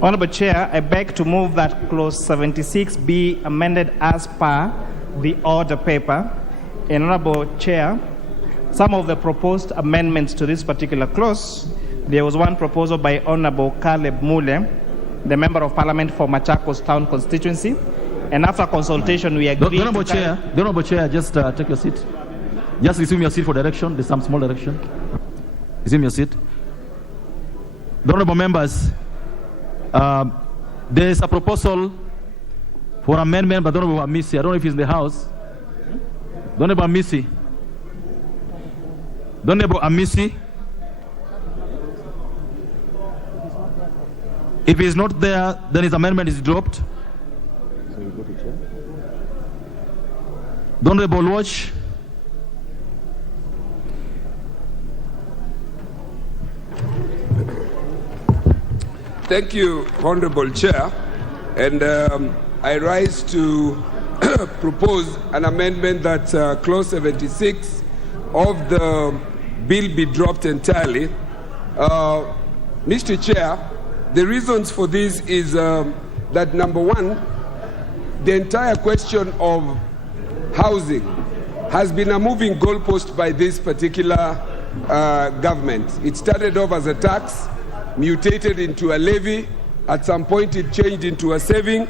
Honorable Chair, I beg to move that clause 76 be amended as per the order paper. And Honorable Chair, some of the proposed amendments to this particular clause, there was one proposal by Honorable Caleb Mule, the Member of Parliament for Machakos Town Constituency, and after consultation we agreed the Honorable Chair, just take your seat. Just resume your seat for direction. There's some small direction. Resume your seat. The Honorable Members, there is a proposal for amendment by the Honorable Amisi. I don't know if he's in the House. The Honorable Amisi. The Honorable Amisi. If he's not there, then his amendment is dropped. So we go to Chair. The Honorable Watch. Thank you, Honorable Chair. And I rise to propose an amendment that clause 76 of the bill be dropped entirely. Mr. Chair, the reasons for this is that, number one, the entire question of housing has been a moving goalpost by this particular government. It started off as a tax, mutated into a levy. At some point it changed into a saving.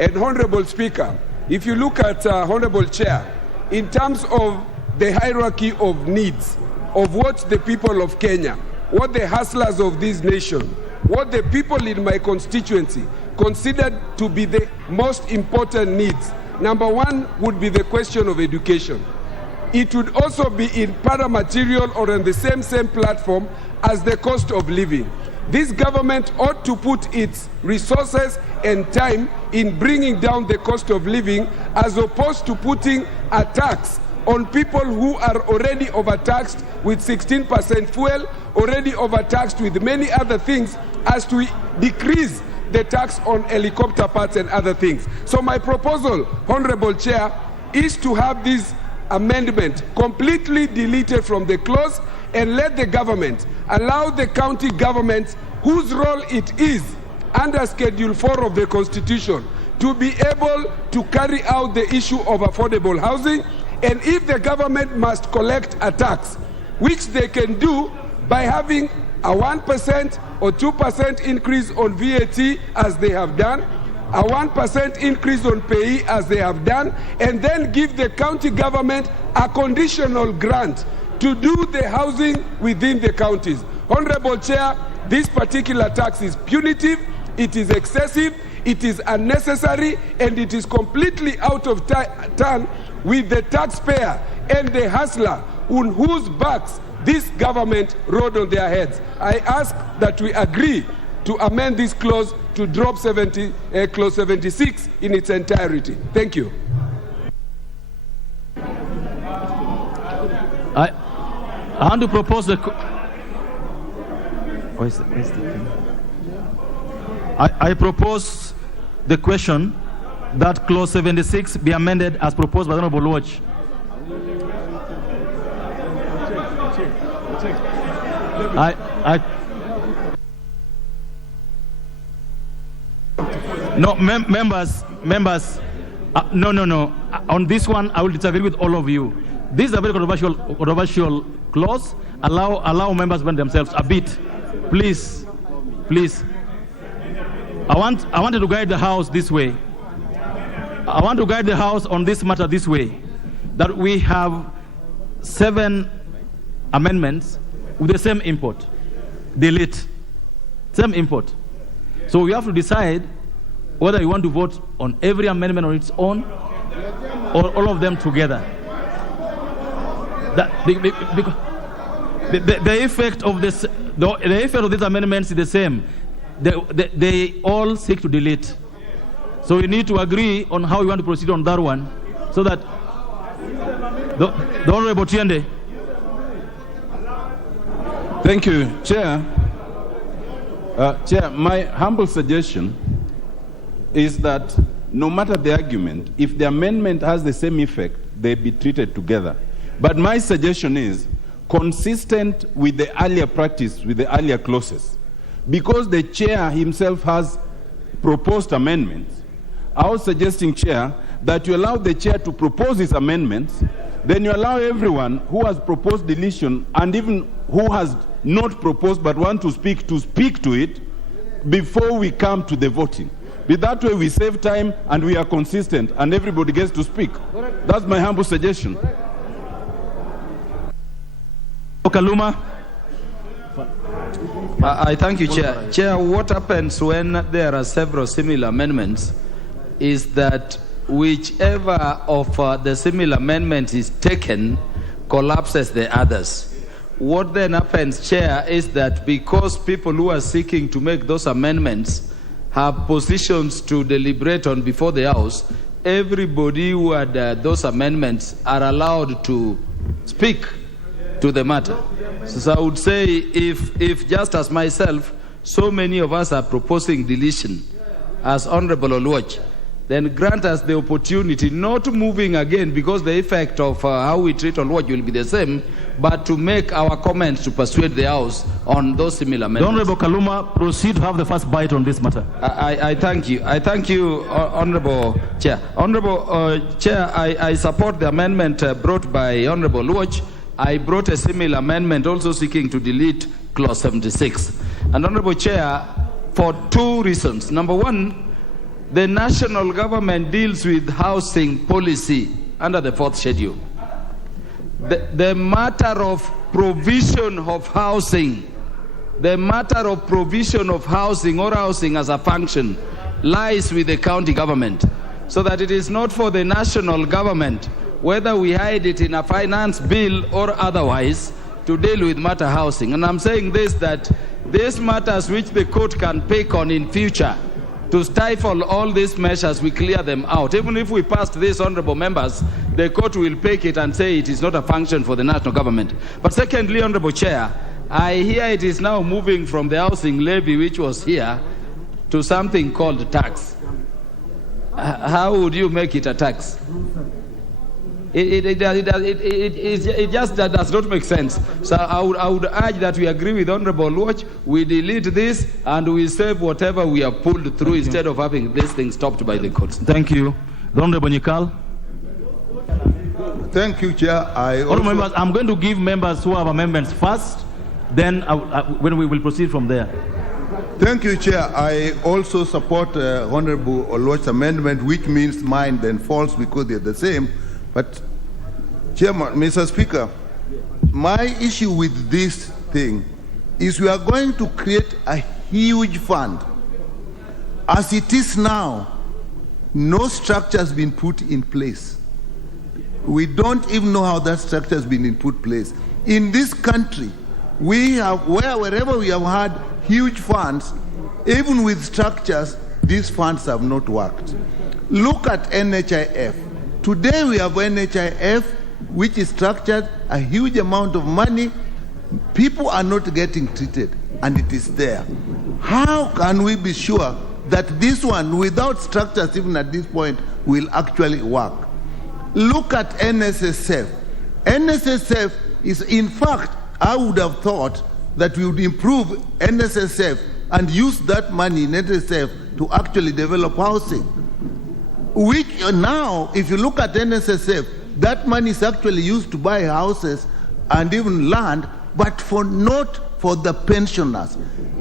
And Honorable Speaker, if you look at Honorable Chair, in terms of the hierarchy of needs of what the people of Kenya, what the hustlers of this nation, what the people in my constituency considered to be the most important needs, number one would be the question of education. It would also be in para-material or on the same platform as the cost of living. This government ought to put its resources and time in bringing down the cost of living, as opposed to putting a tax on people who are already overtaxed with 16% fuel, already overtaxed with many other things, as to decrease the tax on helicopter parts and other things. So my proposal, Honorable Chair, is to have this amendment completely deleted from the clause and let the government allow the county governments, whose role it is under Schedule 4 of the Constitution, to be able to carry out the issue of affordable housing. And if the government must collect a tax, which they can do by having a 1% or 2% increase on VAT, as they have done, a 1% increase on pay as they have done, and then give the county government a conditional grant to do the housing within the counties. Honorable Chair, this particular tax is punitive, it is excessive, it is unnecessary, and it is completely out of turn with the taxpayer and the hustler on whose backs this government rode on their heads. I ask that we agree to amend this clause to drop clause 76 in its entirety. Thank you. I want to propose the... I propose the question that clause 76 be amended as proposed by the Honorable Watch. No, members, no. On this one, I will disagree with all of you. This is a very controversial clause. Allow members to bend themselves a bit, please. I wanted to guide the House this way. I want to guide the House on this matter this way: that we have 7 amendments with the same import. Delete. Same import. So we have to decide whether you want to vote on every amendment on its own or all of them together. The effect of this amendments is the same. They all seek to delete. So we need to agree on how we want to proceed on that one, so that the Honorable Tiende. Thank you, Chair. Chair, my humble suggestion is that no matter the argument, if the amendment has the same effect, they be treated together. But my suggestion is consistent with the earlier practice, with the earlier clauses. because the chair himself has proposed amendments, I was suggesting, Chair, that you allow the chair to propose his amendments, then you allow everyone who has proposed deletion and even who has not proposed but want to speak to it before we come to the voting. But that way we save time and we are consistent and everybody gets to speak. That's my humble suggestion. Kaluma. I thank you, Chair. Chair, what happens when there are several similar amendments is that whichever of the similar amendments is taken collapses the others. What then happens, Chair, is that because people who are seeking to make those amendments have positions to deliberate on before the House, everybody who had those amendments are allowed to speak to the matter. So I would say if just as myself, so many of us are proposing deletion as Honorable Oluoch, then grant us the opportunity, not moving again because the effect of how we treat Oluoch will be the same, but to make our comments to persuade the House on those similar amendments. Honorable Kaluma, proceed to have the first bite on this matter. I thank you. I thank you, Honorable Chair. Honorable Chair, I support the amendment brought by Honorable Oluoch. I brought a similar amendment also seeking to delete clause 76. And Honorable Chair, for two reasons. Number one, the national government deals with housing policy under the 4th schedule. The matter of provision of housing, the matter of provision of housing or housing as a function lies with the county government, so that it is not for the national government, whether we hide it in a finance bill or otherwise, to deal with matter housing. And I'm saying this, that these matters which the court can pick on in future, to stifle all these measures, we clear them out. Even if we passed this, honorable members, the court will pick it and say it is not a function for the national government. But secondly, honorable Chair, I hear it is now moving from the housing levy, which was here, to something called tax. How would you make it a tax? It just does not make sense. So I would urge that we agree with Honorable Oluoch, we delete this and we save whatever we have pulled through instead of having this thing stopped by the courts. Thank you. The Honorable Nyikal. Thank you, Chair. Honorable members, I'm going to give members who have amendments first, then when we will proceed from there. Thank you, Chair. I also support Honorable Oluoch's amendment, which means mine then falls because they're the same. But, Chairman, Mr. Speaker, my issue with this thing is we are going to create a huge fund. As it is now, no structure has been put in place. We don't even know how that structure has been put in place. In this country, we have, wherever we have had huge funds, even with structures, these funds have not worked. Look at NHIF. Today we have NHIF, which is structured, a huge amount of money. People are not getting treated, and it is there. How can we be sure that this one, without structures even at this point, will actually work? Look at NSSF. NSSF is, in fact, I would have thought that we would improve NSSF and use that money in NSSF to actually develop housing. Which now, if you look at NSSF, that money is actually used to buy houses and even land, but not for the pensioners.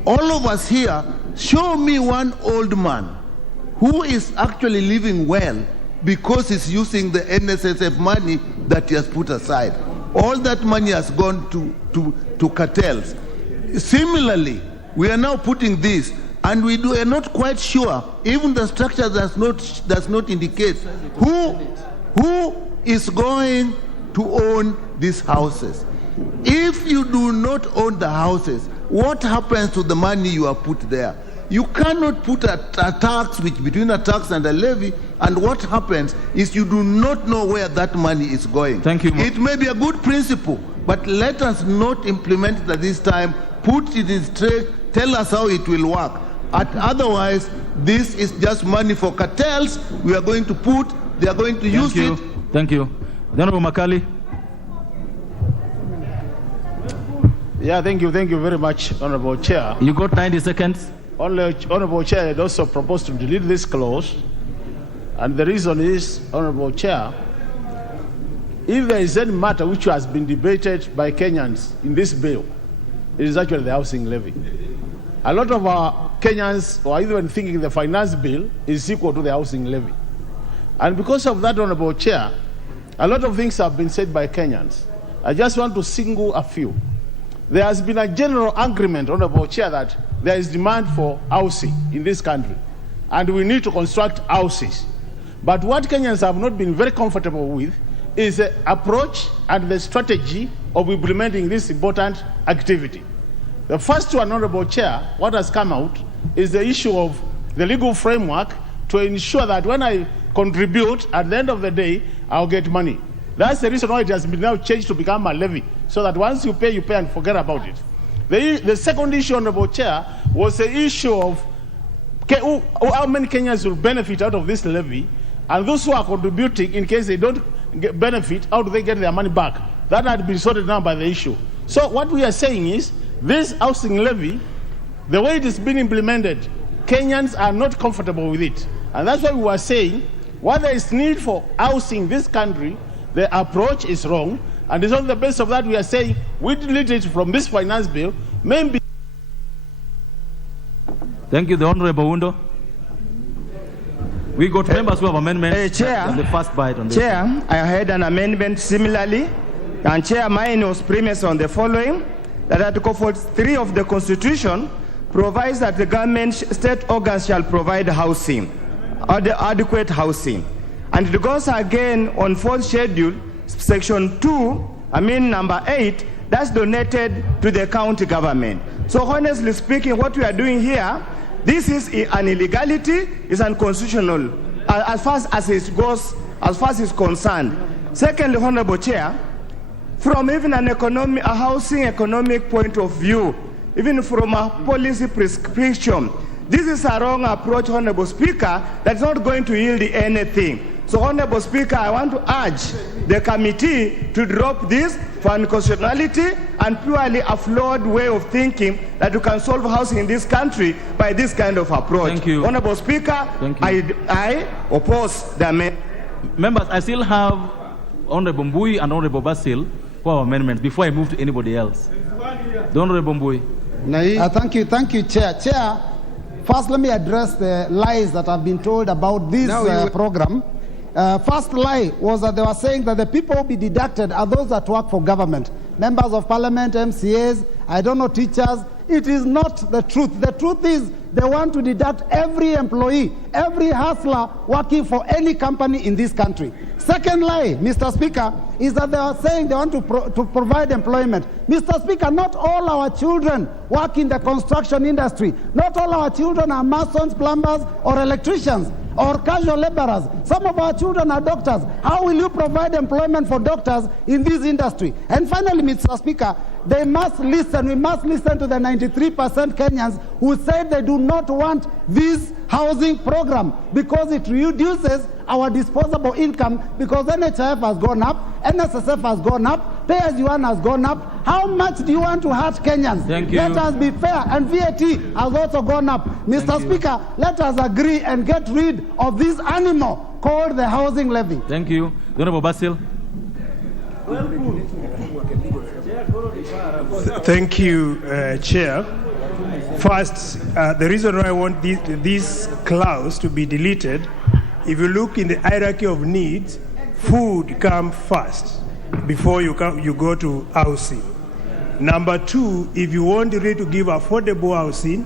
All of us here, show me one old man who is actually living well because he's using the NSSF money that he has put aside. All that money has gone to cartels. Similarly, we are now putting this, and we are not quite sure, even the structure does not indicate who is going to own these houses. If you do not own the houses, what happens to the money you have put there? You cannot put a tax between a tax and a levy, and what happens is you do not know where that money is going. Thank you. It may be a good principle, but let us not implement it at this time. Put it in straight, tell us how it will work. Otherwise, this is just money for cartels. We are going to put, they are going to use it. Thank you. The Honorable Makali. Yeah, thank you very much, Honorable Chair. You got 90 seconds. Honorable Chair, I'd also propose to delete this clause. And the reason is, Honorable Chair, if there is any matter which has been debated by Kenyans in this bill, it is actually the housing levy. A lot of our Kenyans are even thinking the finance bill is equal to the housing levy. And because of that, Honorable Chair, a lot of things have been said by Kenyans. I just want to single a few. There has been a general agreement, Honorable Chair, that there is demand for housing in this country, and we need to construct houses. But what Kenyans have not been very comfortable with is the approach and the strategy of implementing this important activity. The first one, Honorable Chair, what has come out is the issue of the legal framework to ensure that when I contribute, at the end of the day, I'll get money. That's the reason why it has been now changed to become a levy, so that once you pay and forget about it. The second issue, Honorable Chair, was the issue of how many Kenyans will benefit out of this levy, and those who are contributing, in case they don't benefit, how do they get their money back? That had been sorted out by the issue. So what we are saying is, this housing levy, the way it is being implemented, Kenyans are not comfortable with it. And that's why we were saying, while there is need for housing in this country, the approach is wrong. And it's on the basis of that we are saying, we delete it from this finance bill, maybe. Thank you, the Honorable Wundo. We got members who have amendments. Chair, the first bite on this. Chair, I had an amendment similarly, and Chair, mine was premised on the following: that Article 43 of the Constitution provides that the government state organs shall provide housing, adequate housing. And it goes again on 4th schedule, section 2, number 8, that's donated to the county government. So honestly speaking, what we are doing here, this is an illegality, it's unconstitutional as far as it goes, as far as it's concerned. Secondly, Honorable Chair, from even a housing economic point of view, even from a policy prescription, this is a wrong approach, Honorable Speaker, that's not going to yield anything. So, Honorable Speaker, I want to urge the committee to drop this for unconstitutionality and purely a flawed way of thinking that you can solve housing in this country by this kind of approach. Thank you. Honorable Speaker, I oppose the amendment. Members, I still have Honorable Mbui and Honorable Basil for amendments before I move to anybody else. The Honorable Mbui. Thank you, Chair. Chair, first let me address the lies that have been told about this program. First lie was that they were saying that the people will be deducted are those that work for government. Members of parliament, MCAs, I don't know, teachers. It is not the truth. The truth is they want to deduct every employee, every hustler working for any company in this country. Second lie, Mr. Speaker, is that they are saying they want to provide employment. Mr. Speaker, not all our children work in the construction industry. Not all our children are masons, plumbers, or electricians, or casual laborers. Some of our children are doctors. How will you provide employment for doctors in this industry? And finally, Mr. Speaker, they must listen. We must listen to the 93% Kenyans who said they do not want this housing program because it reduces our disposable income, because NHIF has gone up, NSSF has gone up, pay-as-you-earn has gone up. How much do you want to hurt Kenyans? Thank you. Let us be fair, and VAT has also gone up. Mr. Speaker, let us agree and get rid of this animal called the housing levy. Thank you. The Honorable Basil. Thank you, Chair. First, the reason why I want this clause to be deleted, if you look in the hierarchy of needs, food comes first before you go to housing. Number two, if you want really to give affordable housing,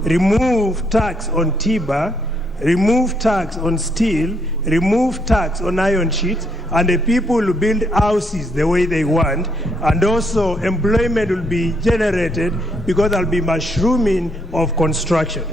remove tax on timber, remove tax on steel, remove tax on iron sheets, and the people will build houses the way they want, and also employment will be generated because there will be mushrooming of construction.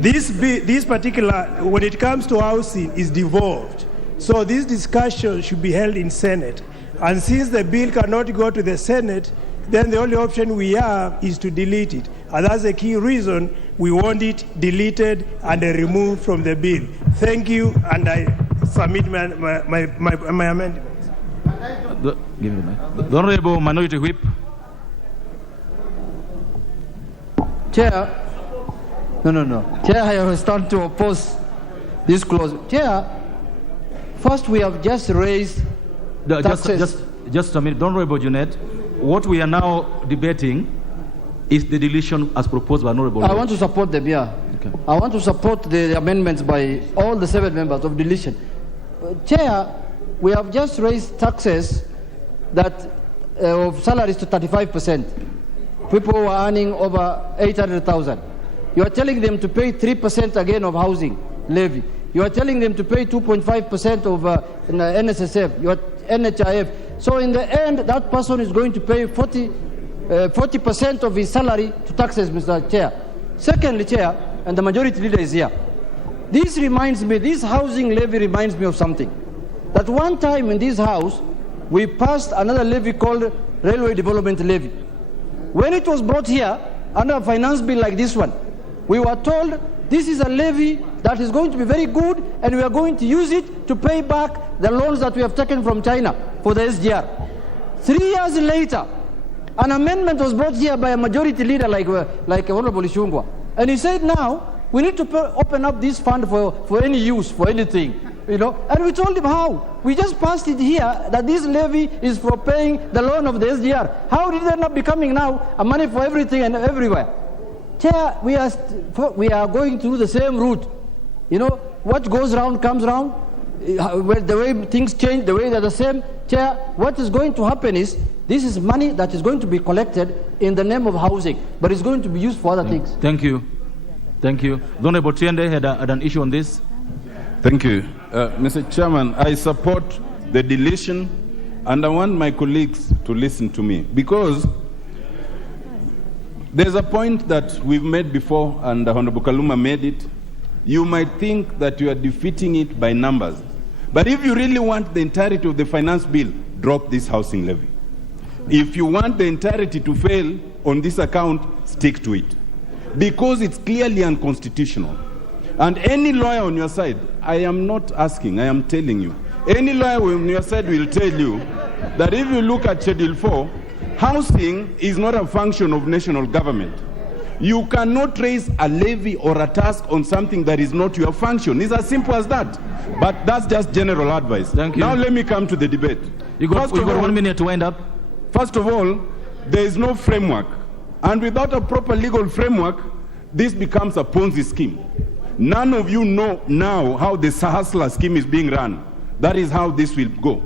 This particular, when it comes to housing, is devolved. So this discussion should be held in Senate. And since the bill cannot go to the Senate, then the only option we have is to delete it. And that's the key reason we want it deleted and removed from the bill. Thank you, and I submit my amendments. The Honorable Minority Whip. Chair, Chair, I will stand to oppose this clause. Chair, first we have just raised taxes. Just a minute. Don't worry about Junet. What we are now debating is the deletion as proposed by Honorable. I want to support them, yeah. Okay. I want to support the amendments by all the 7 members of deletion. Chair, we have just raised taxes that of salaries to 35%. People who are earning over 800,000. You are telling them to pay 3% again of housing levy. You are telling them to pay 2.5% of NSSF, your NHIF. So in the end, that person is going to pay 40% of his salary to taxes, Mr. Chair. Secondly, Chair, and the majority leader is here. This housing levy reminds me of something. That one time in this house, we passed another levy called Railway Development Levy. When it was brought here, under a finance bill like this one, we were told this is a levy that is going to be very good and we are going to use it to pay back the loans that we have taken from China for the SGR. 3 years later, an amendment was brought here by a majority leader like Honorable Ishungwa. And he said now, we need to open up this fund for any use, for anything. And we told him how. We just passed it here that this levy is for paying the loan of the SGR. How did it end up becoming now a money for everything and everywhere? Chair, we are going through the same route. What goes round comes round. The way things change, the way they're the same. Chair, what is going to happen is this is money that is going to be collected in the name of housing, but it's going to be used for other things. Thank you. Thank you. Honorable Tiende had an issue on this. Thank you. Mr. Chairman, I support the deletion, and I want my colleagues to listen to me, because there's a point that we've made before, and Honorable Kaluma made it. You might think that you are defeating it by numbers. But if you really want the entirety of the finance bill, drop this housing levy. If you want the entirety to fail on this account, stick to it. Because it's clearly unconstitutional. And any lawyer on your side, I am not asking, I am telling you, any lawyer on your side will tell you that if you look at Schedule 4, housing is not a function of national government. You cannot raise a levy or a tax on something that is not your function. It's as simple as that. But that's just general advice. Thank you. Now let me come to the debate. You got 1 minute to wind up. First of all, there is no framework. And without a proper legal framework, this becomes a Ponzi scheme. None of you know now how the Sahasla scheme is being run. That is how this will go.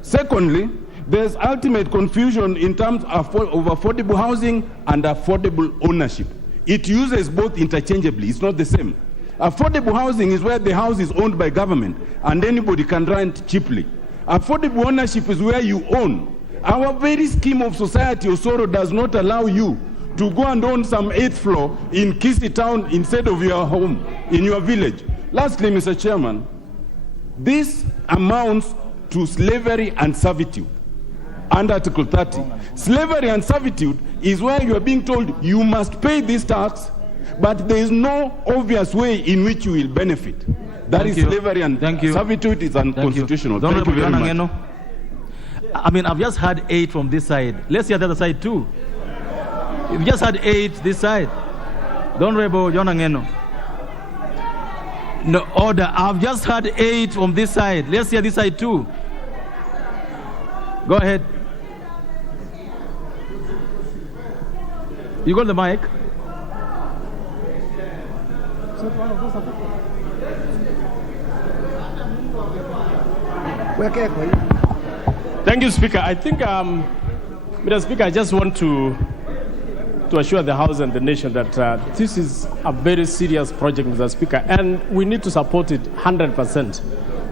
Secondly, there's ultimate confusion in terms of affordable housing and affordable ownership. It uses both interchangeably. It's not the same. Affordable housing is where the house is owned by government and anybody can rent cheaply. Affordable ownership is where you own. Our very scheme of society, Osoro, does not allow you to go and own some 8th floor in Kisii town instead of your home, in your village. Lastly, Mr. Chairman, this amounts to slavery and servitude. Under Article 30. Slavery and servitude is where you are being told you must pay this tax, but there is no obvious way in which you will benefit. That is slavery and servitude is unconstitutional. Thank you very much. I mean, I've just had 8 from this side. Let's hear the other side too. You've just had 8 this side. Honorable John Angeno. No order. I've just had 8 from this side. Let's hear this side too. Go ahead. You got the mic? Thank you, Speaker. I think, Mr. Speaker, I just want to assure the House and the nation that this is a very serious project, Mr. Speaker, and we need to support it 100%.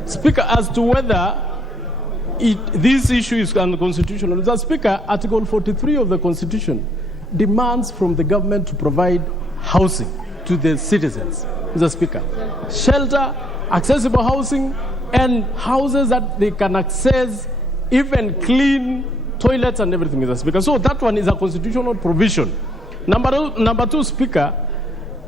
Speaker, as to whether this issue is unconstitutional, Mr. Speaker, Article 43 of the Constitution demands from the government to provide housing to the citizens, Mr. Speaker. Shelter, accessible housing, and houses that they can access, even clean toilets and everything, Mr. Speaker. So that one is a constitutional provision. Number two, Speaker,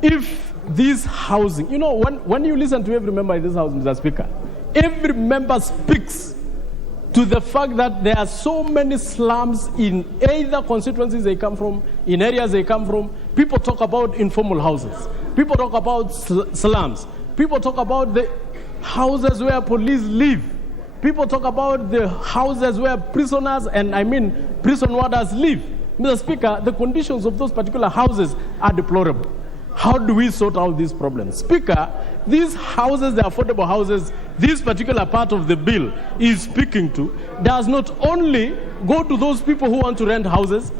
if this housing, when you listen to every member in this House, Mr. Speaker, every member speaks to the fact that there are so many slums in either constituencies they come from, in areas they come from, People talk about informal houses. People talk about slums. People talk about the houses where police live. People talk about the houses where prisoners and prison warders live. Mr. Speaker, the conditions of those particular houses are deplorable. How do we sort out these problems? Speaker, these houses, the affordable houses, this particular part of the bill is speaking to, does not only go to those people who want to rent houses,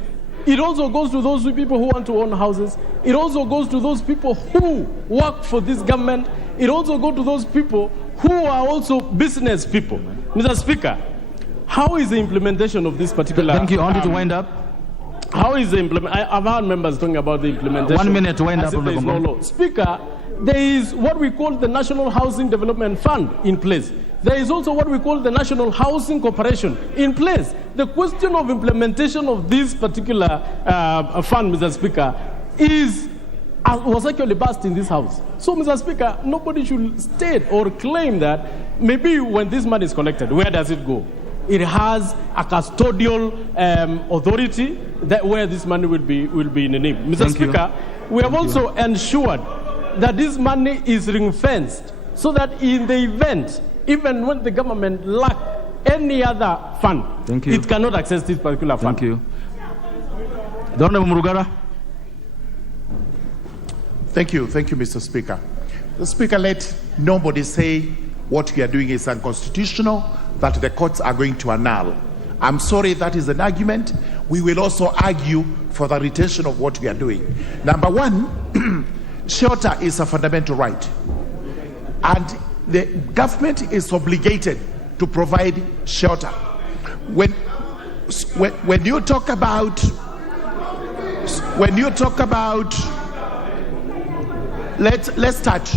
it also goes to those people who want to own houses. It also goes to those people who work for this government. It also goes to those people who are also business people. Mr. Speaker, how is the implementation of this particular... Thank you. I want you to wind up. How is the implementation? I've heard members talking about the implementation. 1 minute to wind up. There is no law. Speaker, there is what we call the National Housing Development Fund in place. There is also what we call the National Housing Corporation in place. The question of implementation of this particular fund, Mr. Speaker, was actually passed in this House. So, Mr. Speaker, nobody should state or claim that maybe when this money is collected, where does it go? It has a custodial authority where this money will be in the name. Mr. Speaker, we have also ensured that this money is ring-fenced so that in the event, even when the government lacks any other fund, it cannot access this particular fund. Thank you. The Honorable Murugara. Thank you, Mr. Speaker. The Speaker, let nobody say what we are doing is unconstitutional, that the courts are going to annul. I'm sorry, that is an argument. We will also argue for the retention of what we are doing. Number one, shelter is a fundamental right. And the government is obligated to provide shelter. When you talk about let's start.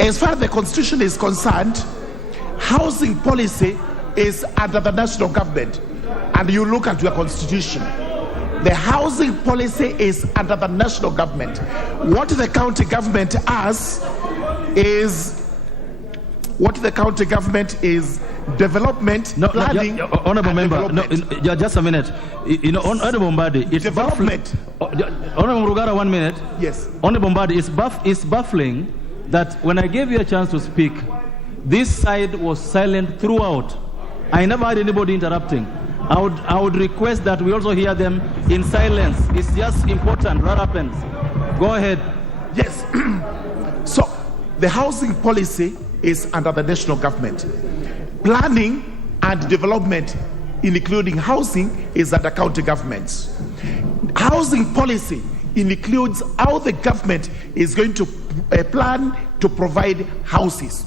As far as the Constitution is concerned, housing policy is under the national government. And you look at your Constitution. The housing policy is under the national government. What the county government has is development, planning, Honorable Member, just a minute. Honorable Mbadi, it's development. Honorable Murugara, 1 minute. Yes. Honorable Mbadi, it's baffling that when I gave you a chance to speak, this side was silent throughout. I never had anybody interrupting. I would request that we also hear them in silence. It's just important what happens. Go ahead. Yes. So, the housing policy is under the national government. Planning and development, including housing, is under county governments. Housing policy includes how the government is going to plan to provide houses.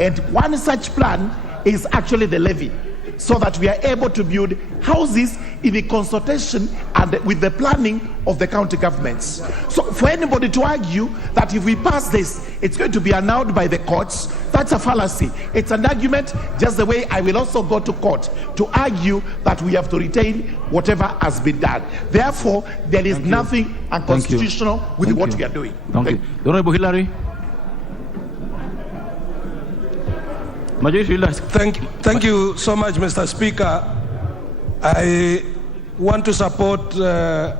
And one such plan is actually the levy, so that we are able to build houses in a consultation and with the planning of the county governments. So for anybody to argue that if we pass this, it's going to be annulled by the courts, that's a fallacy. It's an argument just the way I will also go to court to argue that we have to retain whatever has been done. Therefore, there is nothing unconstitutional with what we are doing. Thank you. Honorable Hillary. Thank you so much, Mr. Speaker. I want to support the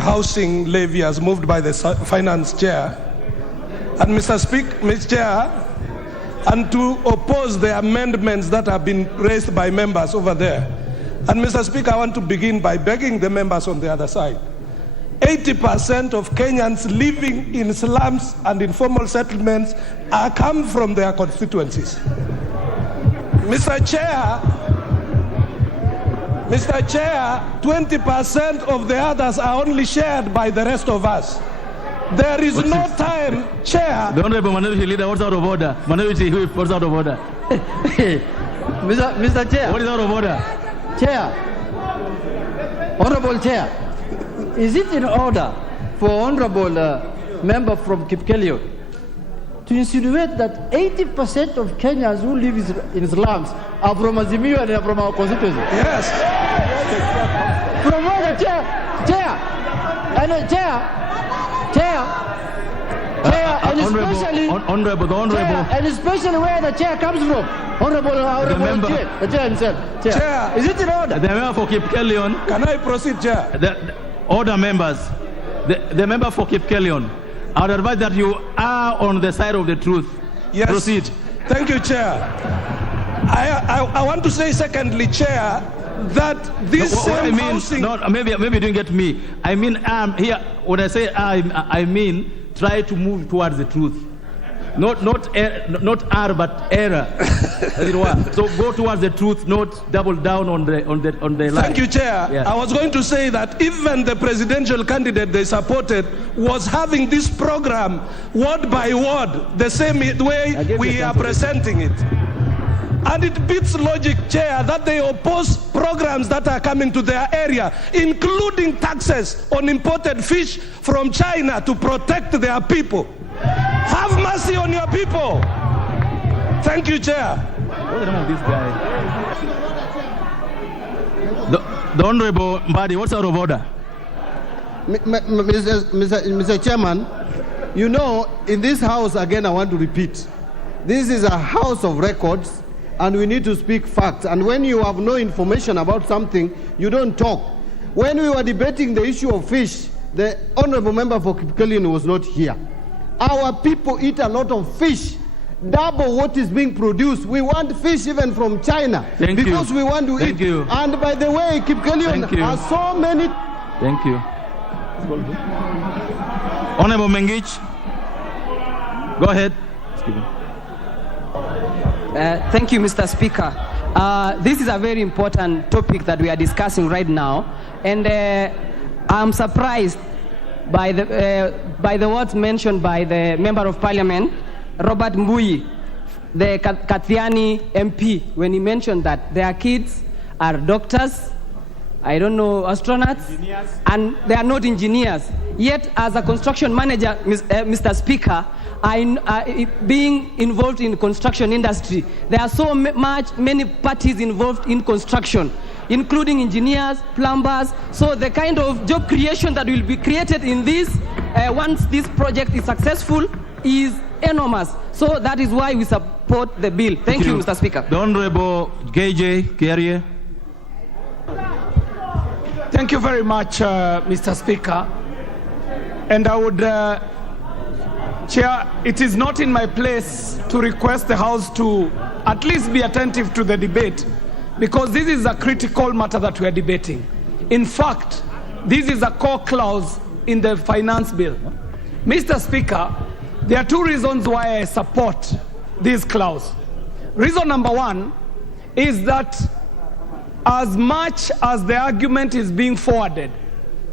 housing levy as moved by the finance chair. And Mr. Chair, and to oppose the amendments that have been raised by members over there. And Mr. Speaker, I want to begin by begging the members on the other side. 80% of Kenyans living in slums and informal settlements come from their constituencies. Mr. Chair, 20% of the others are only shared by the rest of us. There is no time, Chair. The Honorable Minority Leader, what's out of order? Minority Whip, what's out of order? Mr. Chair. What is out of order? Chair. Honorable Chair. Is it in order for Honorable Member from Kipkelio to insinuate that 80% of Kenyans who live in slums are from Azimio and are from our constituency? Yes. From where the Chair, and especially where the Chair comes from. Honorable Chair, the Chair himself. Chair. Is it in order? The member for Kipkelion. Can I proceed, Chair? Order, members. the member for Kipkelion, I would advise that you are on the side of the truth. Yes. Proceed. Thank you, Chair. I want to say, secondly, Chair, that this same housing... No, maybe you didn't get me. I mean, here, when I say I mean, try to move towards the truth. Not R, but error, as it were. So go towards the truth, not double down on the line. Thank you, Chair. Yeah. I was going to say that even the presidential candidate they supported was having this program word by word, the same way we are presenting it. And it beats logic, Chair, that they oppose programs that are coming to their area, including taxes on imported fish from China to protect their people. Have mercy on your people. Thank you, Chair. What's the name of this guy? The Honorable Mbadi, what's out of order? Mr. Chairman, you know, in this house, again, I want to repeat, this is a house of records, and we need to speak facts. And when you have no information about something, you don't talk. When we were debating the issue of fish, the Honorable Member for Kipkelion was not here. Our people eat a lot of fish, double what is being produced. We want fish even from China because we want to eat. You. And by the way, Kipkelion has so many... Thank you. Honorable Mengich, go ahead. Thank you, Mr. Speaker. This is a very important topic that we are discussing right now, and I'm surprised by the words mentioned by the Member of Parliament, Robert Mbui, the Kathiani MP, when he mentioned that their kids are doctors, I don't know, astronauts, and they are not engineers. Yet, as a construction manager, Mr. Speaker, being involved in construction industry, there are so many parties involved in construction, including engineers, plumbers. So the kind of job creation that will be created in this, once this project is successful, is enormous. So that is why we support the bill. Thank you, Mr. Speaker. The Honorable KJ Carrier. Thank you very much, Mr. Speaker. And I would, Chair, it is not in my place to request the House to at least be attentive to the debate, because this is a critical matter that we are debating. In fact, this is a core clause in the finance bill. Mr. Speaker, there are two reasons why I support this clause. Reason number one is that as much as the argument is being forwarded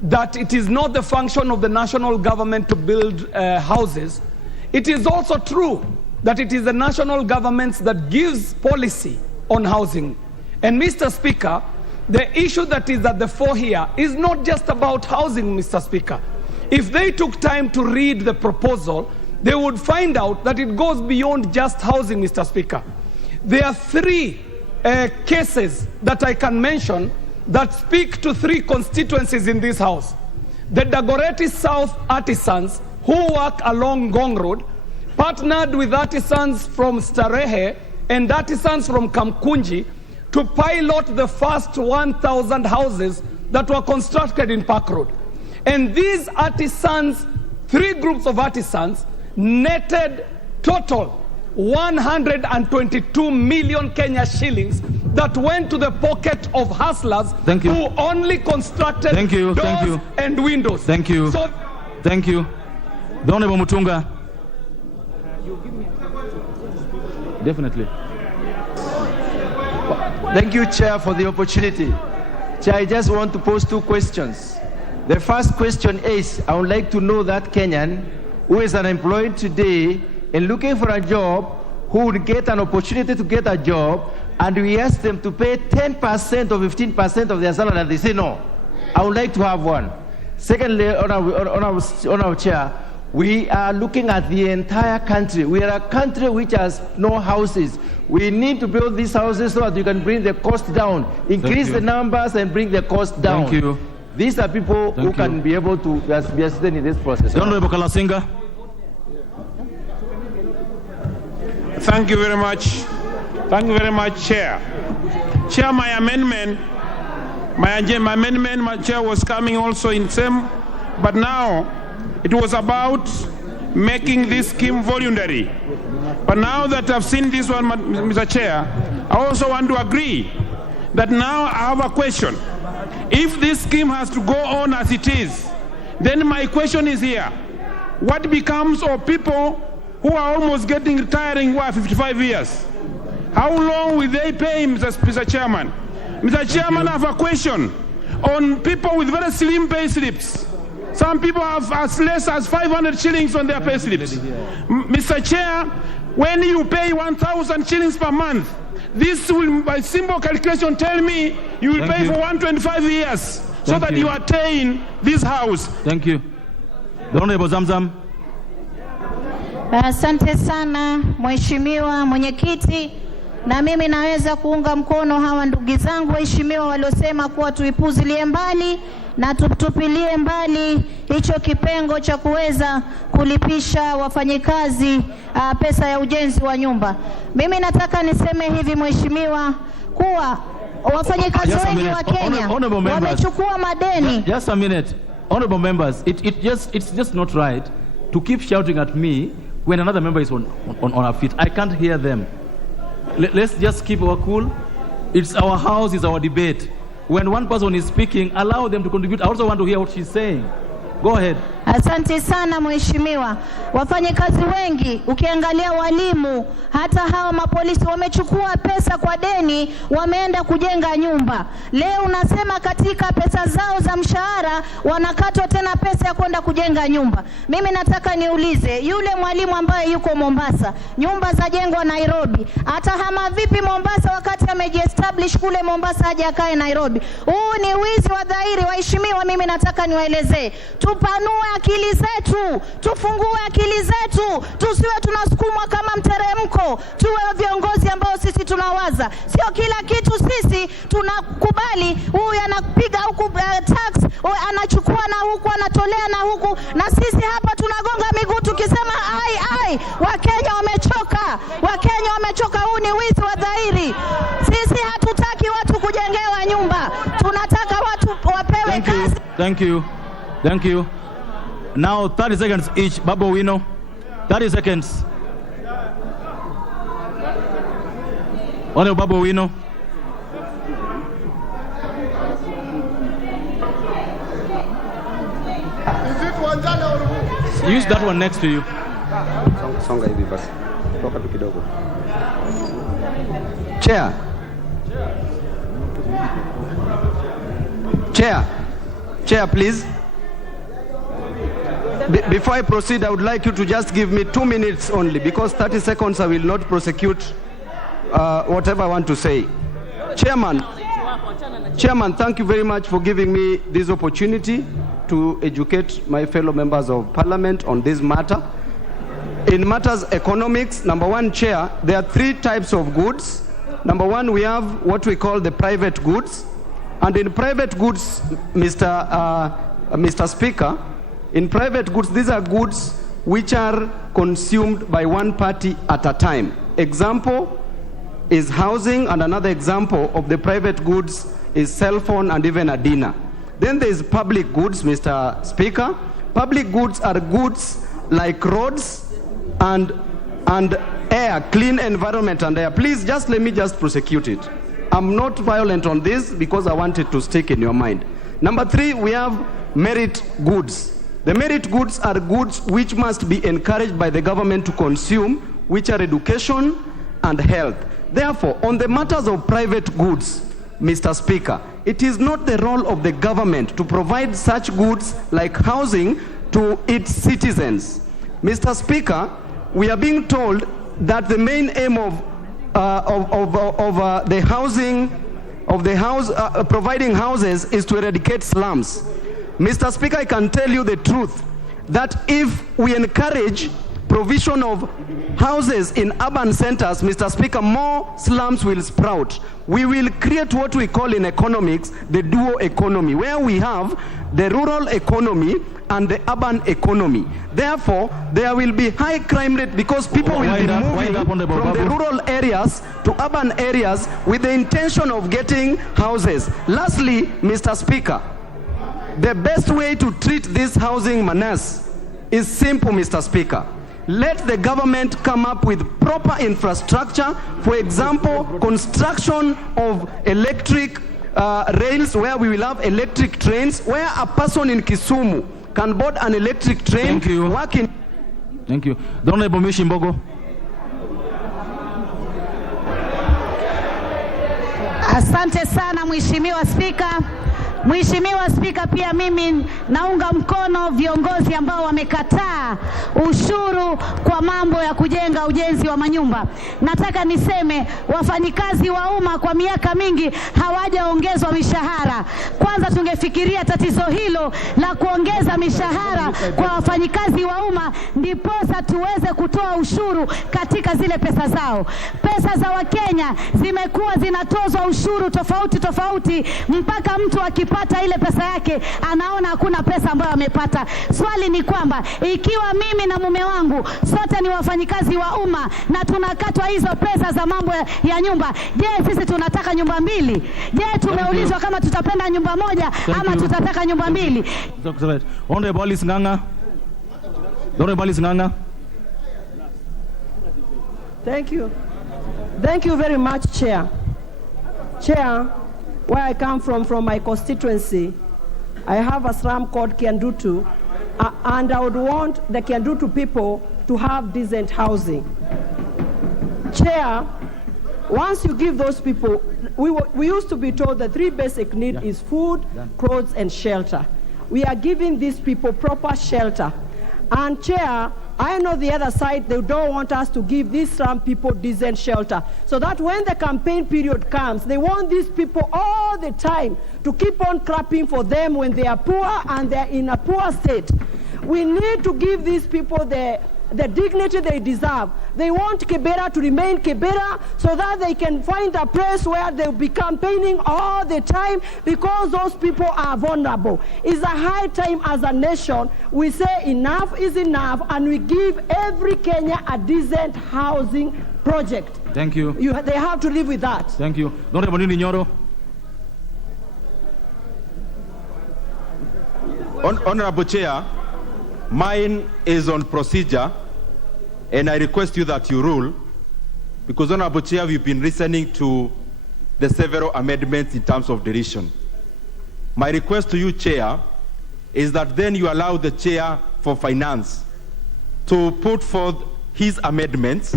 that it is not the function of the national government to build houses, it is also true that it is the national government that gives policy on housing. And Mr. Speaker, the issue that is at the fore here is not just about housing, Mr. Speaker. If they took time to read the proposal, they would find out that it goes beyond just housing, Mr. Speaker. There are three cases that I can mention that speak to three constituencies in this house. The Dagoretti South artisans who work along Gong Road partnered with artisans from Starehe and artisans from Kamkunji to pilot the first 1,000 houses that were constructed in Park Road. And these artisans, three groups of artisans, netted total 122 million Kenya shillings that went to the pocket of hustlers who only constructed doors and windows. Thank you. So Thank you. The Honorable Mutunga. Definitely. Thank you, Chair, for the opportunity. Chair, I just want to pose two questions. The first question is, I would like to know that Kenyan who is unemployed today and looking for a job, who would get an opportunity to get a job, and we ask them to pay 10% or 15% of their salary, and they say no. I would like to have one. Secondly, on our chair, we are looking at the entire country. We are a country which has no houses. We need to build these houses so that you can bring the cost down, increase the numbers and bring the cost down. Thank you. These are people who can be able to be assisted in this process. The Honorable Kalasinga. Thank you very much. Thank you very much, Chair. Chair, my amendment, Chair, was coming also in same but now it was about making this scheme voluntary. But now that I've seen this one, Mr. Chair, I also want to agree that now I have a question. If this scheme has to go on as it is, then my question is here. What becomes of people who are almost getting retiring, 55 years? How long will they pay, Mr. Chairman? Mr. Chairman, I have a question on people with very slim pay slips. Some people have as less as 500 shillings on their pay slips. Mr. Chair, when you pay 1,000 shillings per month, this will, by simple calculation, tell me you will pay for 125 years so that you attain this house. Thank you. The Honorable Zamzam. Asante sana Mheshimiwa Mwenyekiti, na mimi naweza kuunga mkono hawa ndugu zangu waheshimiwa waliosema kuwa tuipuzilie mbali na tutupilie mbali hicho kipengo cha kuweza kulipisha wafanyikazi pesa ya ujenzi wa nyumba. Mimi nataka niseme hivi Mheshimiwa, kuwa wafanyikazi wengi wa Kenya wamechukua madeni. Just a minute. Honorable members, it's just not right to keep shouting at me when another member is on our feet. I can't hear them. Let's just keep our cool. It's our house, it's our debate. When one person is speaking, allow them to contribute. I also want to hear what she's saying. Go ahead. Asante sana Mheshimiwa. Wafanyakazi wengi, ukiangalia walimu, hata hawa mapolisi wamechukua pesa kwa deni, wameenda kujenga nyumba. Leo unasema katika pesa zao za mshahara wanakatwa tena pesa ya kwenda kujenga nyumba. Mimi nataka niulize, yule mwalimu ambaye yuko Mombasa, nyumba za jengwa Nairobi, atahama vipi Mombasa wakati amejiestablish kule Mombasa haja akae Nairobi? Huu ni wizi wa dhahiri. Waheshimiwa, mimi nataka niwaelezee, tupanue akili zetu, tufungue akili zetu, tusiwe tunasukumwa kama mteremko, tuwe viongozi ambao sisi tunawaza. Sio kila kitu sisi tunakubali, huyu anapiga huku tax, anachukua na huku, anatolea na huku, na sisi hapa tunagonga miguu tukisema ai. Wakenya wamechoka, Wakenya wamechoka. Huu ni wizi wa dhahiri. Sisi hatutaki watu kujengewa nyumba, tunataka watu wapewe kazi. Thank you. Now 30 seconds each. Babu Wino, 30 seconds. Honorable Babu Wino. Use that one next to you. Songa hivi basi. Toka tu kidogo. Chair, please. Before I proceed, I would like you to just give me 2 minutes only, because 30 seconds I will not prosecute whatever I want to say. Chairman, thank you very much for giving me this opportunity to educate my fellow members of parliament on this matter. In matters economics, number one, Chair, there are 3 types of goods. Number one, we have what we call the private goods. And in private goods, Mr. Speaker, in private goods, these are goods which are consumed by one party at a time. Example is housing, and another example of the private goods is cell phone and even a dinner. Then there is public goods, Mr. Speaker. Public goods are goods like roads and air, clean environment and air. Please, just let me just prosecute it. I'm not violent on this because I want it to stick in your mind. Number 3, we have merit goods. The merit goods are goods which must be encouraged by the government to consume, which are education and health. Therefore, on the matters of private goods, Mr. Speaker, it is not the role of the government to provide such goods like housing to its citizens. Mr. Speaker, we are being told that the main aim of providing houses is to eradicate slums. Mr. Speaker, I can tell you the truth that if we encourage provision of houses in urban centers, Mr. Speaker, more slums will sprout. We will create what we call in economics the dual economy, where we have the rural economy and the urban economy. Therefore, there will be high crime rate because people will be moving from the rural areas to urban areas with the intention of getting houses. Lastly, Mr. Speaker, The best way to treat this housing menace is simple, Mr. Speaker. Let the government come up with proper infrastructure. For example, construction of electric rails, where we will have electric trains, where a person in Kisumu can board an electric train. Thank you. Thank you. The Honorable Mishimbogo. Asante sana Mheshimiwa Spika. Mheshimiwa Spika, pia mimi naunga mkono viongozi ambao wamekataa ushuru kwa mambo ya kujenga ujenzi wa manyumba. Nataka niseme wafanyikazi wa umma kwa miaka mingi hawajaongezwa mishahara. Kwanza tungefikiria tatizo hilo la kuongeza mishahara kwa wafanyikazi wa umma, ndiposa tuweze kutoa ushuru katika zile pesa zao. Pesa za Wakenya zimekuwa zinatozwa ushuru tofauti tofauti, mpaka mtu akipata ile pesa yake anaona hakuna pesa ambayo amepata. Swali ni kwamba ikiwa mimi na mume wangu sote ni wafanyikazi wa umma na tunakatwa hizo pesa za mambo ya nyumba, je, sisi tunataka nyumba mbili? Je, tumeulizwa kama tutapenda nyumba moja ama tutataka nyumba mbili? Honorable Alice Nganga. Honorable Alice Nganga. Thank you. Thank you very much, Chair. Chair, where I come from my constituency, I have a slum called Kiandutu, and I would want the Kiandutu people to have decent housing. Chair, once you give those people, we used to be told the three basic needs is food, clothes, and shelter. We are giving these people proper shelter. And Chair, I know the other side, they don't want us to give these slum people decent shelter, so that when the campaign period comes, they want these people all the time to keep on clapping for them when they are poor and they're in a poor state. We need to give these people the dignity they deserve. They want Kibera to remain Kibera, so that they can find a place where they'll be campaigning all the time, because those people are vulnerable. It's a high time as a nation we say enough is enough, and we give every Kenya a decent housing project. Thank you. They have to live with that. Thank you. Honorable Nyoro. Honorable Chair, mine is on procedure, and I request you that you rule, because Honorable Chair, we've been listening to the several amendments in terms of deletion. My request to you, Chair, is that then you allow the Chair for Finance to put forth his amendments,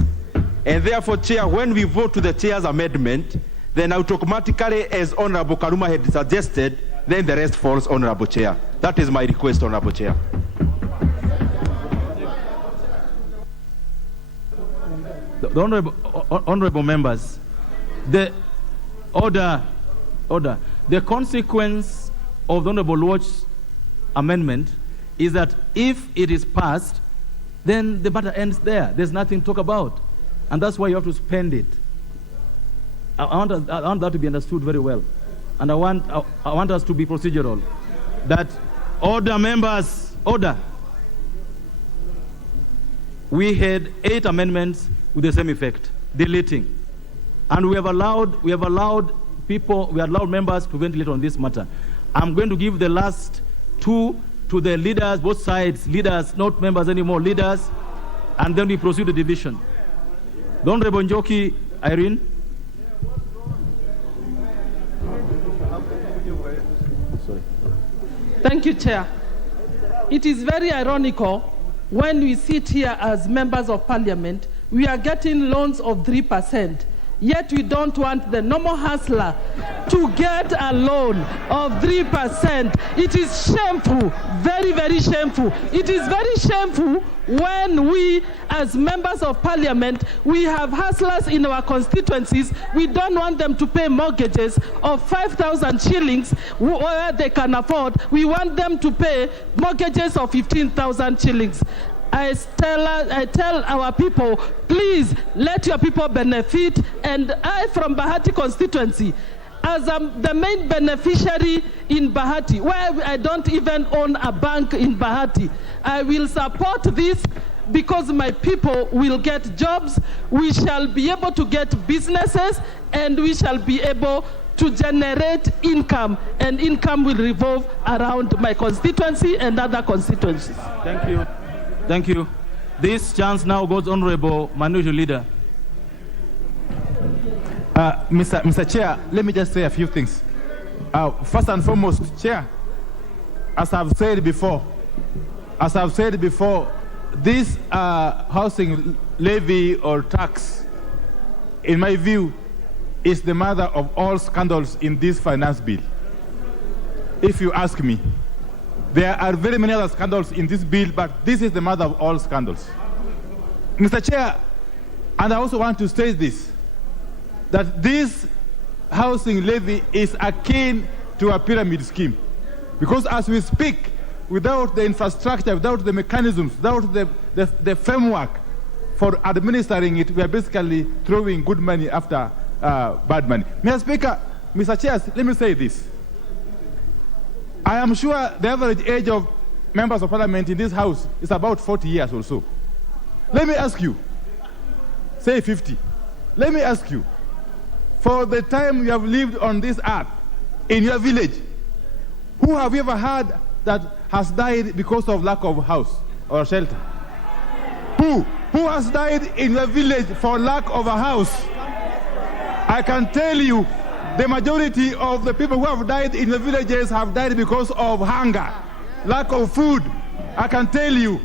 and therefore, Chair, when we vote to the Chair's amendment, then automatically, as Honorable Karuma had suggested, then the rest falls, Honorable Chair. That is my request, Honorable Chair. The honorable members, the order. The consequence of the Honorable Lord's amendment is that if it is passed, then the matter ends there. There's nothing to talk about, and that's why you have to spend it. I want that to be understood very well, and I want us to be procedural. That order, members, order. We had 8 amendments with the same effect, deleting, and we have allowed members to ventilate on this matter. I'm going to give the last 2 to the leaders, both sides, leaders, not members anymore, leaders, and then we proceed to division. The Honorable Njoki Irene. Thank you, Chair. It is very ironical when we sit here as members of parliament, we are getting loans of 3%, yet we don't want the normal hustler to get a loan of 3%. It is shameful, very, very shameful. It is very shameful when we, as members of parliament, we have hustlers in our constituencies. We don't want them to pay mortgages of 5,000 shillings where they can afford. We want them to pay mortgages of 15,000 shillings. I tell our people, please let your people benefit. And I, from Bahati constituency, as the main beneficiary in Bahati, where I don't even own a bank in Bahati, I will support this because my people will get jobs, we shall be able to get businesses, and we shall be able to generate income, and income will revolve around my constituency and other constituencies. Thank you. Thank you. This chance now goes Honorable Minority Leader. Mr. Chair, let me just say a few things. First and foremost, Chair, as I've said before, this housing levy or tax, in my view, is the mother of all scandals in this finance bill. If you ask me, there are very many other scandals in this bill, but this is the mother of all scandals. Mr. Chair, and I also want to state this, that this housing levy is akin to a pyramid scheme. Because as we speak, without the infrastructure, without the mechanisms, without the framework for administering it, we are basically throwing good money after bad money. Mr. Speaker, Mr. Chair, let me say this. I am sure the average age of members of parliament in this house is about 40 years or so. Let me ask you, say 50. Let me ask you, for the time you have lived on this earth, in your village, who have you ever heard that has died because of lack of house or shelter? Who has died in your village for lack of a house? I can tell you, the majority of the people who have died in the villages have died because of hunger, lack of food. I can tell you,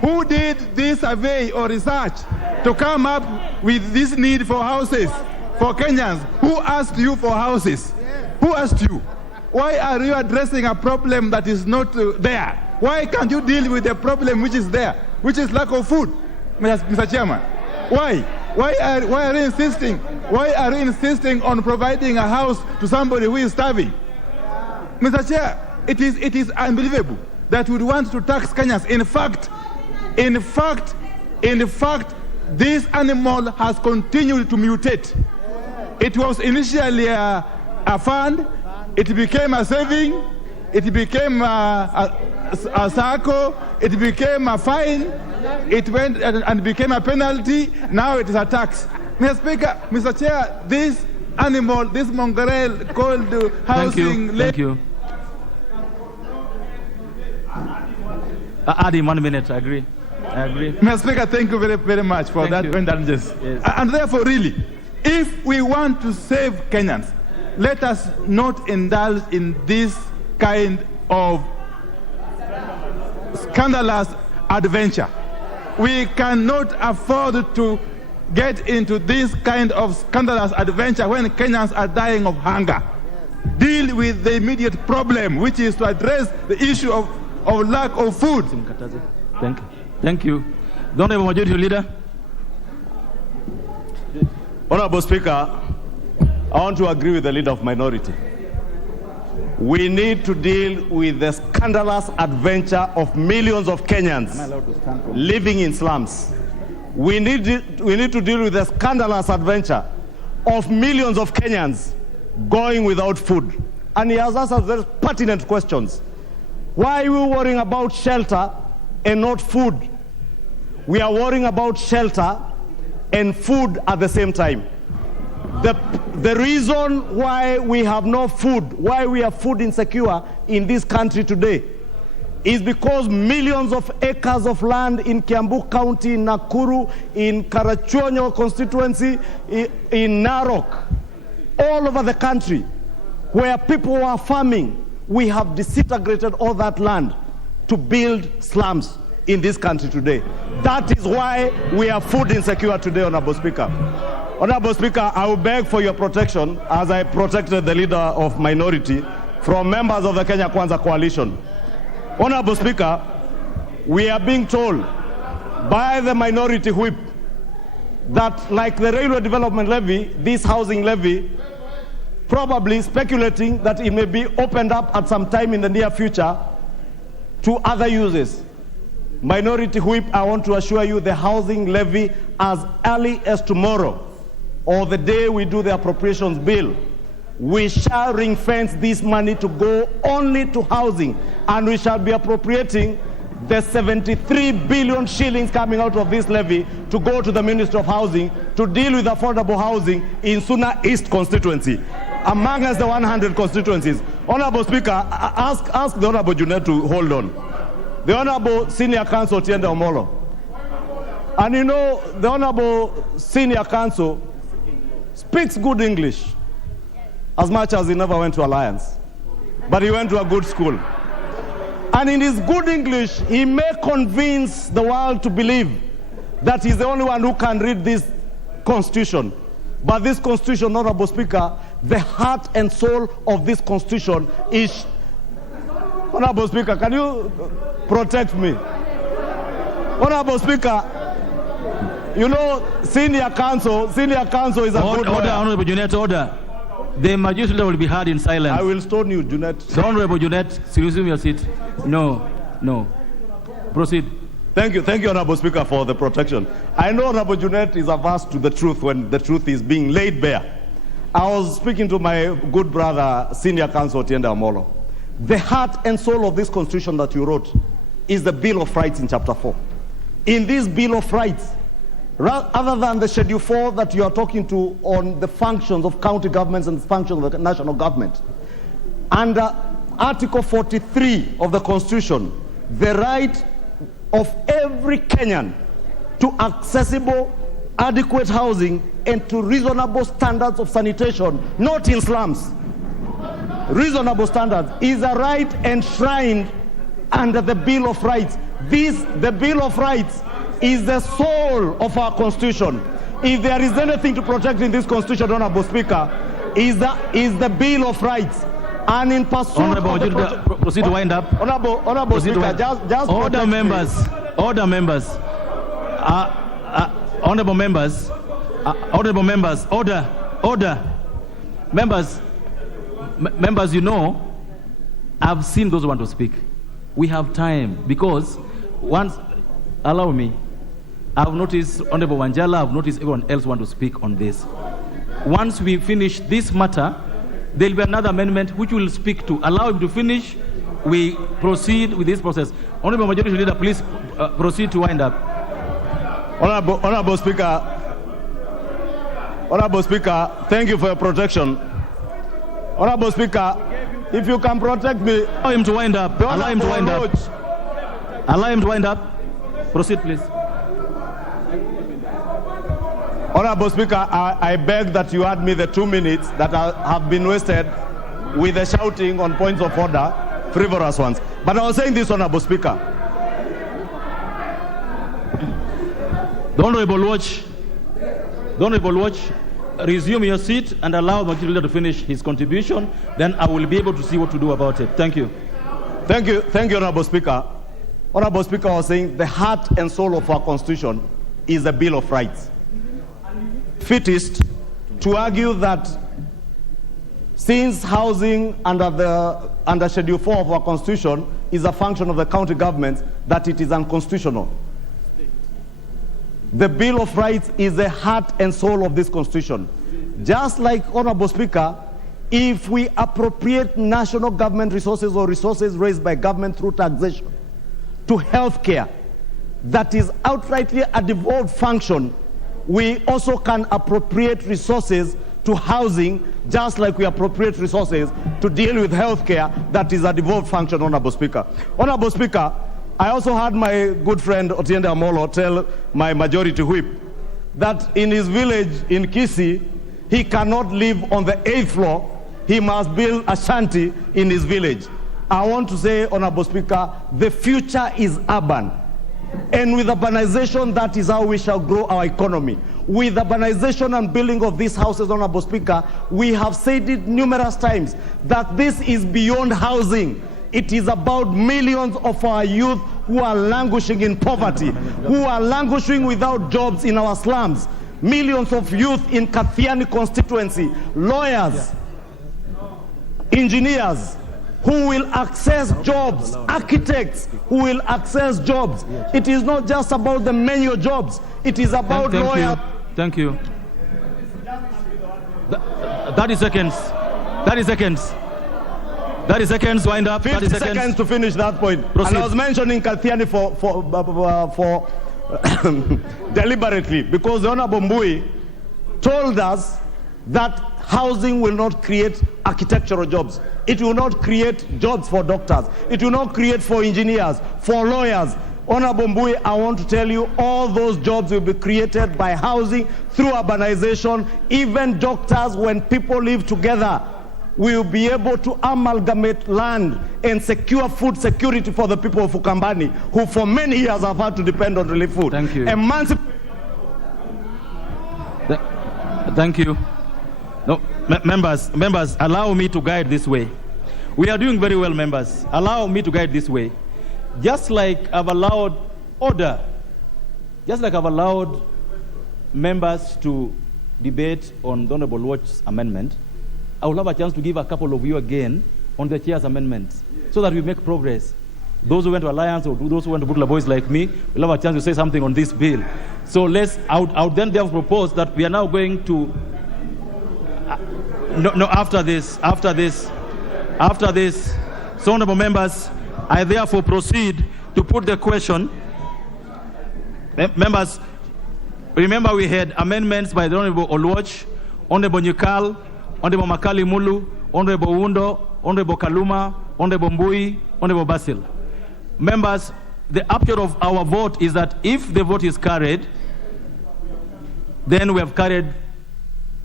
who did this survey or research to come up with this need for houses for Kenyans? Who asked you for houses? Who asked you? Why are you addressing a problem that is not there? Why can't you deal with the problem which is there, which is lack of food, Mr. Chairman? Why? Why are you insisting? Why are you insisting on providing a house to somebody who is starving? Mr. Chair, it is unbelievable that we want to tax Kenyans. In fact, this animal has continued to mutate. It was initially a fund, it became a saving, it became a circle, it became a fine, it went and became a penalty, now it is a tax. Mr. Speaker, Mr. Chair, this animal, this mongrel called housing... Thank you. Add in 1 minute, I agree. Mr. Speaker, thank you very, very much for that indulgence. Yes. And therefore, really, if we want to save Kenyans, let us not indulge in this kind of scandalous adventure. We cannot afford to get into this kind of scandalous adventure when Kenyans are dying of hunger. Deal with the immediate problem, which is to address the issue of lack of food. Thank you. Thank you. The Honorable Majority Leader. Honorable Speaker, I want to agree with the Leader of Minority. We need to deal with the scandalous adventure of millions of Kenyans living in slums. We need to deal with the scandalous adventure of millions of Kenyans going without food. And he has asked us very pertinent questions. Why are we worrying about shelter and not food? We are worrying about shelter and food at the same time. The reason why we have no food, why we are food insecure in this country today, is because millions of acres of land in Kiambu County, in Nakuru, in Karachuonyo constituency, in Narok, all over the country, where people are farming, we have disintegrated all that land to build slums in this country today. That is why we are food insecure today, Honorable Speaker. Honorable Speaker, I will beg for your protection as I protected the Leader of Minority from members of the Kenya Kwanza coalition. Honorable Speaker, we are being told by the Minority Whip that, like the railway development levy, this housing levy, probably speculating that it may be opened up at some time in the near future to other uses. Minority Whip, I want to assure you the housing levy, as early as tomorrow or the day we do the appropriations bill, we shall ring fence this money to go only to housing, and we shall be appropriating the 73 billion shillings coming out of this levy to go to the Ministry of Housing to deal with affordable housing in Suna East constituency. amongst the 100 constituencies. Honorable Speaker, ask the Honorable Junet to hold on. The Honorable Senior Counsel Tienda Omolo. And you know, the Honorable Senior Counsel speaks good English, as much as he never went to Alliance. But he went to a good school. And in his good English, he may convince the world to believe that he's the only one who can read this Constitution. But this Constitution, Honorable Speaker, the heart and soul of this Constitution is... Honorable Speaker, can you protect me? Honorable Speaker, you know, Senior Counsel is a good lawyer. Order, Honorable Junet, order. The majority will be heard in silence. I will stone you, Junet. The Honorable Junet, resume your seat. No. Proceed. Thank you, Honorable Speaker, for the protection. I know Honorable Junet is averse to the truth when the truth is being laid bare. I was speaking to my good brother, Senior Counsel Tienda Omolo. The heart and soul of this Constitution that you wrote is the Bill of Rights in Chapter 4. In this Bill of Rights, other than the Schedule 4 that you are talking to on the functions of county governments and the functions of the national government, under Article 43 of the Constitution, the right of every Kenyan to accessible, adequate housing and to reasonable standards of sanitation, not in slums. Reasonable standards is a right enshrined under the Bill of Rights. The Bill of Rights is the soul of our Constitution. If there is anything to protect in this Constitution, Honorable Speaker, is the Bill of Rights. And in pursuit Honorable, proceed to wind up. Honorable Speaker, just order, members. Order, members. Honorable members. Honorable members. Order. Members, you know, I've seen those who want to speak. We have time because once, allow me, I've noticed Honorable Wanjala, I've noticed everyone else want to speak on this. Once we finish this matter, there will be another amendment which will speak to. Allow him to finish. We proceed with this process. Honorable Majority Leader, please proceed to wind up. Honorable Speaker, thank you for your protection. Honorable Speaker, if you can protect me... Allow him to wind up. Allow him to wind up. Allow him to wind up. Proceed, please. Honorable Speaker, I beg that you add me the 2 minutes that have been wasted with the shouting on points of order, frivolous ones. But I was saying this, Honorable Speaker. The Honorable Watch, resume your seat and allow the Majority Leader to finish his contribution. Then I will be able to see what to do about it. Thank you. Thank you, Honorable Speaker. Honorable Speaker was saying the heart and soul of our Constitution is the Bill of Rights. Fittest to argue that since housing under Schedule 4 of our Constitution is a function of the county governments, that it is unconstitutional. The Bill of Rights is the heart and soul of this Constitution. Just like, Honorable Speaker, if we appropriate national government resources or resources raised by government through taxation to healthcare, that is outrightly a devolved function, we also can appropriate resources to housing, just like we appropriate resources to deal with healthcare, that is a devolved function, Honorable Speaker. Honorable Speaker, I also heard my good friend Otiende Amolo tell my majority whip that in his village in Kisii, he cannot live on the 8th floor. He must build a shanty in his village. I want to say, Honorable Speaker, the future is urban. And with urbanization, that is how we shall grow our economy. With urbanization and building of these houses, Honorable Speaker, we have said it numerous times that this is beyond housing. It is about millions of our youth who are languishing in poverty, who are languishing without jobs in our slums. Millions of youth in Kathiani constituency, lawyers, engineers, who will access jobs, architects who will access jobs. It is not just about the menial jobs. It is about lawyers. Thank you. 30 seconds. 30 seconds. 30 seconds, wind up. 50 seconds to finish that point. Proceed. And I was mentioning Kathiani for deliberately, because the Honorable Mbui told us that housing will not create architectural jobs. It will not create jobs for doctors. It will not create for engineers, for lawyers. Honorable Mbui, I want to tell you, all those jobs will be created by housing through urbanization. Even doctors, when people live together, will be able to amalgamate land and secure food security for the people of Ukambani, who for many years have had to depend on relief food. Thank you. Thank you. No, members, allow me to guide this way. We are doing very well, members. Allow me to guide this way. Just like I've allowed order, just like I've allowed members to debate on the Honorable Watch's amendment, I will have a chance to give a couple of you again on the chair's amendments so that we make progress. Those who went to Alliance or those who went to Butler Boys like me will have a chance to say something on this bill. So I would then therefore propose that we are now going to, after this. So, honorable members, I therefore proceed to put the question. Members, remember we had amendments by the Honorable Oluoch, Honorable Nyikal, Honorable Makali Mulu, Honorable Wundo, Honorable Kaluma, Honorable Mbui, Honorable Basil. Members, the upshot of our vote is that if the vote is carried, then we have carried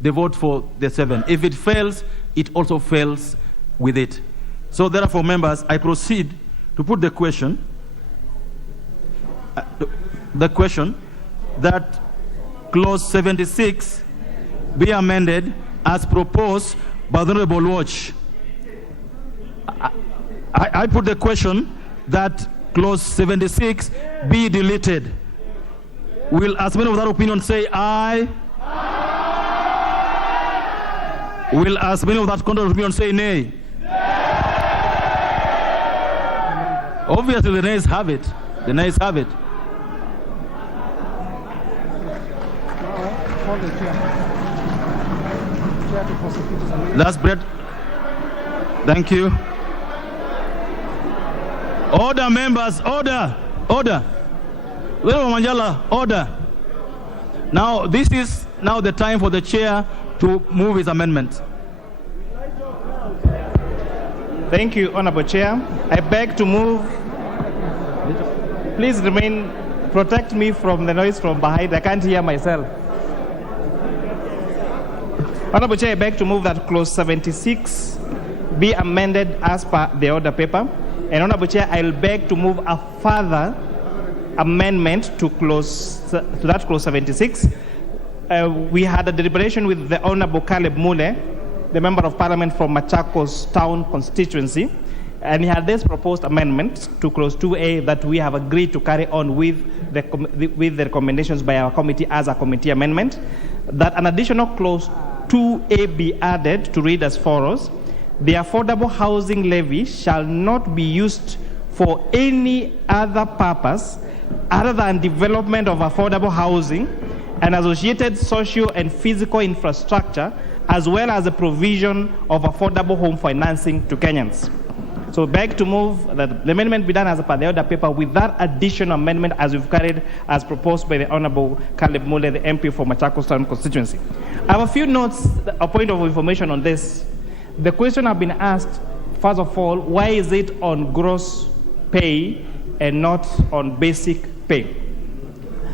the vote for the 7. If it fails, it also fails with it. So therefore, members, I proceed to put the question that clause 76 be amended as proposed by the Honorable Watch. I put the question that clause 76 be deleted. Will as many of that opinion say aye? Will as many of that contrary opinion say nay? Obviously, the nays have it. The nays have it. Last breath. Thank you. Order, members. Order. Order. Order. Now, this is now the time for the chair to move his amendment. Thank you, Honorable Chair. I beg to move. Please protect me from the noise from behind. I can't hear myself. Honorable Chair, I beg to move that clause 76 be amended as per the order paper. And Honorable Chair, I'll beg to move a further amendment to that clause 76. We had a deliberation with the Honorable Caleb Mule, the Member of Parliament from Machakos Town constituency, and he had this proposed amendment to clause 2A that we have agreed to carry on with the recommendations by our committee as a committee amendment, that an additional clause 2A be added to read as follows: the affordable housing levy shall not be used for any other purpose other than development of affordable housing and associated social and physical infrastructure, as well as the provision of affordable home financing to Kenyans. So beg to move that the amendment be done as per the order paper with that additional amendment as we've carried as proposed by the Honorable Caleb Mule, the MP for Machakos Town constituency. I have a few notes, a point of information on this. The question I've been asked, first of all, why is it on gross pay and not on basic pay?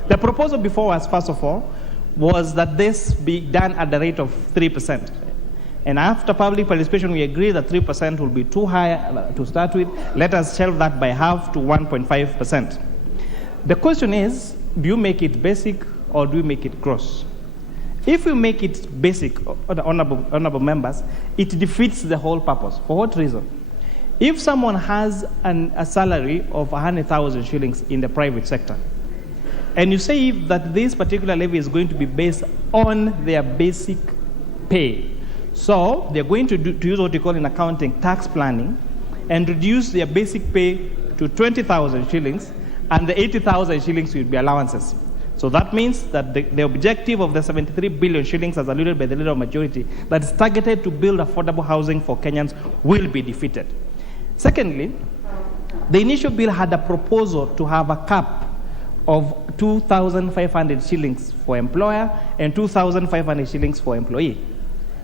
The proposal before us, first of all, was that this be done at the rate of 3%. And after public participation, we agreed that 3% will be too high to start with. Let us shelve that by half to 1.5%. The question is, do you make it basic or do you make it gross? If we make it basic, honorable members, it defeats the whole purpose. For what reason? If someone has a salary of 100,000 shillings in the private sector, and you say that this particular levy is going to be based on their basic pay, so they're going to use what you call in accounting tax planning and reduce their basic pay to 20,000 shillings, and the 80,000 shillings will be allowances. So that means that the objective of the 73 billion shillings, as alluded by the Leader of Majority, that is targeted to build affordable housing for Kenyans, will be defeated. Secondly, the initial bill had a proposal to have a cap of 2,500 shillings for employer and 2,500 shillings for employee.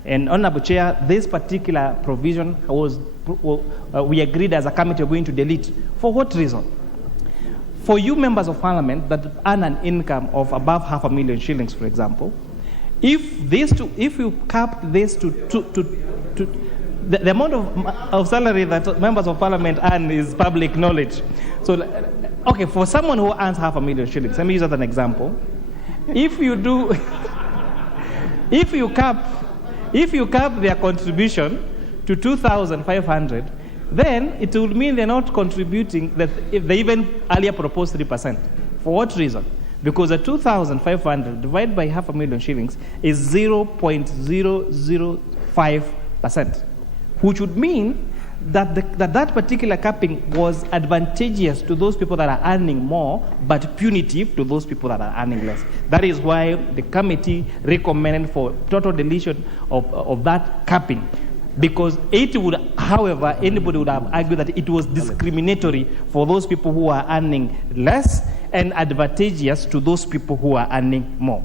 And Honorable Chair, this particular provision was, we agreed as a committee we're going to delete. For what reason? For you members of parliament that earn an income of above 500,000 shillings, for example, if you cap this to the amount of salary that members of parliament earn is public knowledge. So, okay, for someone who earns 500,000 shillings, let me use that as an example. If you do, if you cap their contribution to 2,500, then it will mean they're not contributing that if they even earlier proposed 3%. For what reason? Because the 2,500 divided by 500,000 shillings is 0.005%, which would mean that that particular capping was advantageous to those people that are earning more, but punitive to those people that are earning less. That is why the committee recommended for total deletion of that capping. Because it would, however, anybody would have argued that it was discriminatory for those people who are earning less and advantageous to those people who are earning more.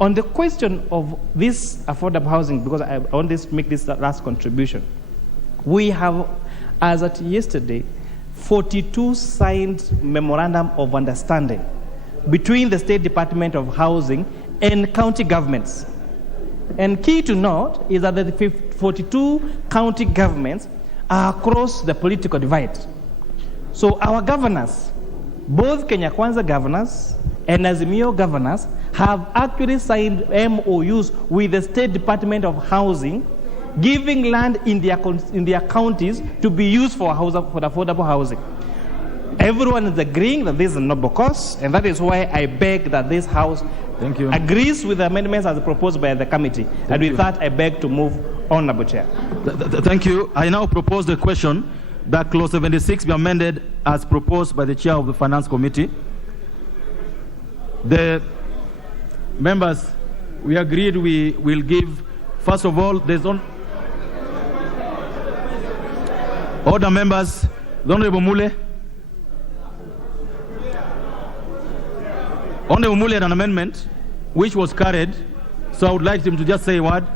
On the question of this affordable housing, because I want to make this last contribution, we have, as at yesterday, 42 signed memorandum of understanding between the State Department of Housing and county governments. And key to note is that the 42 county governments are across the political divide. So our governors, both Kenya Kwanza governors and Azimio governors, have actually signed MOUs with the State Department of Housing, giving land in their counties to be used for affordable housing. Everyone is agreeing that this is a noble cause, and that is why I beg that this House agrees with the amendments as proposed by the committee. And with that, I beg to move, Honorable Chair. Thank you. I now propose the question that Clause 76 be amended as proposed by the Chair of the Finance Committee. The members, we agreed we will give, first of all, there's order members, the Honorable Mule. Honorable Mule had an amendment which was carried, so I would like him to just say a word.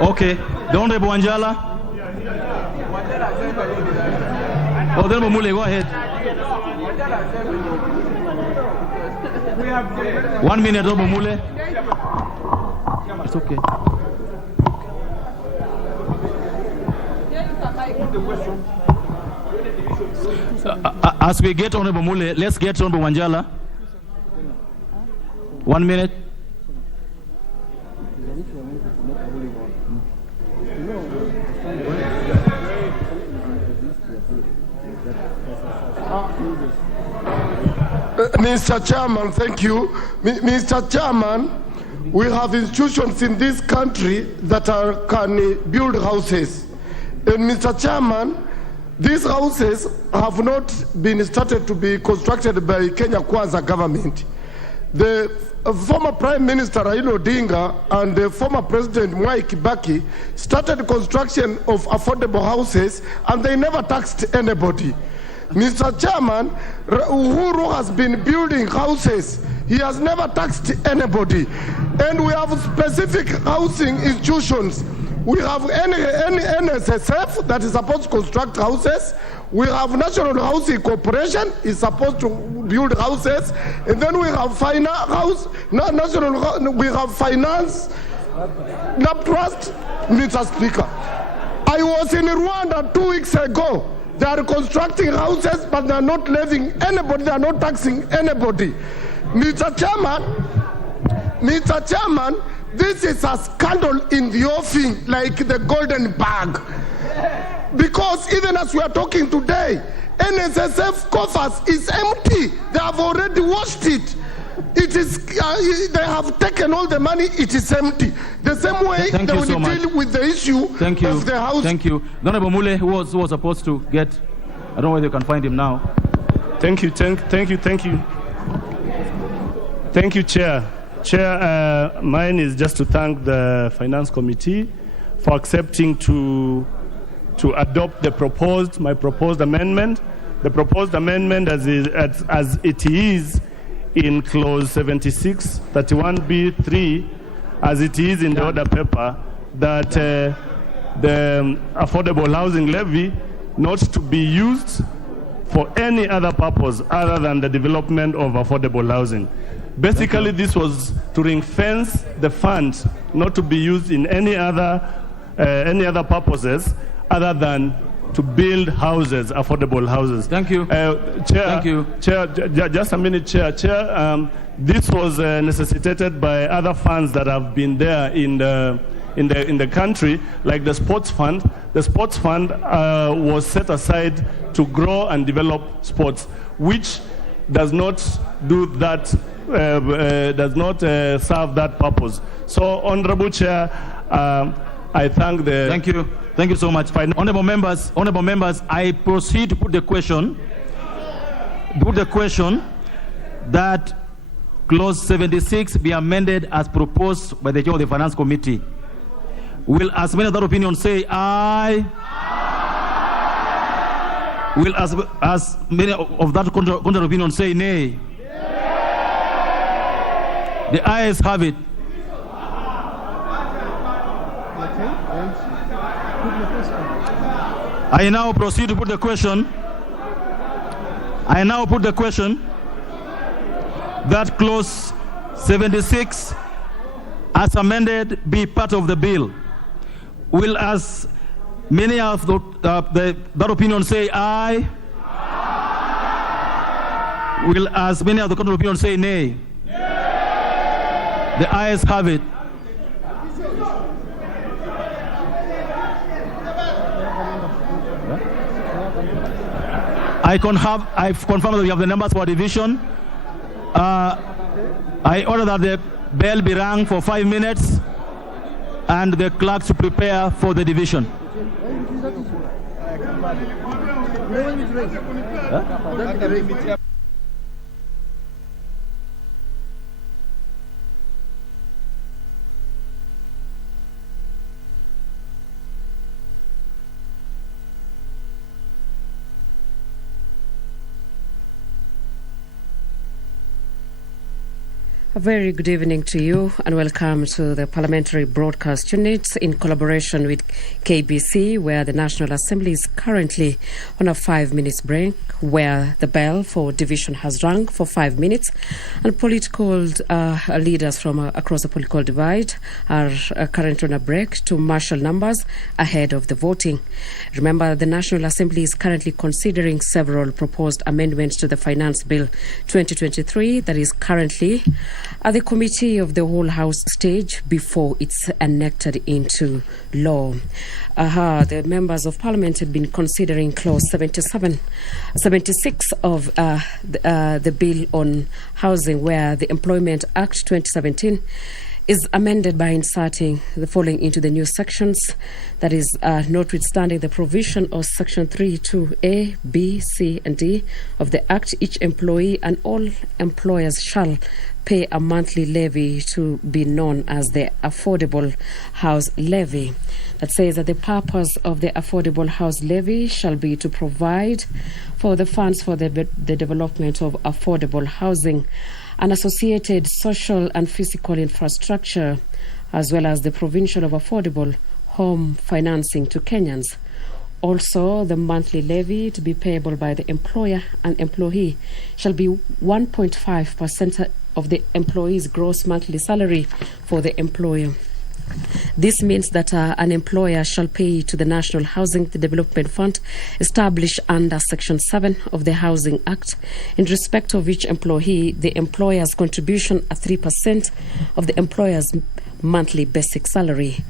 Okay, the Honorable Wanjala. Oh, the Honorable Mule, go ahead. 1 minute, Honorable Mule. It's okay. As we get Honorable Mule, let's get Honorable Wanjala. 1 minute. Mr. Chairman, thank you. Mr. Chairman, we have institutions in this country that can build houses. And Mr. Chairman, these houses have not been started to be constructed by Kenya Kwanza government. The former Prime Minister Raila Odinga and the former President Mwai Kibaki started construction of affordable houses, and they never taxed anybody. Mr. Chairman, Uhuru has been building houses. He has never taxed anybody. And we have specific housing institutions. We have NSSF that is supposed to construct houses. We have National Housing Corporation is supposed to build houses. And then we have we have finance, NAP Trust, Mr. Speaker. I was in Rwanda 2 weeks ago. They are constructing houses, but they are not levying anybody, they are not taxing anybody. Mr. Chairman, this is a scandal in the offing, like the golden bag. Because even as we are talking today, NSSF coffers is empty. They have already washed it. It is, they have taken all the money, it is empty. The same way they will deal with the issue of the house. Thank you. The Honorable Mule, who was supposed to get, I don't know whether you can find him now. Thank you, Chair. Chair, mine is just to thank the Finance Committee for accepting to adopt my proposed amendment. The proposed amendment as it is in clause 76, 31B3, as it is in the order paper, that the affordable housing levy not to be used for any other purpose other than the development of affordable housing. Basically, this was to ring fence the fund not to be used in any other purposes other than to build houses, affordable houses. Thank you. Chair, Thank you. Chair, just a minute, Chair. This was necessitated by other funds that have been there in the country, like the sports fund. The sports fund was set aside to grow and develop sports, which does not do that, does not serve that purpose. So, Honorable Chair, I thank the... Thank you. Thank you so much. Honorable members, I proceed to put the question that Clause 76 be amended as proposed by the Chair of the Finance Committee. Will as many of that opinion say aye? Will as many of that contrary opinion say nay? The ayes have it. I now proceed to put the question. That clause 76 as amended be part of the bill. Will as many of that opinion say aye? Will as many of the contrary opinion say nay? The ayes have it. I've confirmed that we have the numbers for division. I order that the bell be rung for 5 minutes and the clerk to prepare for the division. A very good evening to you and welcome to the Parliamentary Broadcast Unit in collaboration with KBC, where the National Assembly is currently on a 5-minute break, where the bell for division has rung for 5 minutes and political leaders from across the political divide are currently on a break to marshal numbers ahead of the voting. Remember, the National Assembly is currently considering several proposed amendments to the Finance Bill 2023 that is currently at the Committee of the Whole House stage before it's enacted into law. The members of Parliament had been considering Clause 76 of the Bill on Housing, where the Employment Act 2017 is amended by inserting the following into the new sections. That is, notwithstanding the provision of Section 3(2)(a), B, C, and D of the Act, each employee and all employers shall pay a monthly levy to be known as the Affordable House Levy. That says that the purpose of the Affordable House Levy shall be to provide for the funds for the development of affordable housing and associated social and physical infrastructure, as well as the provision of affordable home financing to Kenyans. Also, the monthly levy to be payable by the employer and employee shall be 1.5% of the employee's gross monthly salary for the employer. This means that an employer shall pay to the National Housing Development Fund established under Section 7 of the Housing Act, in respect of each employee, the employer's contribution at 3% of the employer's monthly basic salary.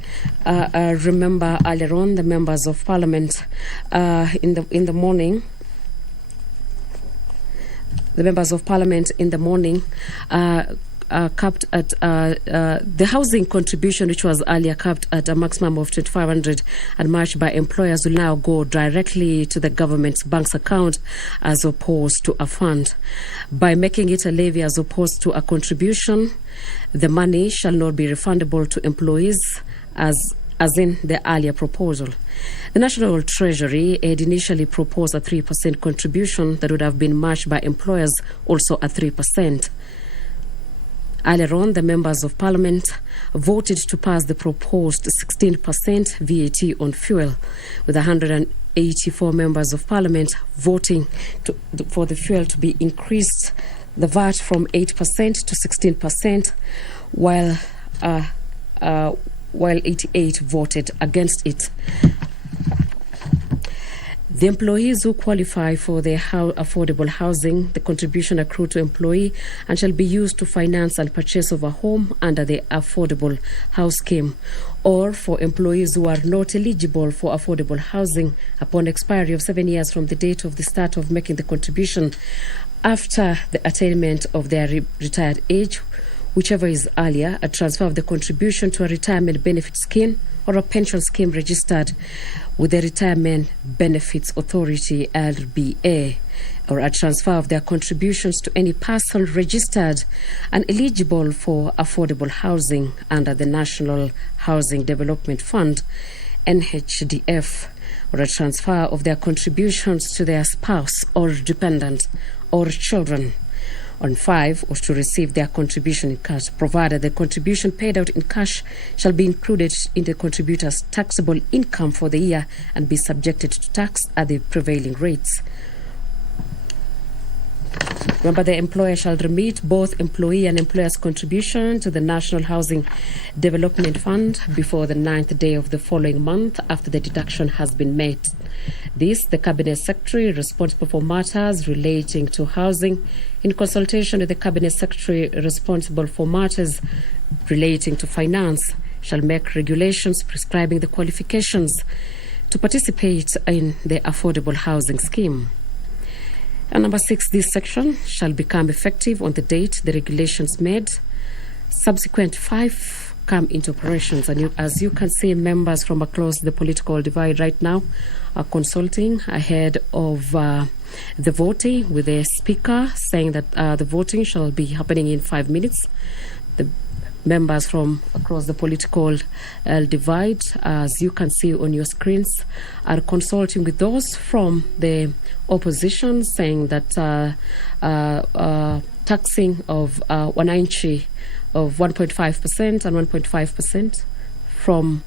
Remember, earlier on, the members of Parliament in the morning. The members of Parliament in the morning capped at the housing contribution, which was earlier capped at a maximum of 2,500 and matched by employers, will now go directly to the government's bank's account as opposed to a fund. By making it a levy as opposed to a contribution, the money shall not be refundable to employees as in the earlier proposal. The National Treasury had initially proposed a 3% contribution that would have been matched by employers also at 3%. Earlier on, the members of parliament voted to pass the proposed 16% VAT on fuel, with 184 members of parliament voting for the fuel to be increased, the VAT from 8% to 16%, while 88 voted against it. The employees who qualify for the affordable housing, the contribution accrued to employee and shall be used to finance and purchase of a home under the affordable house scheme, or for employees who are not eligible for affordable housing upon expiry of 7 years from the date of the start of making the contribution after the attainment of their retired age, whichever is earlier, a transfer of the contribution to a retirement benefit scheme or a pension scheme registered with the Retirement Benefits Authority, RBA, or a transfer of their contributions to any person registered and eligible for affordable housing under the National Housing Development Fund, NHDF, or a transfer of their contributions to their spouse or dependent or children. On 5, or to receive their contribution in cash, provided the contribution paid out in cash shall be included in the contributor's taxable income for the year and be subjected to tax at the prevailing rates. Remember, the employer shall remit both employee and employer's contribution to the National Housing Development Fund before the 9th day of the following month after the deduction has been made. This, the Cabinet Secretary responsible for matters relating to housing, in consultation with the Cabinet Secretary responsible for matters relating to finance, shall make regulations prescribing the qualifications to participate in the affordable housing scheme. And number 6, this section shall become effective on the date the regulations made. Subsequent 5 come into operations. And as you can see, members from across the political divide right now are consulting ahead of the voting with the Speaker, saying that the voting shall be happening in 5 minutes. The members from across the political divide, as you can see on your screens, are consulting with those from the opposition, saying that taxing of wananchi of 1.5% and 1.5% from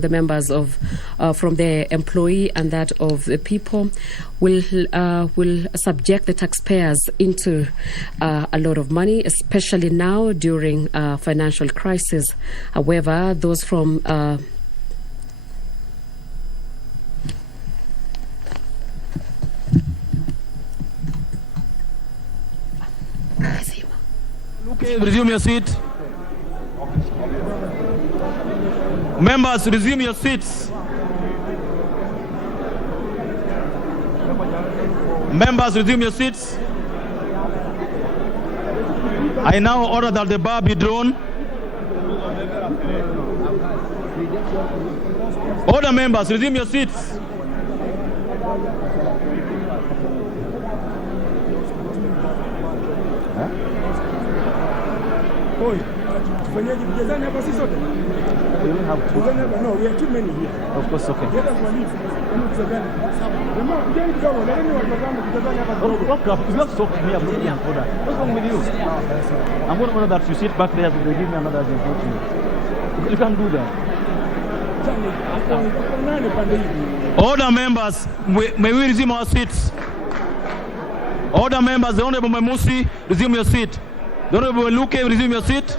the members of from the employee and that of the people will subject the taxpayers into a lot of money, especially now during financial crisis. However, those from Okay, resume your seat. Members, resume your seats. Members, resume your seats. I now order that the bar be drawn. Order, members, resume your seats. We will have two. No, we have too many here. Of course, okay. The others will leave. It's not so clear. What's wrong with you? I'm going to order that you sit back there. They give me another unfortunate. You can't do that. Order, members. May we resume our seats? Order, members. The Honorable Memusi, resume your seat. The Honorable Luke, resume your seat.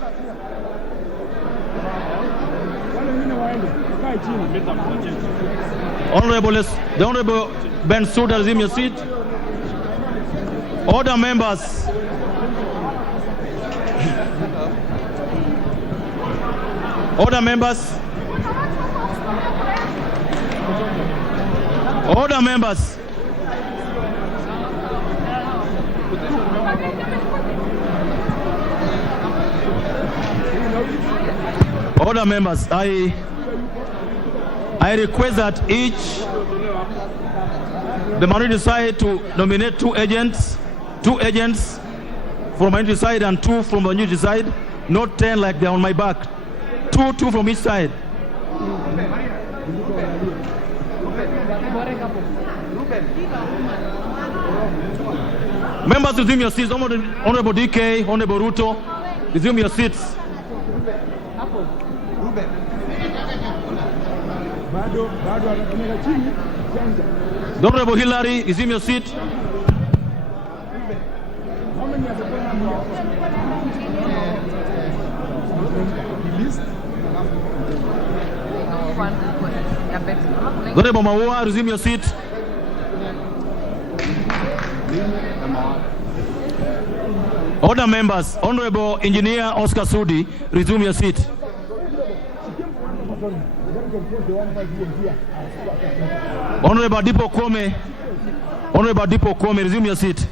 The Honorable Ben Suda, resume your seat. Order, members. Order, members. Order, members. Order, members. I request that the minority side to nominate two agents from minority side and 2 from the majority side, not 10 like they're on my back. 2 from each side. Members, resume your seats. Honorable DK, Honorable Ruto, resume your seats. Honorable Hillary, resume your seat. Honorable Maua, resume your seat. Order members, Honorable Engineer Oscar Sudi, resume your seat. Honorable Dipo Kwame, resume your seat.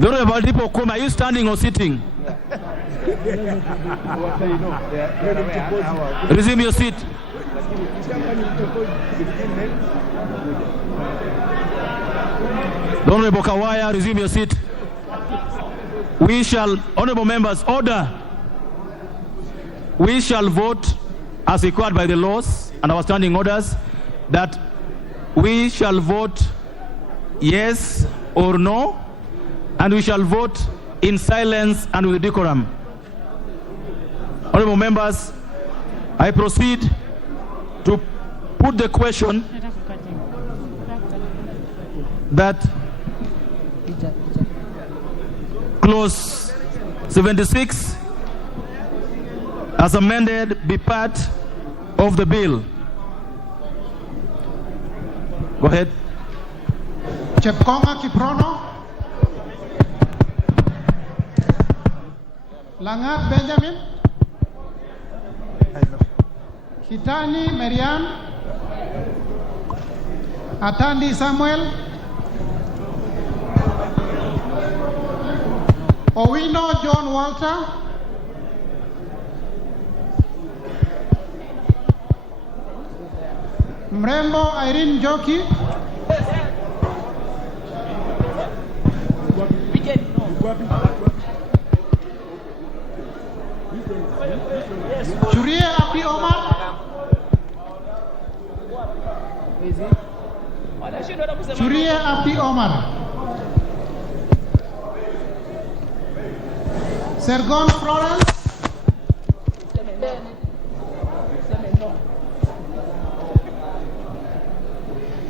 Honorable Dipo Kwame, are you standing or sitting? Resume your seat. Honorable Kawaya, resume your seat. We shall, honorable members, order. We shall vote as required by the laws and our standing orders that we shall vote yes or no, and we shall vote in silence and with decorum. Honorable members, I proceed to put the question that Clause 76 as amended be part of the bill. Go ahead. Chepkonga Kiprono, Langat Benjamin, Kitani Marian, Atandi Samuel, Owino John Walter, Mrembo Irene Joki, Churie Abdi Omar, Churie Abdi Omar, Sergon Florence,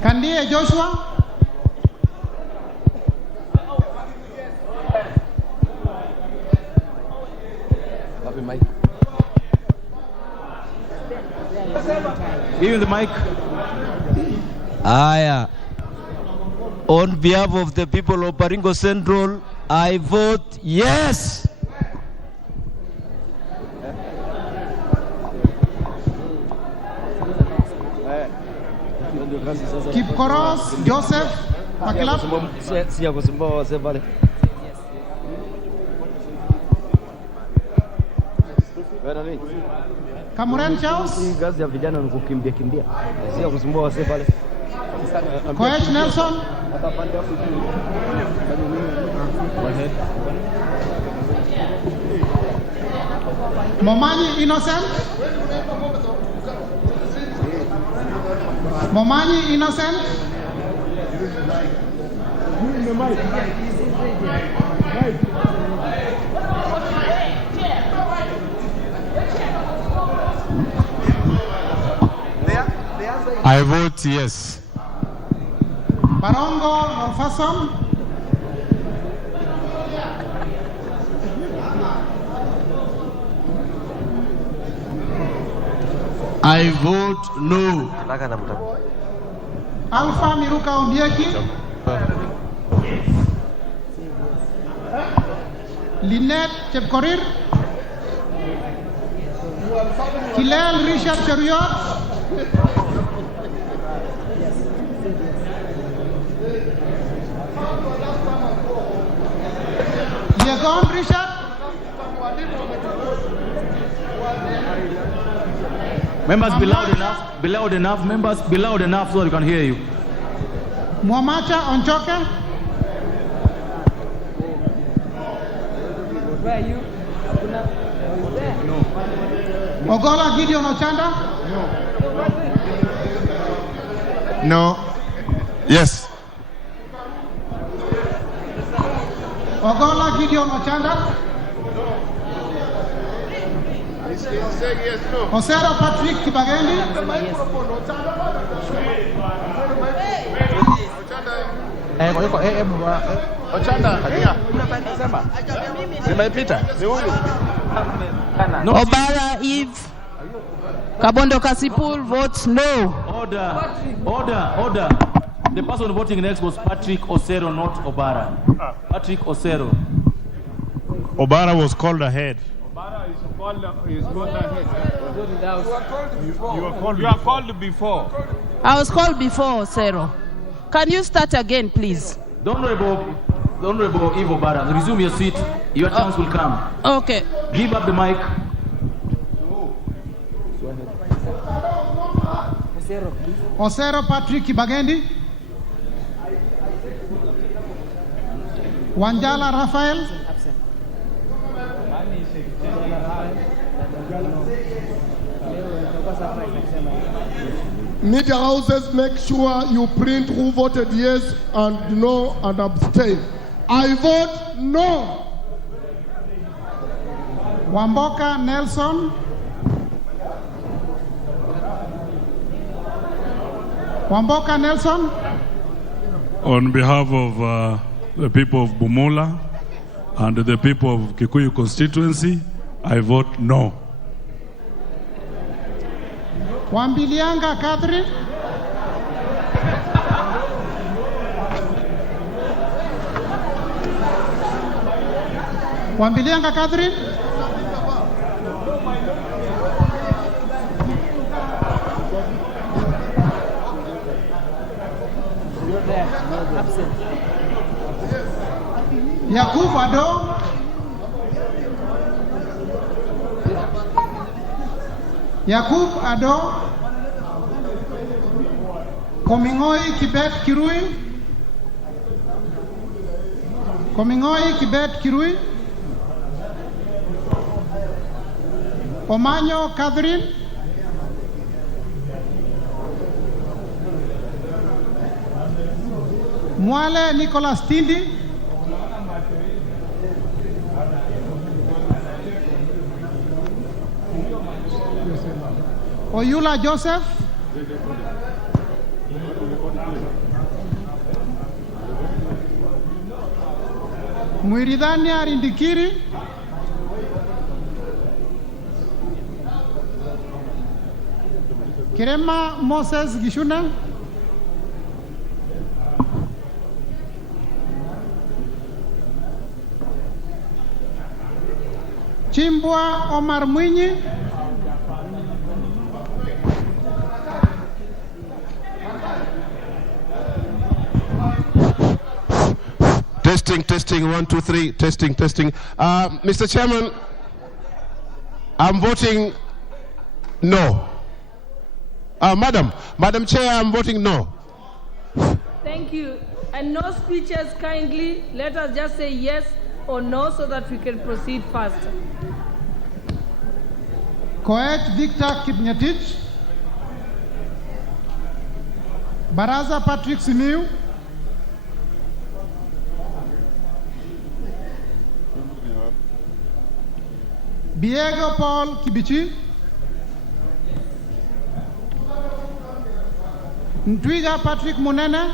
Kandie Joshua, Give me the mic. Aya. On behalf of the people of Baringo Central, I vote yes. Kipkoros Joseph Makilap, Kamuren Charles, Kazi ya vijana ni kukimbia kimbia. Sio kusumbua wase pale. Koech Nelson, Momanyi Innocent, Momanyi Innocent, I vote yes. Barongo Norfason, I vote no. Alpha Miruka Ondieki, Lynette Chepkorir, Kilel Richard Cheriot, Yegon Richard, Members, be loud enough. Be loud enough. Members, be loud enough so I can hear you. Mwamacha Onchoke, Where are you? Ogola Gideon Ochanda, No. Yes. Ogola Gideon Ochanda. Osero Patrick Kibagendi. Obara Eve. Kabondo Kasipul votes no. Order. The person voting next was Patrick Osero, not Obara. Patrick Osero. Obara was called ahead. Obara is called ahead. You are called before. I was called before, Osero. Can you start again, please? The Honorable Eve Obara, resume your seat. Your chance will come. Okay. Give up the mic. Osero Patrick Kibagendi. Wanjala Raphael. Media houses, make sure you print who voted yes and no and abstain. I vote no. Wamboka Nelson. Wamboka Nelson. On behalf of the people of Bumula and the people of Kikuyu constituency, I vote no. Wambilianga Catherine. Wambilianga Catherine. Yakub Ado. Yakub Ado. Komingoi Kibet Kirui. Komingoi Kibet Kirui. Omanyo Catherine. Mwale Nicholas Tindi. Oyula Joseph. Mwiridania Rindikiri. Kirema Moses Gishuna. Chimbwa Omar Mwinyi. Testing, 1, 2, 3, testing. Mr. Chairman, I'm voting no. Madam Chair, I'm voting no. Thank you. And no speeches, kindly. Let us just say yes or no so that we can proceed faster. Koech Victor Kipngetich. Baraza Patrick Simiu. Diego Paul Kibichi. Ntwiga Patrick Munene.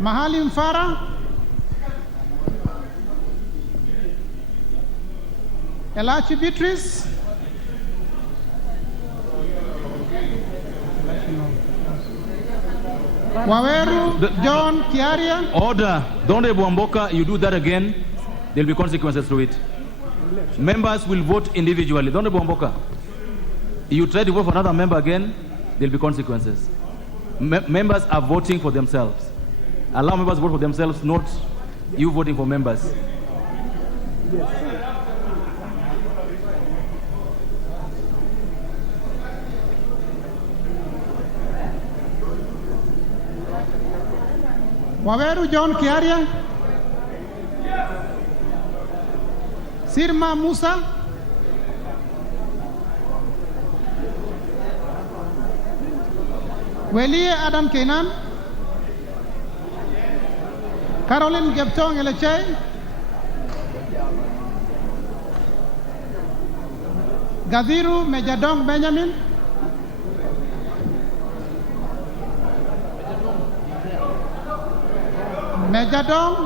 Mahali Mfara. Elachi Beatrice. Waweru John Kiaria. Order. Don't Wamboka, you do that again, there'll be consequences to it. Members will vote individually. Don't Wamboka. You try to vote for another member again, there'll be consequences. Members are voting for themselves. Allow members to vote for themselves, not you voting for members. Waweru John Kiaria. Sirma Musa. Welie Adam Kenan, Caroline Geptong Elechei, Gadhiru Mejadong Benjamin, Mejadong,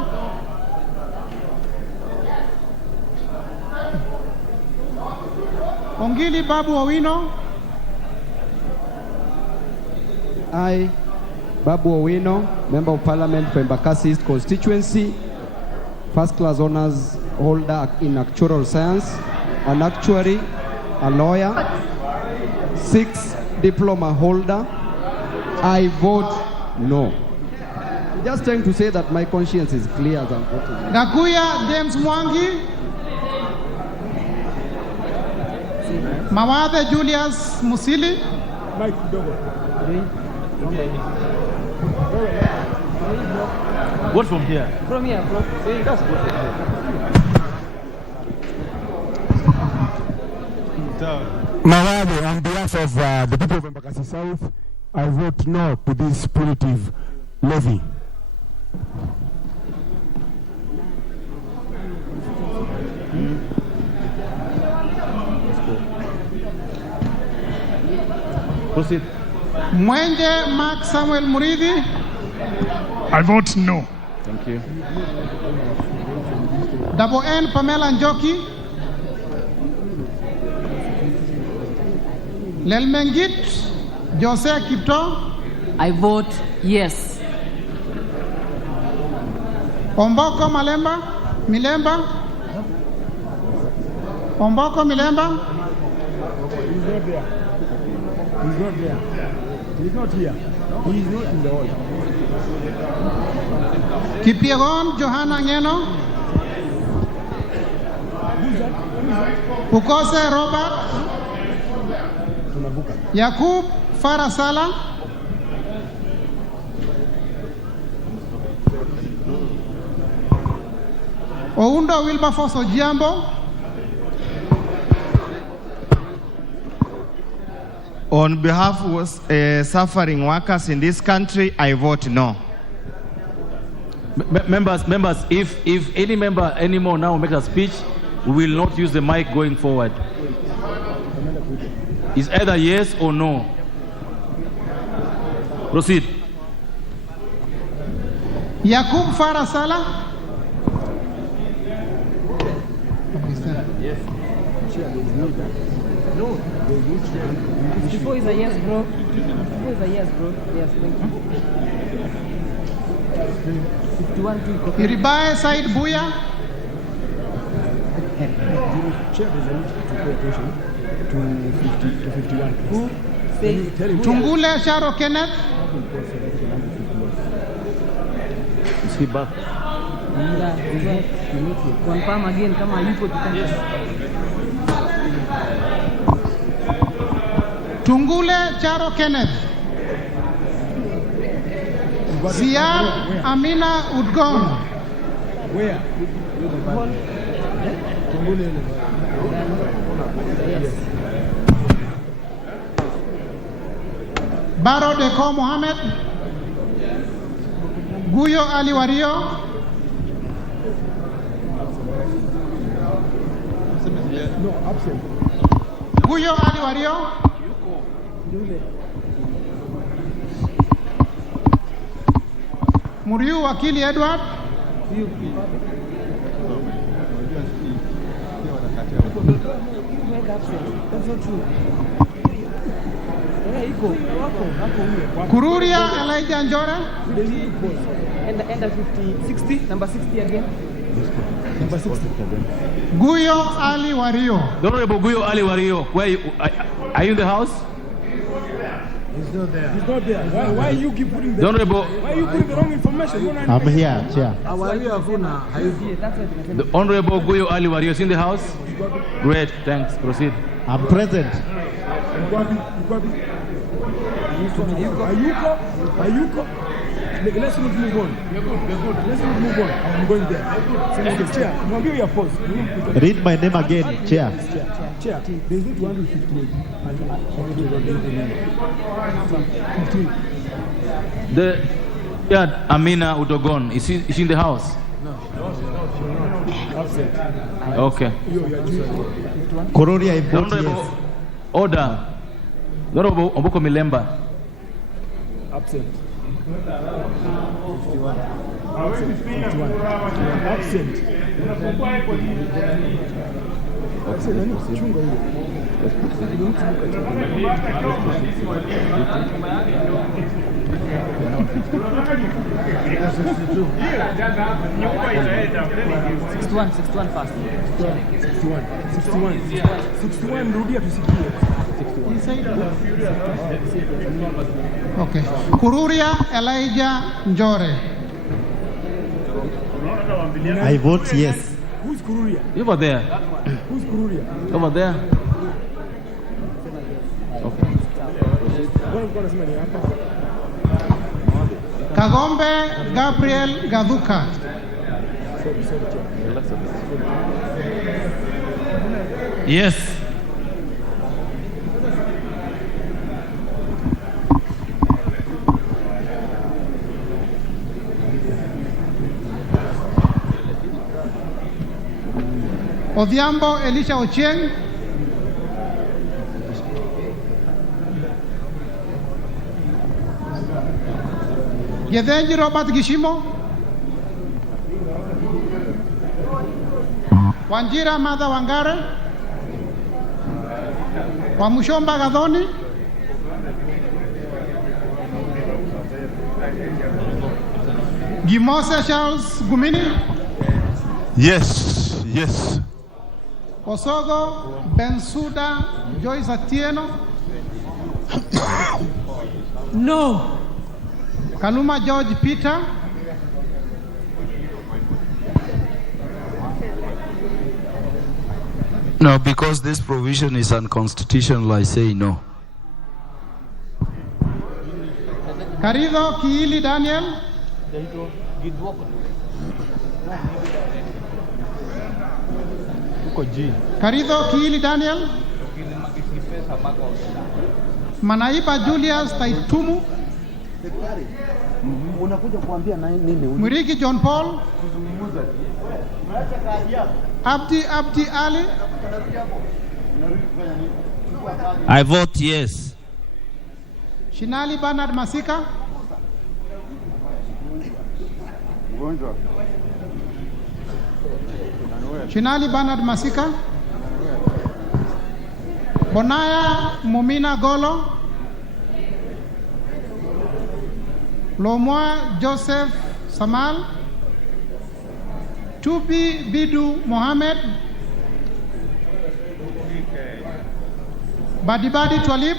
Ongili Babu Owino, I, Babu Owino, Member of Parliament for Embakasi East Constituency, First Class Honours Holder in Actuarial Science, an actuary, a lawyer, 6 diploma holder. I vote no. Just trying to say that my conscience is clear as I'm voting. Gakuya James Mwangi, Mawade Julius Musili, What from here? From here, bro. That's Mawade, on behalf of the people of Embakasi South, I vote no to this punitive levy. Proceed. Mwenje Mark Samuel Muridi, I vote no. Thank you. Double N Pamela Njoki, Lelmengit Jose Kipto, I vote yes. Omboko Milemba, Omboko Milemba, He's not there. He's not there. He's not here. He is not in the hall. Kipiegon Johanna Ngeno, Ukose Robert, Yakub Farasala, Oundo Wilberforce Ojiambo, On behalf of suffering workers in this country, I vote no. Members, if any member anymore now makes a speech, we will not use the mic going forward. It's either yes or no. Proceed. Yakub Farasala, Yes. No, before is a yes, bro. Before is a yes, bro. Yes, thank you. 51 to Iribae Said Buya, Chair, there's a need to pay attention to 51. Who? Say, Tungule Sharo Kenneth, Is he back? confirm again, come on, you put Tungule Charo Kenneth, Zia Amina Udgong, Where? Baro Deko Mohammed, Guyo Ali Wario, No, absent. Guyo Ali Wario, Muriu Wakili Edward, Kururia Elijah Njora, and 60, number 60 again. Number 60. Guyo Ali Wario. The Honorable Guyo Ali Wario, are you in the house? He's not there. He's not there. Why you keep putting the Why you putting the wrong information? I'm here, Chair. The Honorable Guyo Ali Wario is in the house? Great, thanks. Proceed. I'm present. Ayuko. Let's not move on. Let's not move on. I'm going there. Chair, mwambie your pause. Read my name again, Chair. Chair, there's no 258. 15. Amina Udogon, is she in the house? No. Absent. Okay. Kururia, I vote yes. Order. Honorable Omboko Milemba. Absent. 51. Absent. Sixty-one fast. 61 rudia tusikie. Okay. Kururia Elijah Njore. I vote yes. Who's Kururia? Over there. Who's Kururia? Over there. Okay. Kagombe Gabriel Gaduka. Yes. Odhiambo Elisha Ochieng. Yedenji Robert Gishimo. Wanjira Martha Wangare. Wamushomba Gadhoni. Gimose Charles Gumini. Yes. Osogo Bensuda Joyce Atieno. No. Kaluma George Peter. No, because this provision is unconstitutional, I say no. Karido Kiili Daniel. Karido Kiili Daniel. Manaiba Julius Taitumu. Mwirigi John Paul. Abdi Ali. I vote yes. Shinali Bernard Masika. Shinali Bernard Masika. Bonaya Mumina Golo. Lomwa Joseph Samal. Tupi Bidu Mohammed. Badibadi Twalib.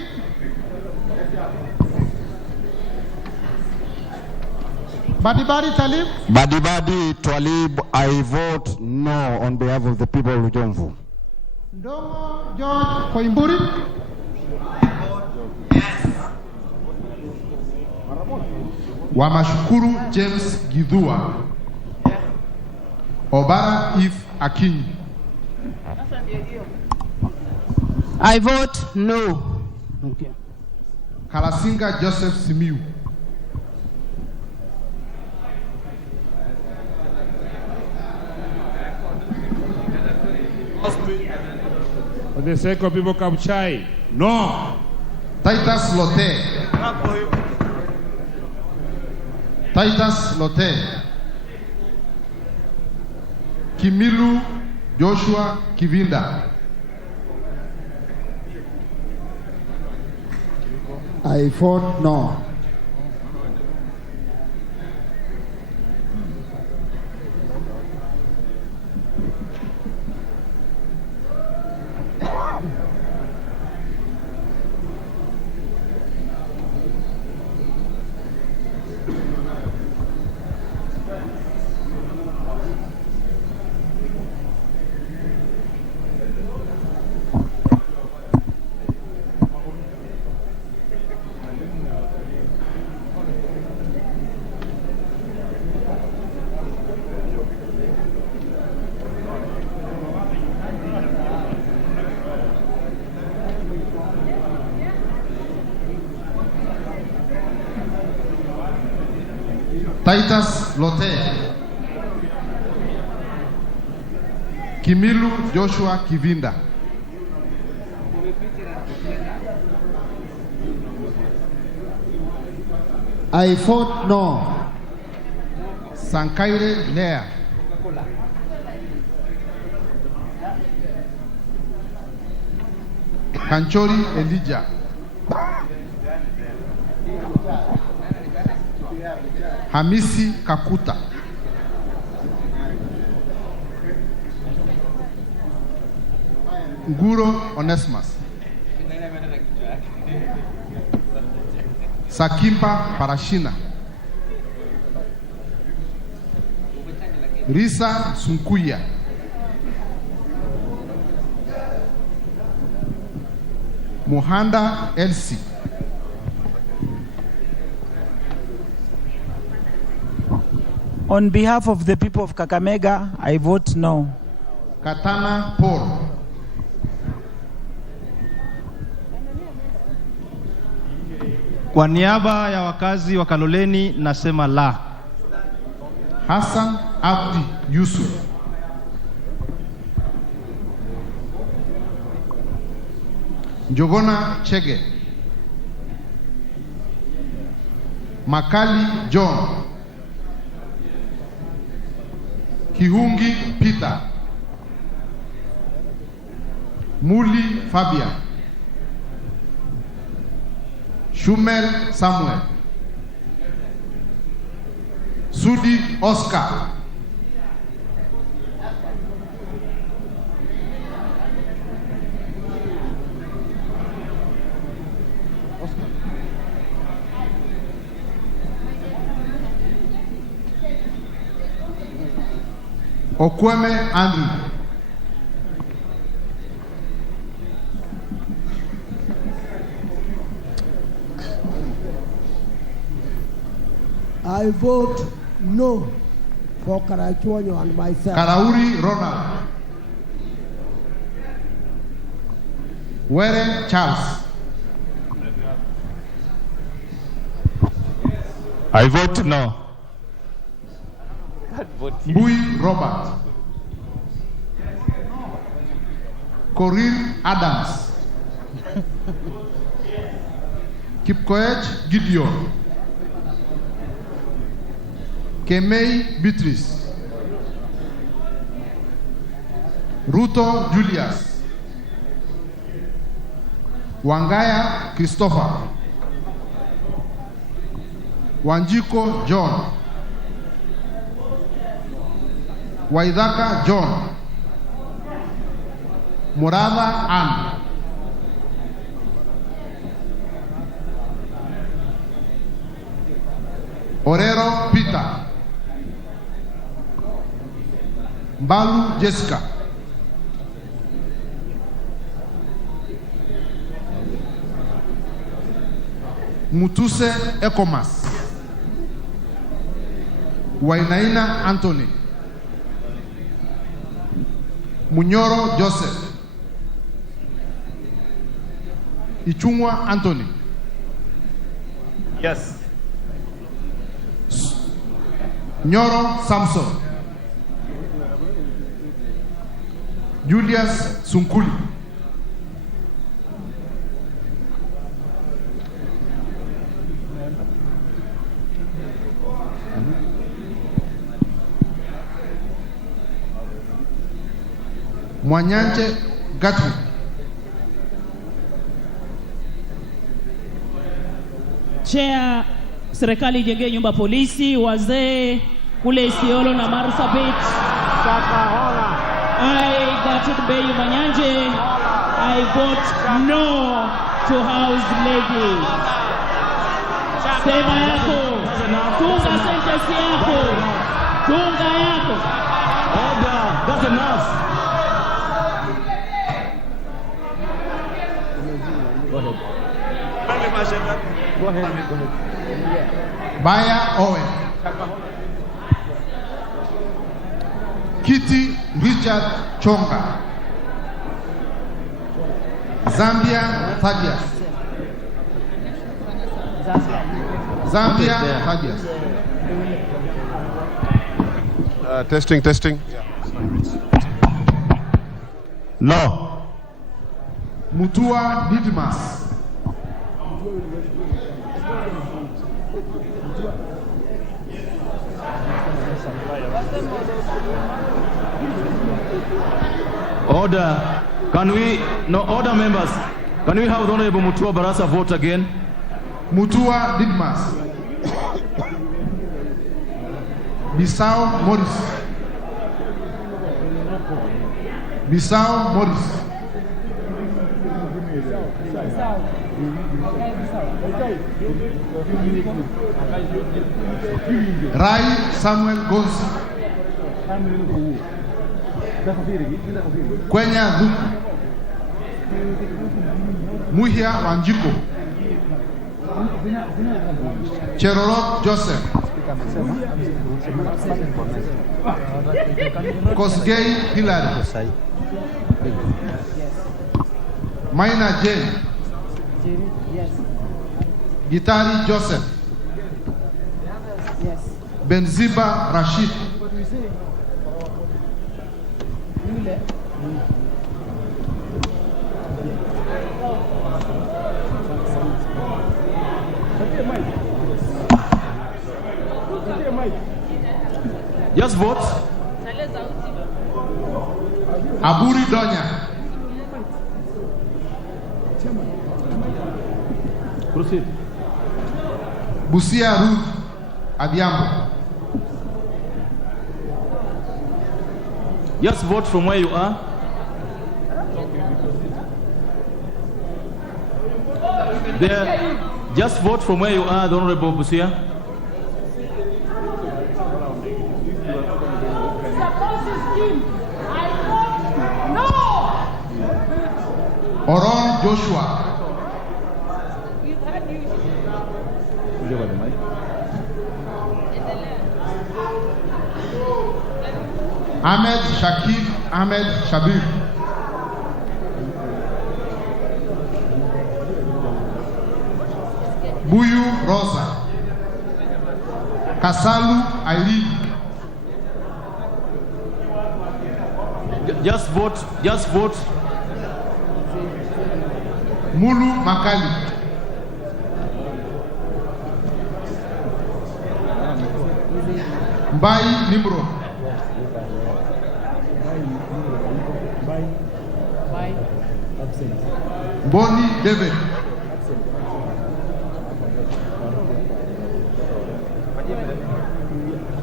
Badibadi Talib. Badibadi Twalib, I vote no on behalf of the people of Jomvu. Ndongo George Koimburi. Wamashukuru James Gidua. Obara Eve Akinyi. I vote no. Okay. Kalasinga Joseph Simiu. For the sake of people Kabuchai. No. Titus Lote. Titus Lote. Kimilu Joshua Kivinda. I vote no. Titus Lote, Kimilu Joshua Kivinda, I vote no. Sankaire Lea, Kanchori Elijah, Hamisi Kakuta, Nguro Onesimus, Sakimpa Parashina, Risa Sunkuya, Muhanda Elsie, On behalf of the people of Kakamega, I vote no. Katana Paul, Kwa niaba ya wakazi wa Kaloleni nasema la. Hassan Abdi Yusuf, Njogona Chege, Makali John, Kihungi Peter, Muli Fabian, Shumel Samuel, Sudi Oscar, Okweme Andrew, I vote no for Karachuonyo and myself. Karauri Ronald, Were Charles, I vote no. Bui Robert, Corinne Adams, Kipkoech Gideon, Kemei Beatrice, Ruto Julius, Wangaya Christopher, Wanjiko John, Waidaka John, Murada Ann, Orero Peter, Mbalu Jessica, Mutuse Ekomas, Wainaina Anthony, Munyoro Joseph, Ichungwa Anthony. Yes. Nyoro Samson, Julius Sunkuli, Mwanyanche Gatwi, Chair, serikali ijengee nyumba polisi, wazee kule Isiolo na Marsabit. I, Gatut Beyu Manyanje, I vote no to house levy. Sema yako, tunga sentence yako, tunga yako. Order, that's enough. Go ahead. Baya Owen, Kitty Richard Chonga, Zambia Thaddeus, Testing. No. Mutua Didmas. Order. Order members. Can we have the Honorable Mutua Barasa vote again? Mutua Didmas. Bissau Morris. Rai Samuel Gonzi. Kwenya Dhuku. Muhia Wanjiko. Cherorot Joseph. Kosgei Hilary. Maina Jane. Gitari Joseph. Benziba Rashid. Just vote. Aburi Donya. Proceed. Busia Ruth Adiambo. Just vote from where you are. There. Just vote from where you are, the Honorable Busia. Oron Joshua. Ahmed Shakib Ahmed Shabir. Buyu Rosa. Kasalu Irene. Just vote. Mulu Makali. Mbai Nimro. Boni David.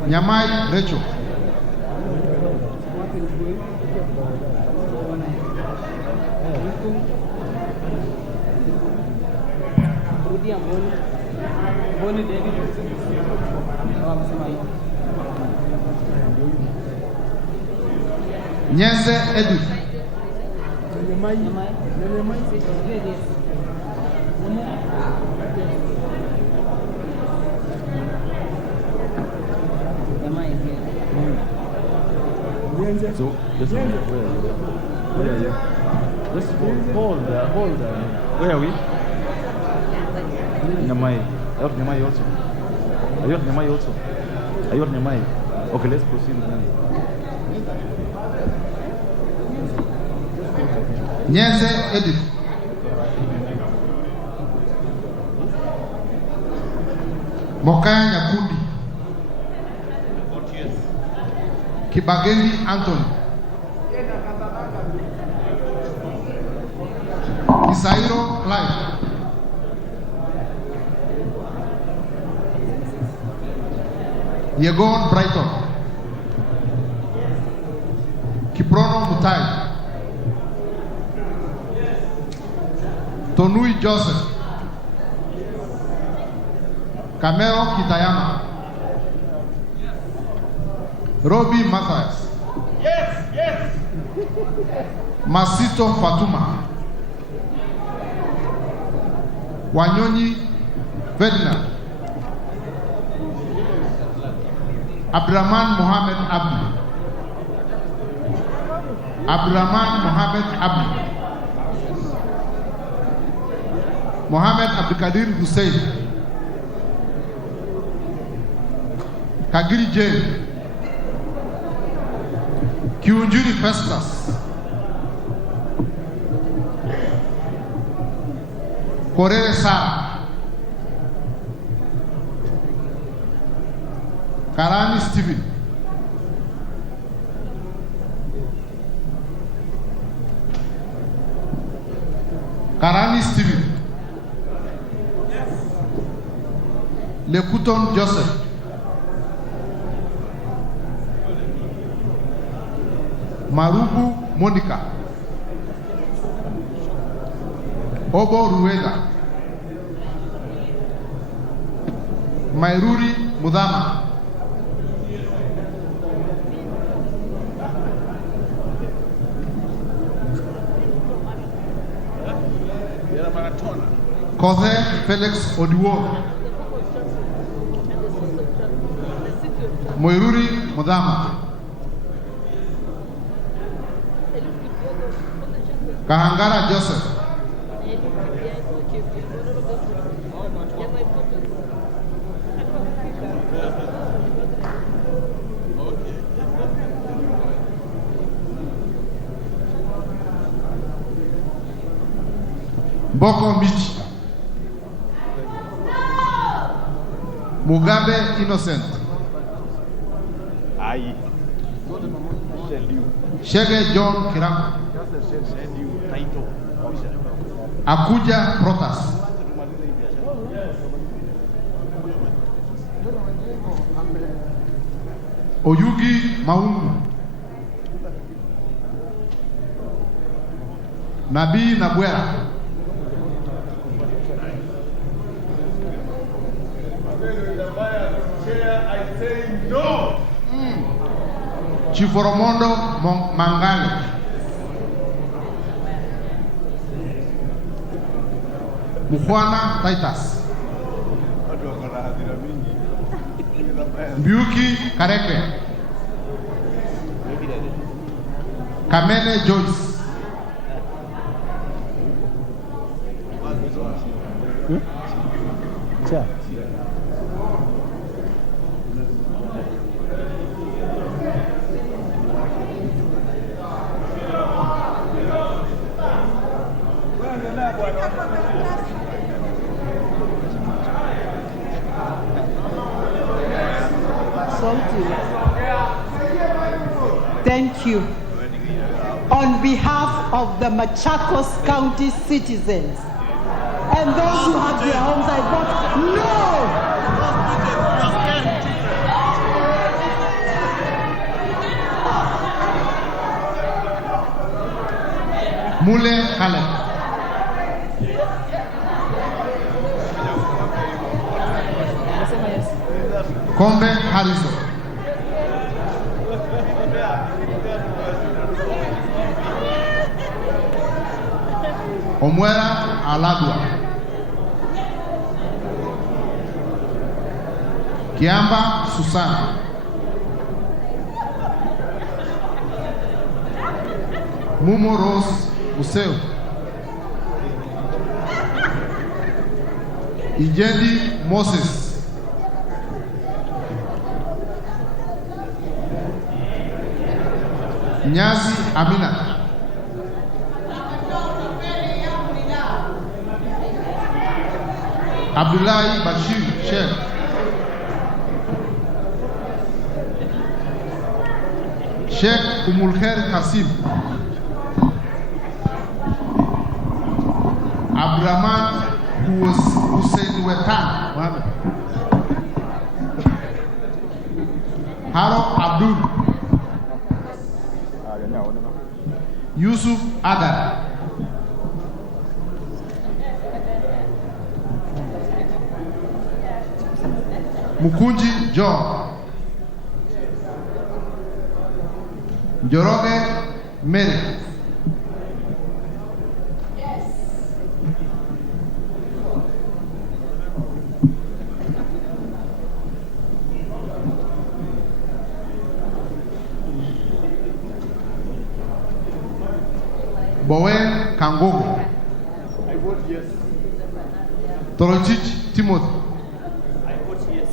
Nyamai Rachel. Nyenze Edu. So, just where are you? Just hold there. Where are we? Nyamai. Are you Nyamai also? Are you Nyamai? Okay, let's proceed now. Nyenze Edith. Mokaya Nyakundi. Kibageni Anthony. Isairo Clive. Yegon Brighton. Kiprono Mutai. Tonui Joseph. Camero Kitayama. Robbie Matthias. Yes. Masito Fatuma. Wanyonyi Ferdinand. Abdurrahman Mohammed Abdi. Mohammed Abdikadir Hussein. Kagiri Jane, Kiunjuri Festus, Korere Sara, Karani Stephen, Karani Stephen, Lekuton Joseph, Marubu Monica, Obo Rueda, Mairuri Mudama, Kothe Felix Odiwo, Moiruri Mudama, Kahangara Joseph, Boko Michi, Mugabe Innocent, Shege John Kiram, Akuja Protas, Oyugi Maungu, Nabi Nabwera, Chiforomondo Mangale, Mukwana Titus, Mbiuki Kareke, Kamene Joyce, Thank you. On behalf of the Machakos County citizens and those who have their homes, I vote no. Mule Kale, Kombe Harrison, Omwera Aladwa, Kiamba Susana, Mumo Rose Museo, Ijendi Moses, Nyazi Amina, Abdullahi Bashir Sheikh, Sheikh Umulkhair Kasim, Abdurrahman Hussein Wetan Mohammed, Haro Abdul, Yusuf Aga, Mukunji John, Njoroge Mary, Bowen Kangogo, I vote yes. Torochich Timothy, I vote yes.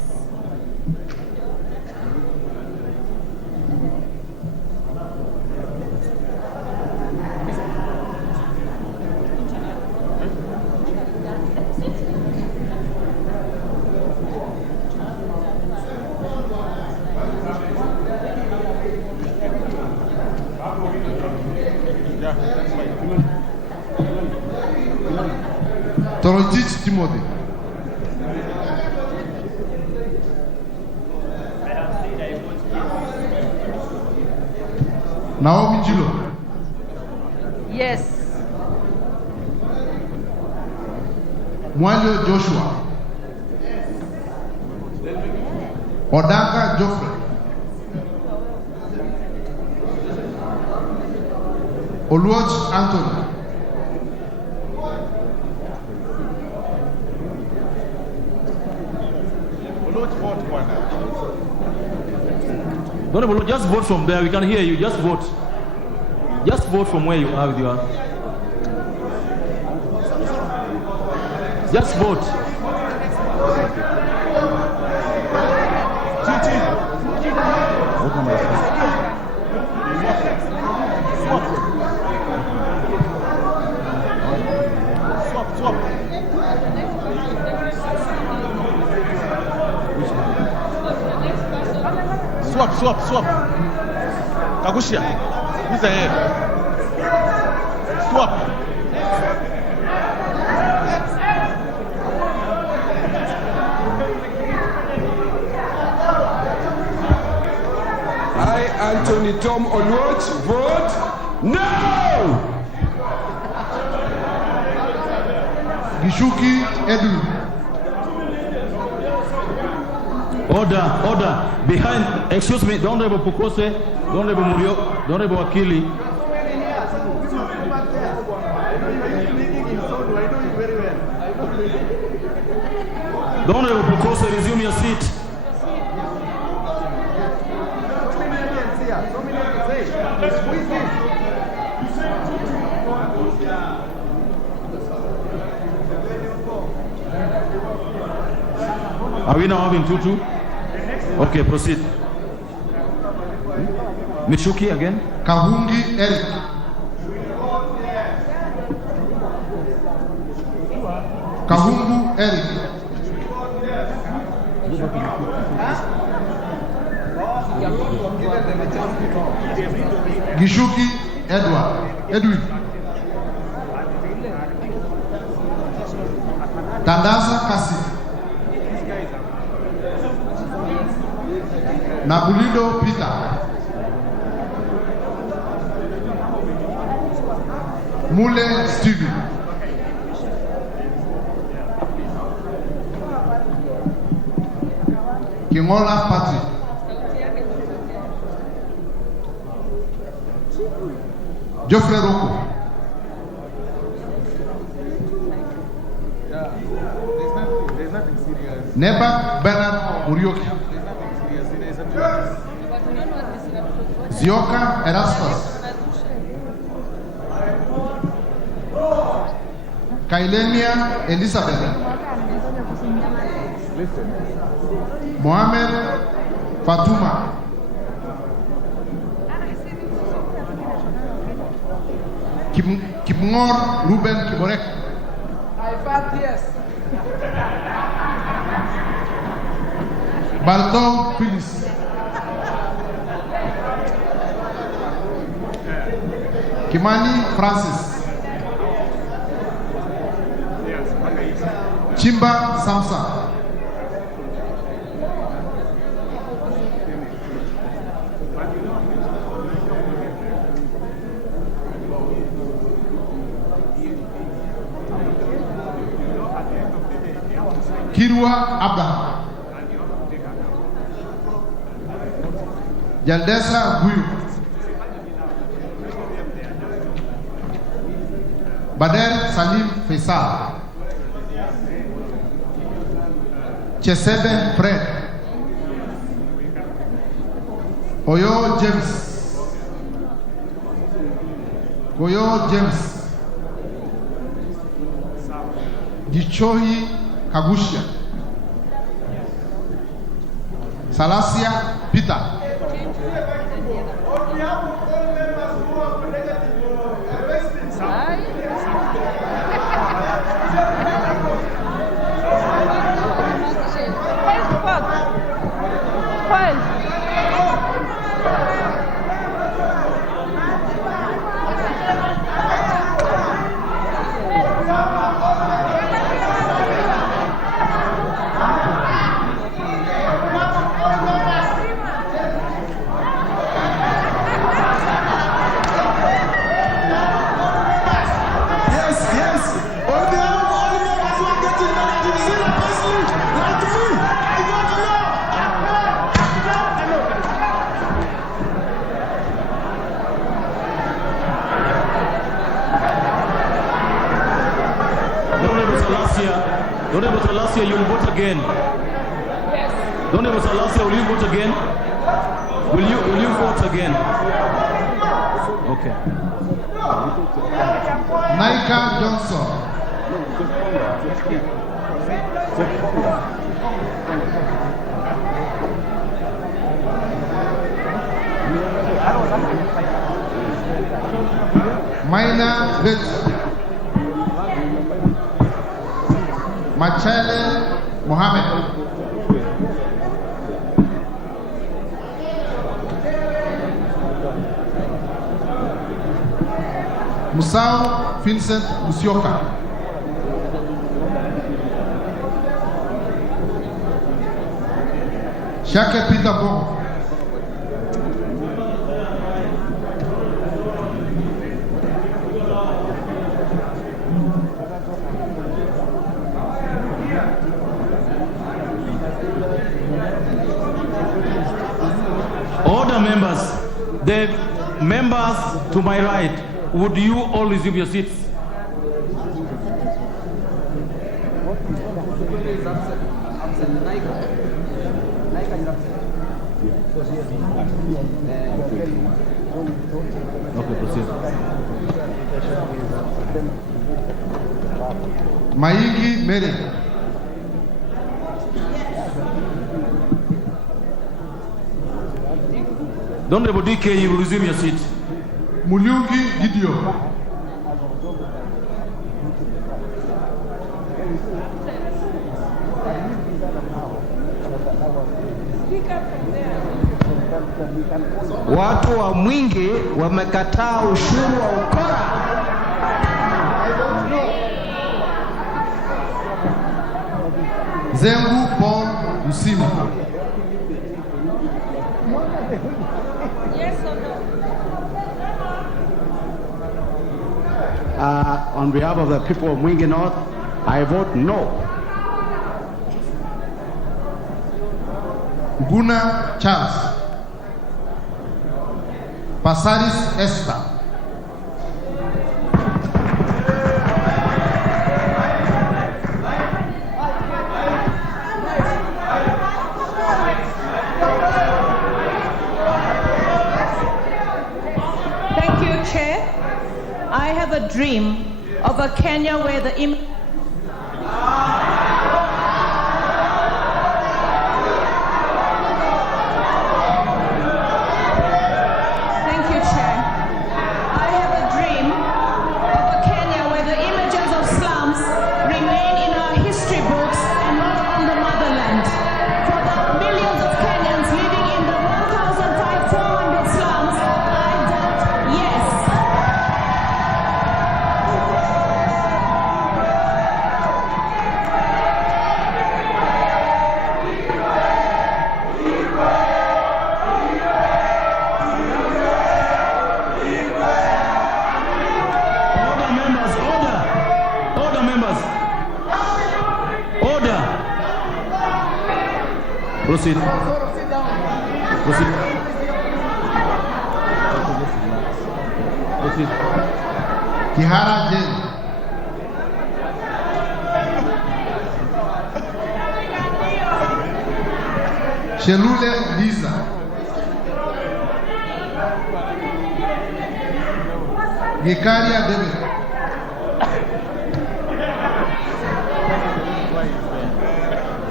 Torotich Timothy. Naomi Jilo. Yes. Mwalio Joshua. Odanga Geoffrey. Oluoch Anthony. Honorable, just vote from there. We can hear you. Just vote. Just vote from where you are with your. Just vote. Swap. Kagushia. Who's ahead? Swap. I, Anthony Tom Oluoch, vote no! Gishuki Edu. Order. Behind, excuse me, the Honorable Pukose, the Honorable Murio, the Honorable Wakili. The Honorable Pukose, resume your seat. Are we now having 2-2? Okay, proceed. Michuki again. Kahungi Eric. Kahungu Eric. Gishuki Edwin. Tandasa Kasi. Nabulido Peter. Mule Steven. Kingola Patrick. Geoffrey Roko. There's nothing serious. Neba Bernard Urioki. Zioka Erasmus. Kailemia Elizabeth. Mohamed Fatuma. Kipngor Ruben Kiborek. I vote yes. Baldo Phyllis. Kimani Francis. Chimba Samson. Kirwa Abraham. Jaldesa Guyu. Bader Salim Faisal. Chesebe Fred. Oyo James. Goyo James. Gichohi Kagushia. Salasia Peter. again? Honorable Salasia, will you vote again? Will you vote again? Okay. Naika Johnson. Maina Betts. Machele Mohammed. Musau Vincent Musyoka. Shake Peter Bongo. Order, members. The members to my right, would you all resume your seats? Okay, proceed. Maigi Mary. Honorable DK, you will resume your seat. Mulyugi Gideon. Watu wa Mwingi wamekataa ushuru wa ukora. Zengu Paul Musimi. Yes or no? On behalf of the people of Mwingi North, I vote no. Guna Charles. Pasaris Esther. Thank you, Chair. I have a dream of a Kenya where the Thank you, Chair. I have a dream of a Kenya where the images of slums remain in our history books and not on the motherland. For the millions of Kenyans living in the 1,400 slums, I vote yes. Proceed. Proceed. Proceed. Kihara Jane. Shelule Lisa. Gikaria David.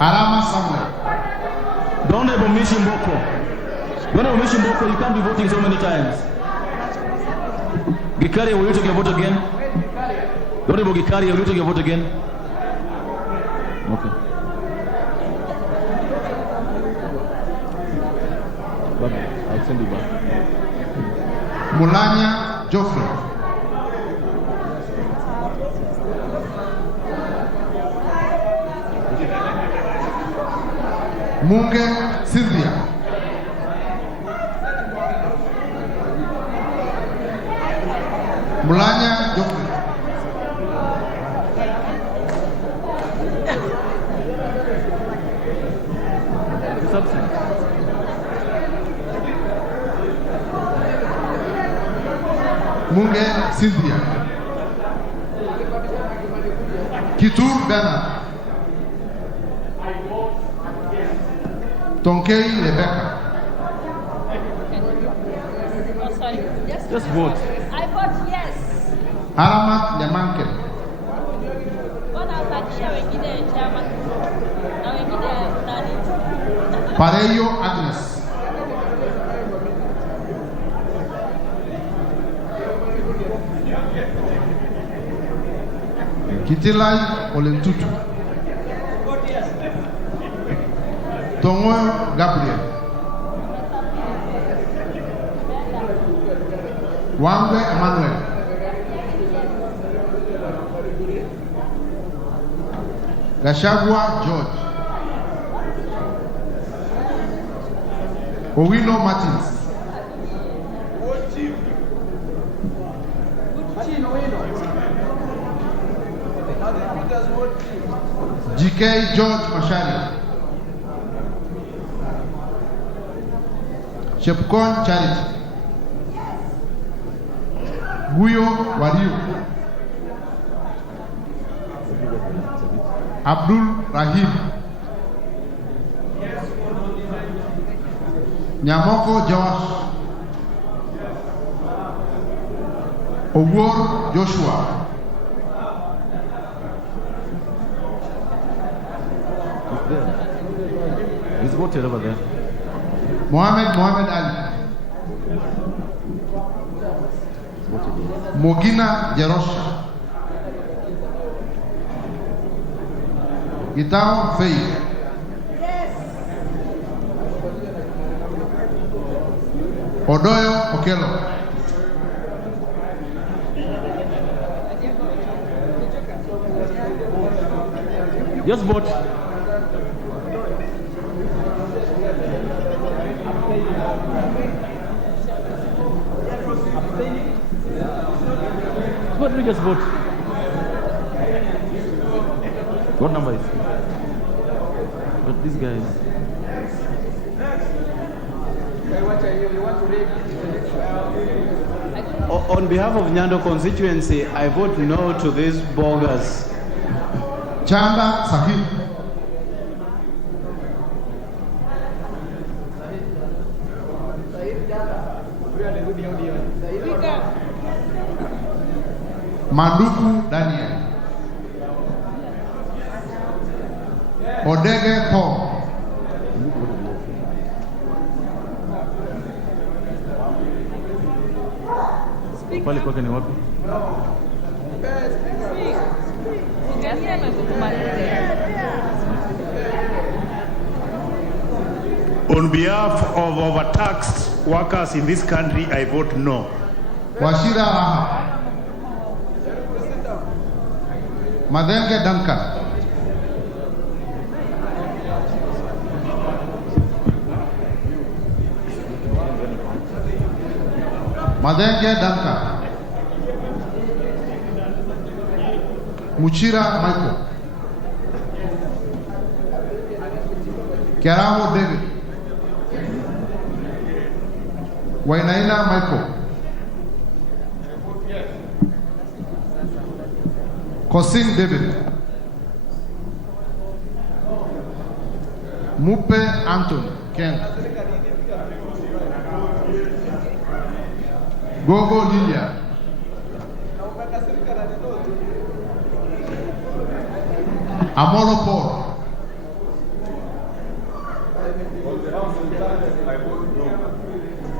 Arama Samuel. Honorable Mishimboko. Honorable Mishimboko, you can't be voting so many times. Gikaria, will you take your vote again? Honorable Gikaria, will you take your vote again? Okay. I'll send you back. Mulanya Geoffrey. Munge Cynthia. Mulanya Geoffrey. Munge Cynthia. Kitur Bernard. Tonkei Rebecca. Just vote. I vote yes. Aramat Lemanke. Pareyo Agnes. Kitilai Olentutu. Tongo Gabriel. Wangwe Emmanuel. Gashagwa George. Owino Martins. GK George Mashari. Shepkon Charity. Guyo Wario. Abdul Rahim. Nyamoko Josh. Owor Joshua. He's voted over there. Mohammed Ali. Mogina Jerosha. Gitao Faye. Odoyo Okelo. Just vote. What we just vote? What number is it? But these guys. On behalf of Nyando constituency, I vote no to these bogus. Chanda Sahib. Manduku Daniel. Odege Paul. Pale kwake ni wapi? On behalf of overtaxed workers in this country, I vote no. Washira Raha. Madenge Duncan. Madenge Duncan. Muchira Michael. Keramo David. Wainaina Michael. Kosin David. Mupe Anthony Ken. Gogo Lilia. Amolo Paul.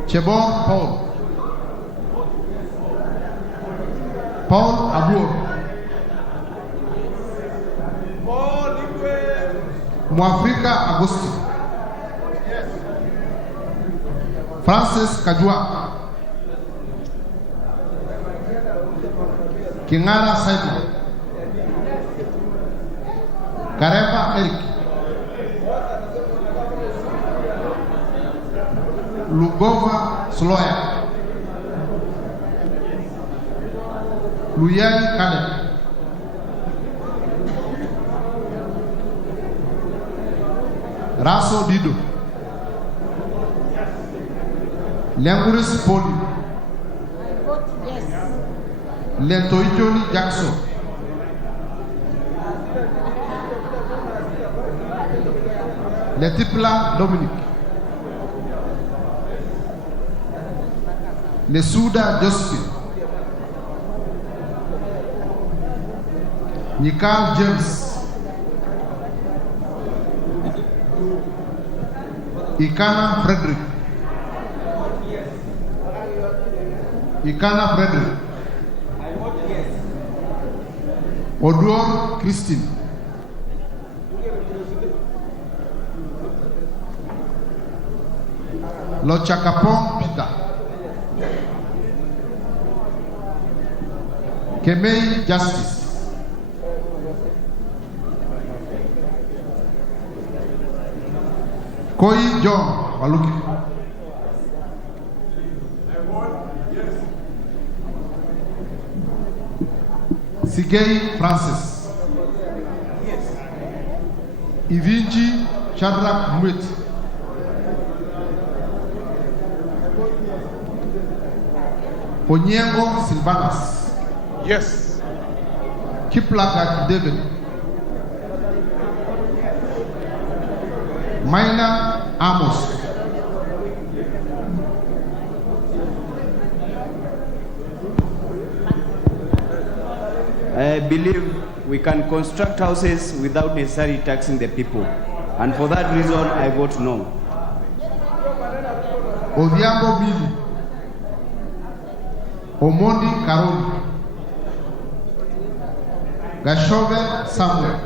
Chebor Paul. Paul Abur. Mwafrika Agosti. Francis Kajua. Kingara Saidu. Kareba Eric. Lugova Sloya. Luyani Kale. Raso Dido. Lenguris Poli. Yes. Lentoijoni Jackson. Letipla Dominic, Lesuda Josephine, Nikal James, Ikana Frederick, Oduor Christine, Lochakapong Peter, Kemei Justice, Koi John Waluki, Sigei Francis, Ivinji Shadrach Mwit, Onyengo Silvanus, Yes. Kiplagat David, Maina Amos, I believe we can construct houses without necessarily taxing the people. And for that reason, I vote no. Odhiambo Billy, Omondi Karoli, Gashove Samuel,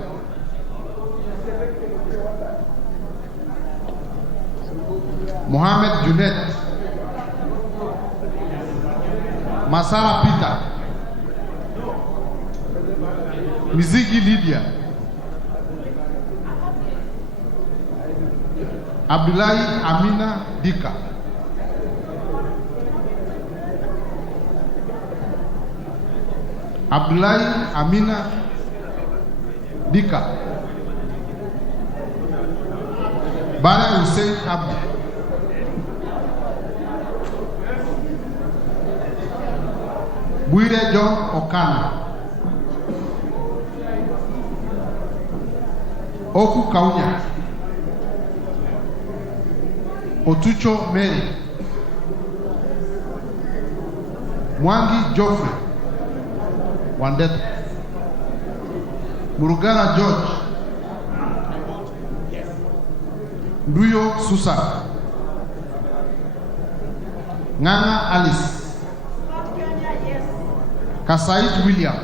Mohammed Junet, Masara Peter, Mizigi Lydia, Abdullahi Amina Dika, Abdullahi Amina Dika, Bara Hussein Abdi, Buire John Okana, Oku Kaunya, Otucho Mary, Mwangi Geoffrey Wandet, Murugara George, Nduyo Susan, Nganga Alice, Kasait William,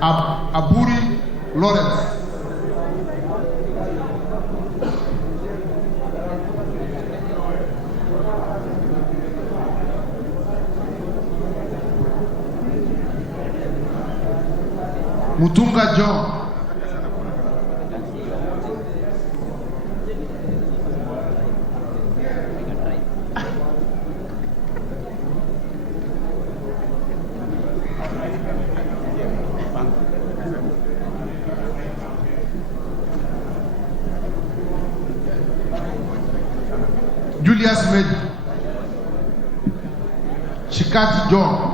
Aburi Lawrence, Mutunga John, Julius Medi, Shikati John,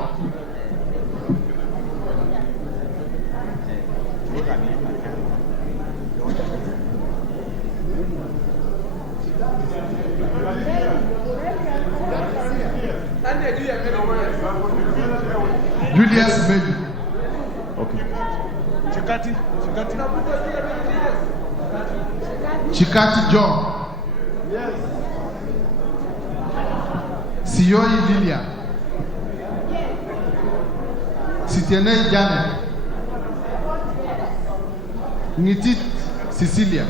Julius Medi. Okay. Chikati John. Yes. Sioi Lilia. Sitienei Janet. Ngitit Cecilia.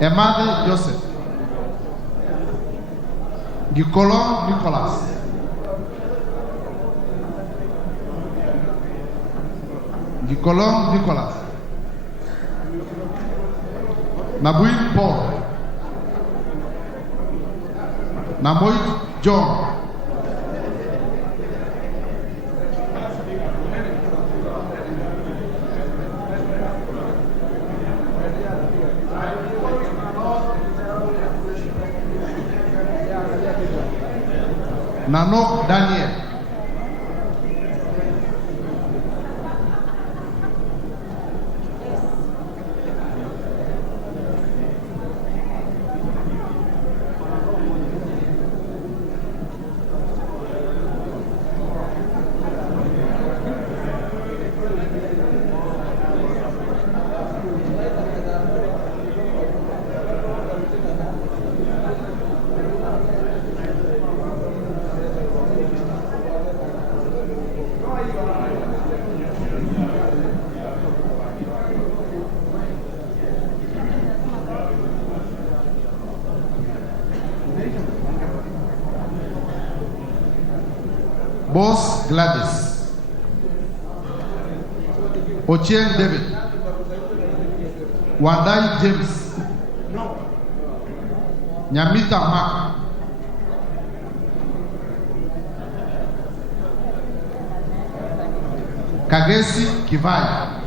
Emade Joseph. Gikolon Nicholas. Gikolon Nicholas. Nabuit Paul. Namoit John. Nanok Daniel. Boss Gladys. Ochieng David. Wandai James. Nyamita Mark. Kagesi Kivai.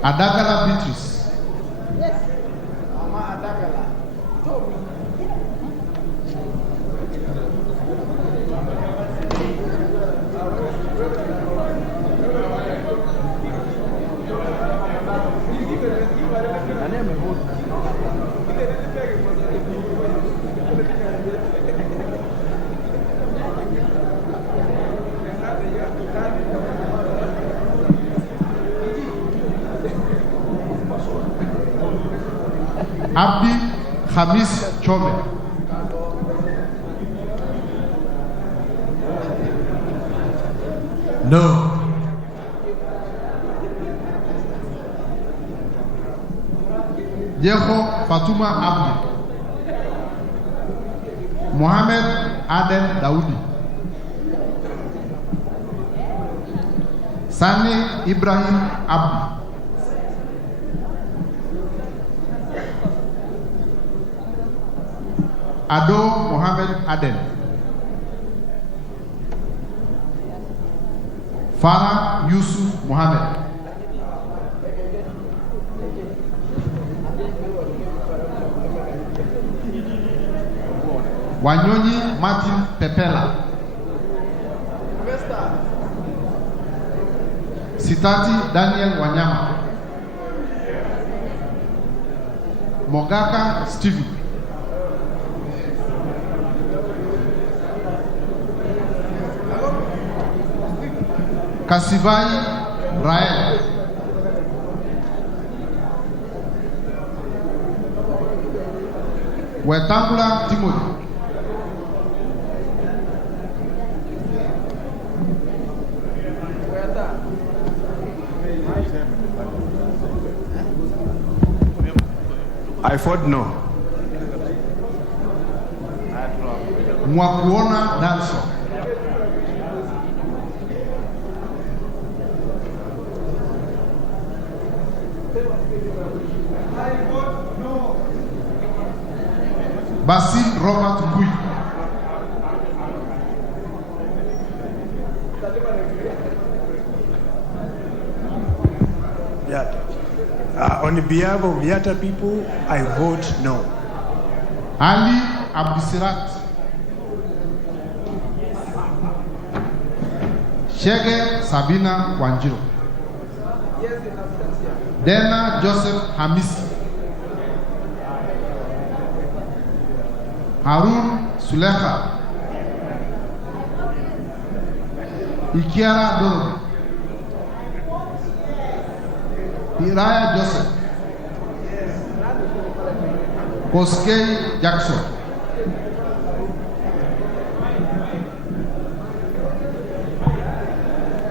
Adagala Beatrice. Abdi Hamis Chome. No. Jeho Fatuma Abdi. Mohamed Aden Daoudi. Sani Ibrahim Abdi. Ado Mohamed Aden. Farah Yusuf Mohamed. Wanyonyi Martin Pepela. Sitati Daniel Wanyama. Mogaka Stephen. Kasivai Rael. Wetangula Timothy. I vote no. Mwakuona Danso. Basil Robert Bui. On behalf of the other people, I vote no. Ali Abdisirat. Shege Sabina Wanjiro. Dena Joseph Hamisi. Harun Suleha. Ikiara Doro. Iraya Joseph. Koskei Jackson.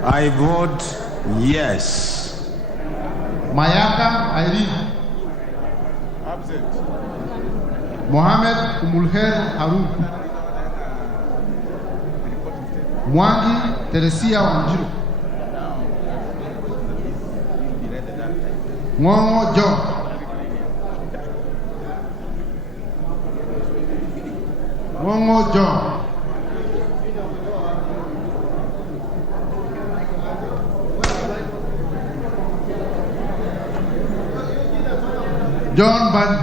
I vote yes. Mayaka Irene. Absent. Mohamed Umulher Harun. Mwangi Teresia Wanjiru. Ngongo John. Ngongo John. John Van.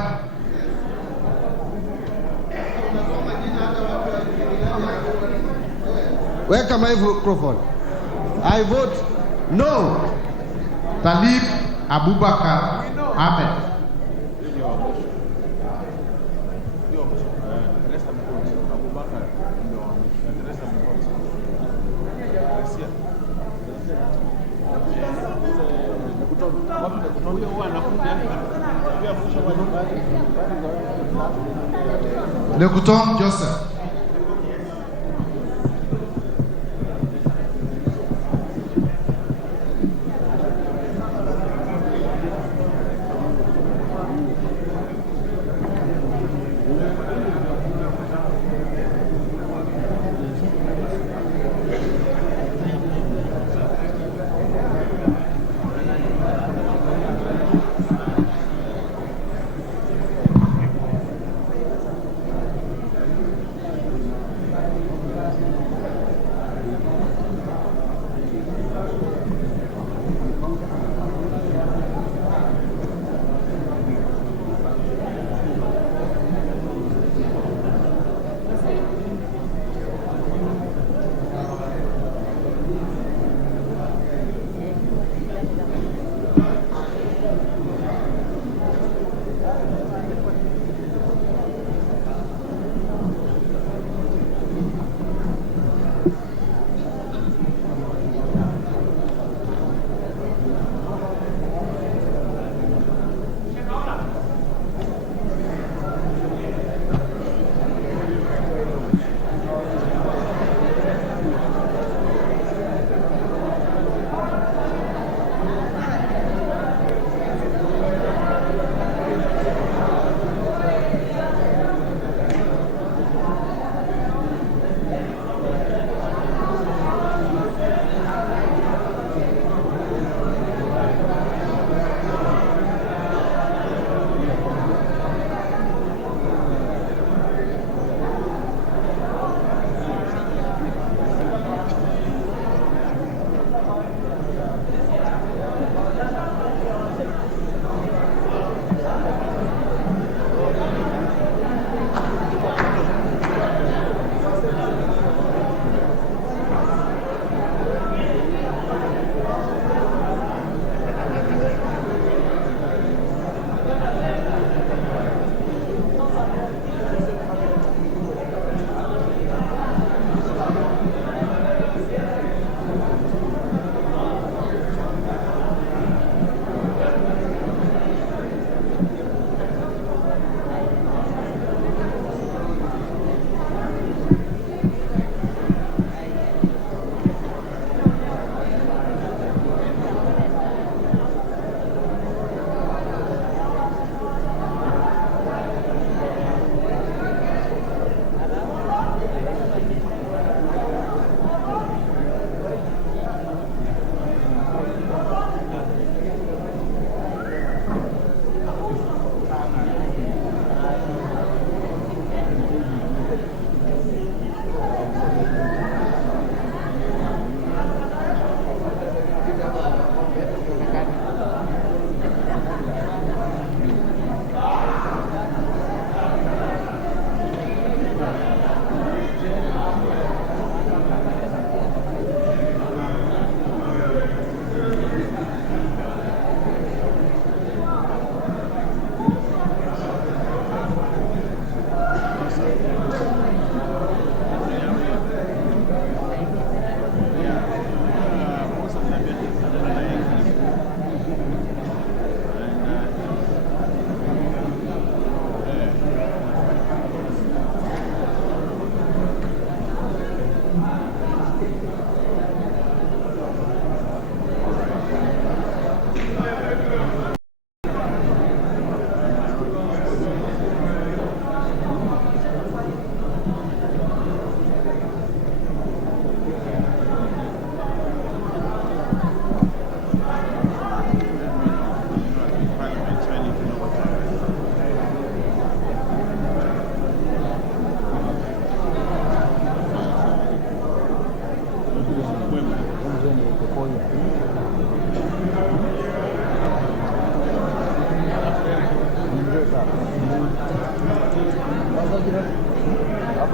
Weka microphone. I vote no. Talib Abubakar Ahmed. Lekuton Joseph.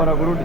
na kurudi.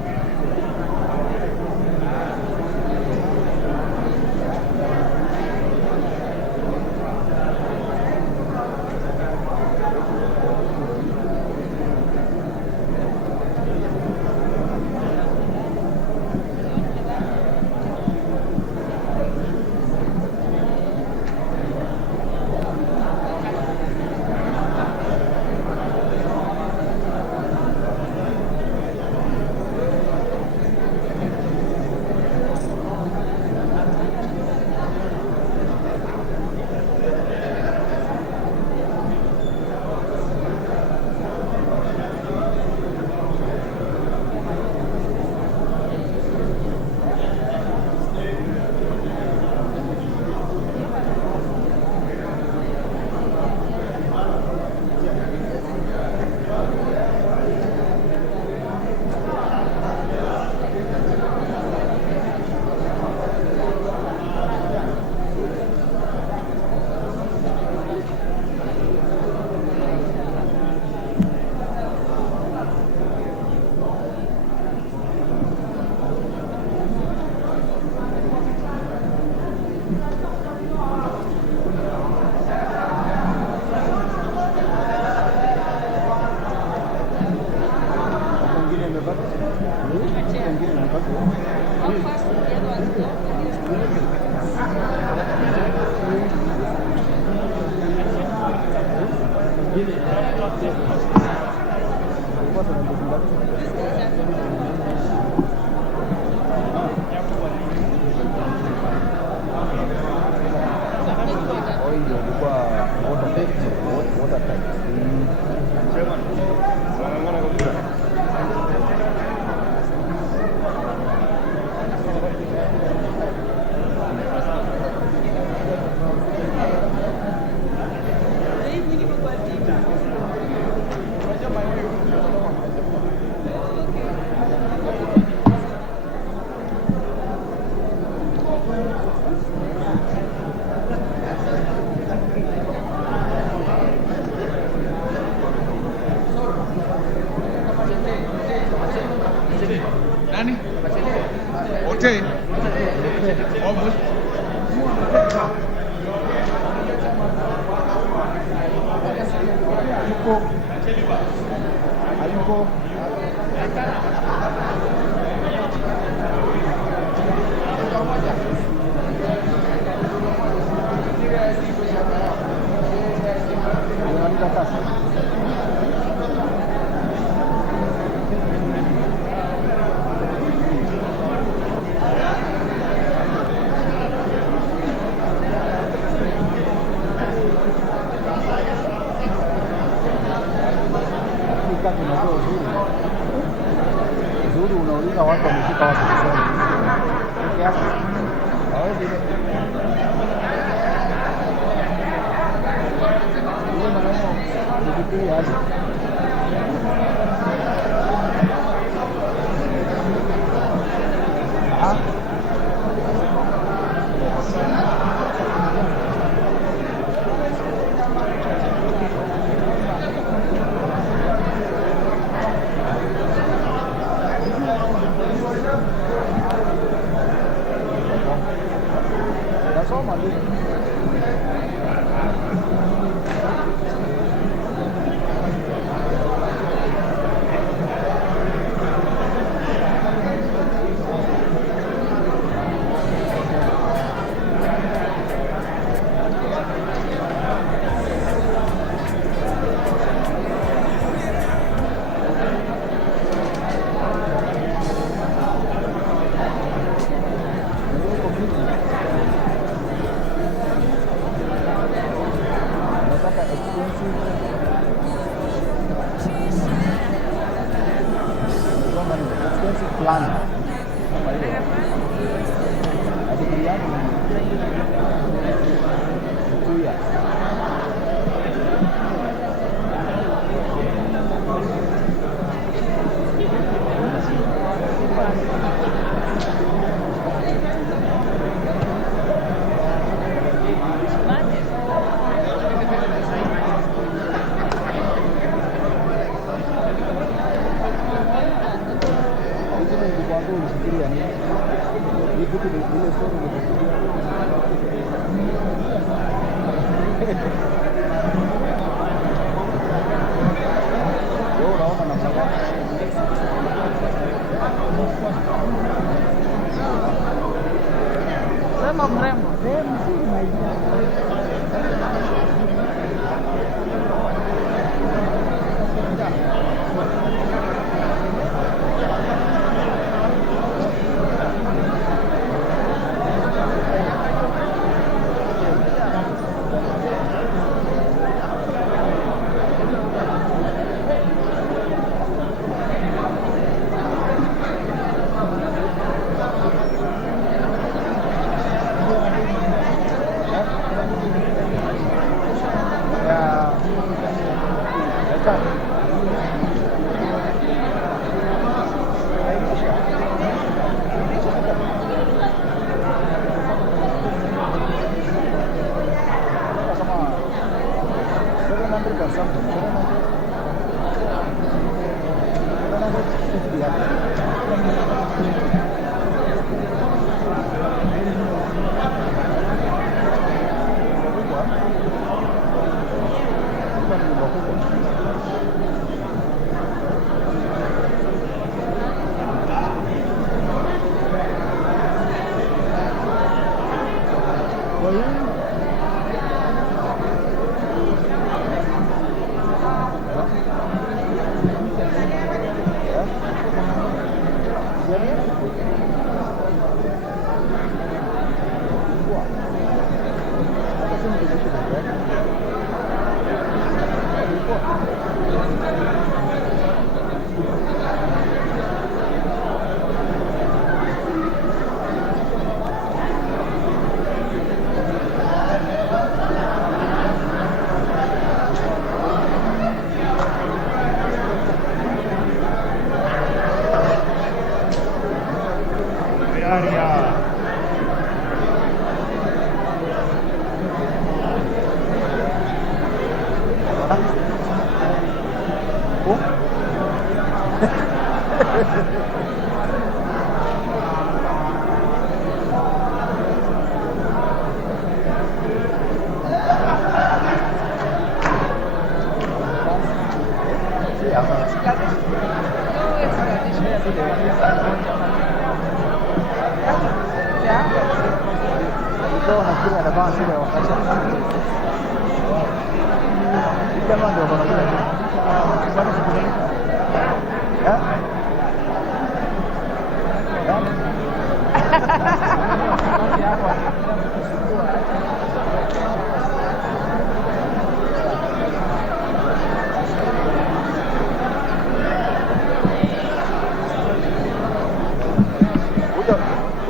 Sema mrembo.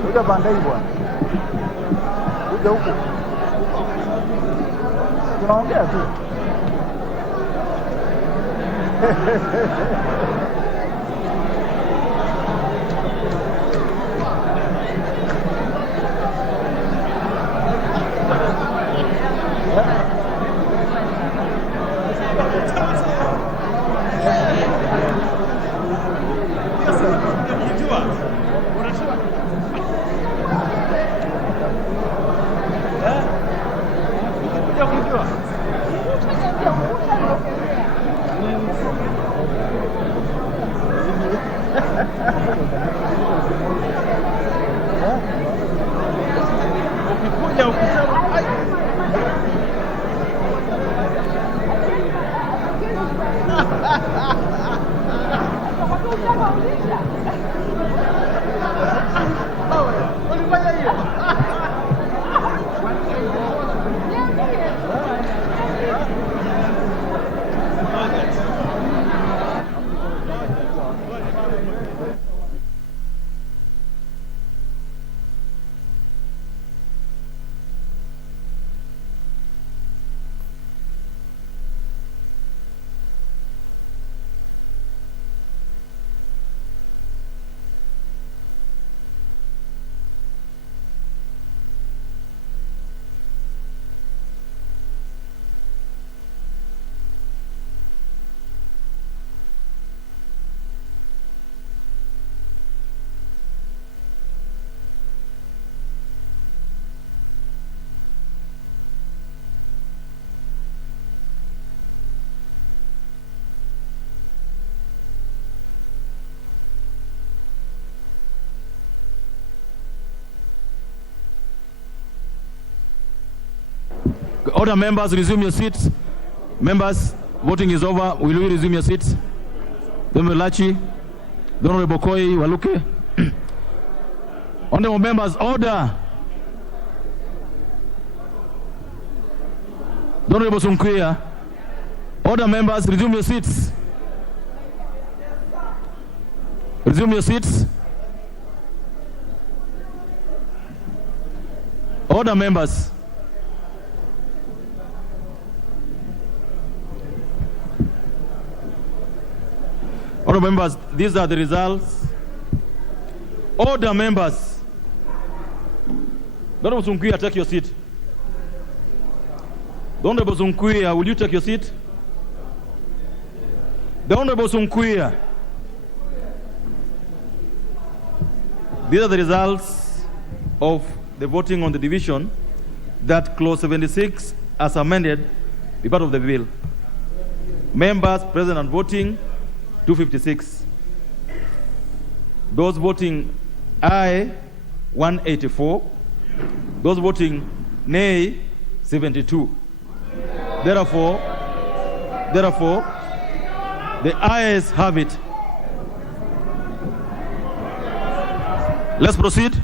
Kuja bandai bwana. Kuja huku. Tunaongea tu. Order, members, resume your seats. Members, voting is over. Will you resume your seats? The Honorable the Honorable Koi Waluke. Honorable members, order. The Honorable Sunkuya. Order, members, resume your seats. Resume your seats. Order, members. Order, members, these are the results. Order, members. The Honorable Sunkuya, take your seat. The Honorable Sunkuya, will you take your seat? The Honorable Sunkuya. These are the results of the voting on the division that clause 76 as amended be part of the bill. Members present and voting 256. Those voting aye 184. Those voting nay 72. Therefore the ayes have it. Let's proceed.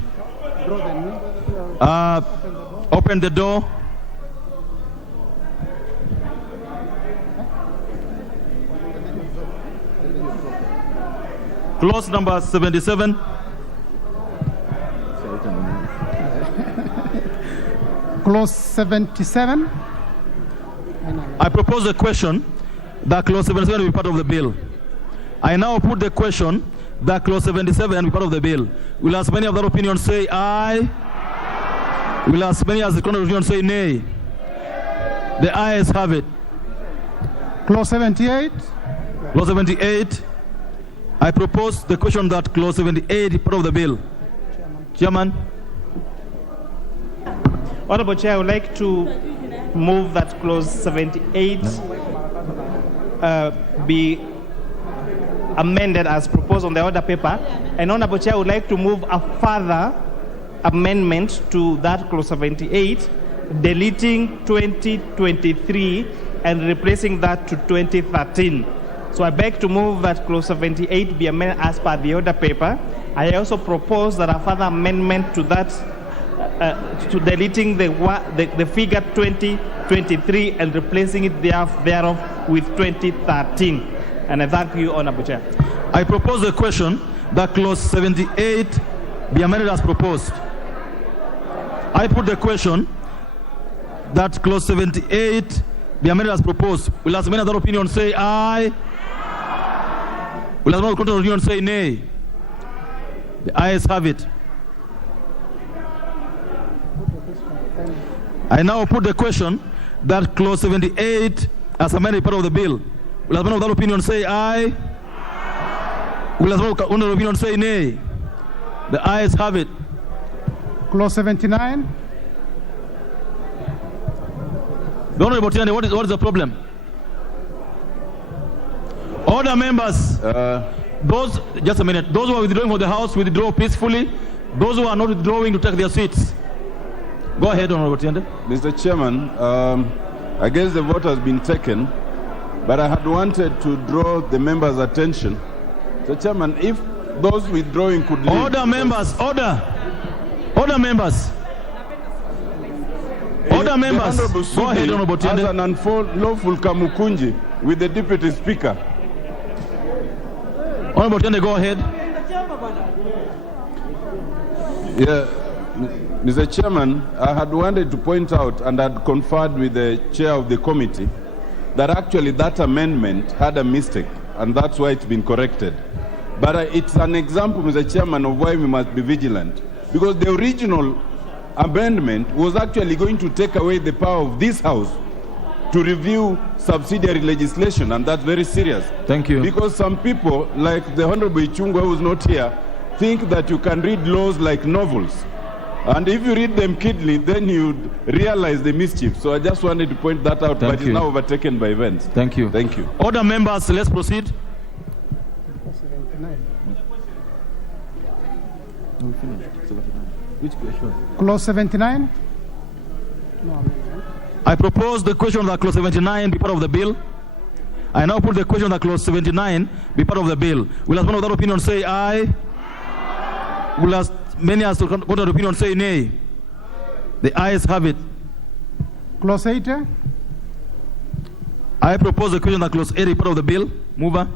Open the door. Clause number 77. Clause 77. I propose a question that clause 77 will be part of the bill. I now put the question that clause 77 will be part of the bill. Will as many of that opinion say aye? Will as many as the contrary opinion say nay? The ayes have it. Clause 78. Clause 78. I propose the question that clause 78 is part of the bill. Chairman. Honorable Chair, I would like to move that clause 78 be amended as proposed on the order paper. And Honorable Chair, I would like to move a further amendment to that clause 78, deleting 2023 and replacing that to 2013. So I beg to move that clause 78 be amended as per the order paper. I also propose that a further amendment to that to deleting the figure 2023 and replacing it thereof with 2013. And I thank you, Honorable Chair. I propose a question that clause 78 be amended as proposed. I put the question that clause 78 be amended as proposed. Will as many other opinion say aye? Will as many contrary opinion say nay? The ayes have it. I now put the question that clause 78 as amended part of the bill. Will as many of that opinion say aye? Will as many contrary opinion say nay? The ayes have it. Clause 79. The Honorable Tiani, what is the problem? Order, members. Just a minute. Those who are withdrawing from the House, withdraw peacefully. Those who are not withdrawing, to take their seats. Go ahead, Honorable Tiende. Mr. Chairman, I guess the vote has been taken, but I had wanted to draw the members' attention. Mr. Chairman, if those withdrawing could leave. Order, members. Order. Order, members. Order, members. Go ahead, Honorable Tiende. As an unlawful kamukunji with the Deputy Speaker. Honorable Tiende, go ahead. Yeah, Mr. Chairman, I had wanted to point out and had conferred with the chair of the committee that actually that amendment had a mistake, and that's why it's been corrected. But it's an example, Mr. Chairman, of why we must be vigilant. Because the original amendment was actually going to take away the power of this House to review subsidiary legislation, and that's very serious. Thank you. Because some people, like the Honorable Ichungwa, who's not here, think that you can read laws like novels. And if you read them keenly, then you'd realize the mischief. So I just wanted to point that out, but it's now overtaken by events. Thank you. Thank you. Order, members, let's proceed. Clause 79. I propose the question that clause 79 be part of the bill. I now put the question that clause 79 be part of the bill. Will as one of that opinion say aye? Will as many as contrary opinion say nay? The ayes have it. Clause 80. I propose the question that clause 80 be part of the bill. Mover.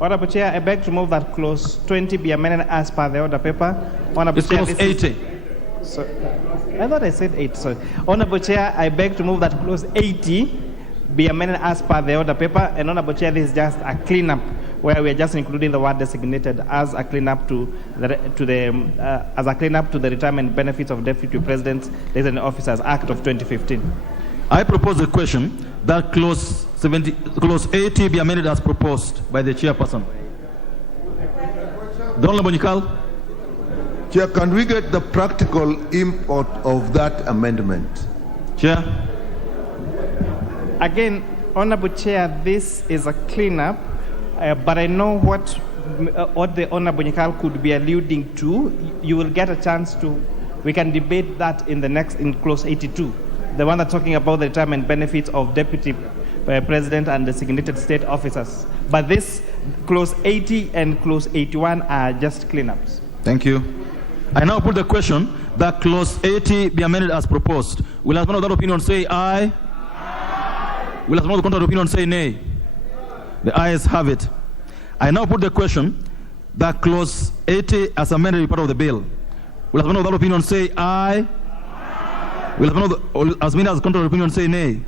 Honorable Chair, I beg to move that clause 20 be amended as per the order paper. Honorable It's Chair, clause 80. So, I thought I said 8. Sorry. Honorable Chair, I beg to move that clause 80 be amended as per the order paper. And Honorable Chair, this is just a cleanup where we are just including the word designated as a cleanup to the Retirement Benefits of Deputy Presidents, Liaison Officers Act of 2015. I propose the question that clause 80 be amended as proposed by the chairperson. Don Bonikal. Chair, can we get the practical import of that amendment? Chair. Again, Honorable Chair, this is a cleanup, but I know what the Honorable Bonikal could be alluding to. You will get a chance we can debate that in clause 82. The one that's talking about the retirement benefits of Deputy President and designated state officers. But this clause 80 and clause 81 are just cleanups. Thank you. I now put the question that clause 80 be amended as proposed. Will as one of that opinion say aye? Will as one of the contrary opinion say nay? The ayes have it. I now put the question that clause 80 as amended be part of the bill. Will as one of that opinion say aye? Will as many as contrary opinion say nay?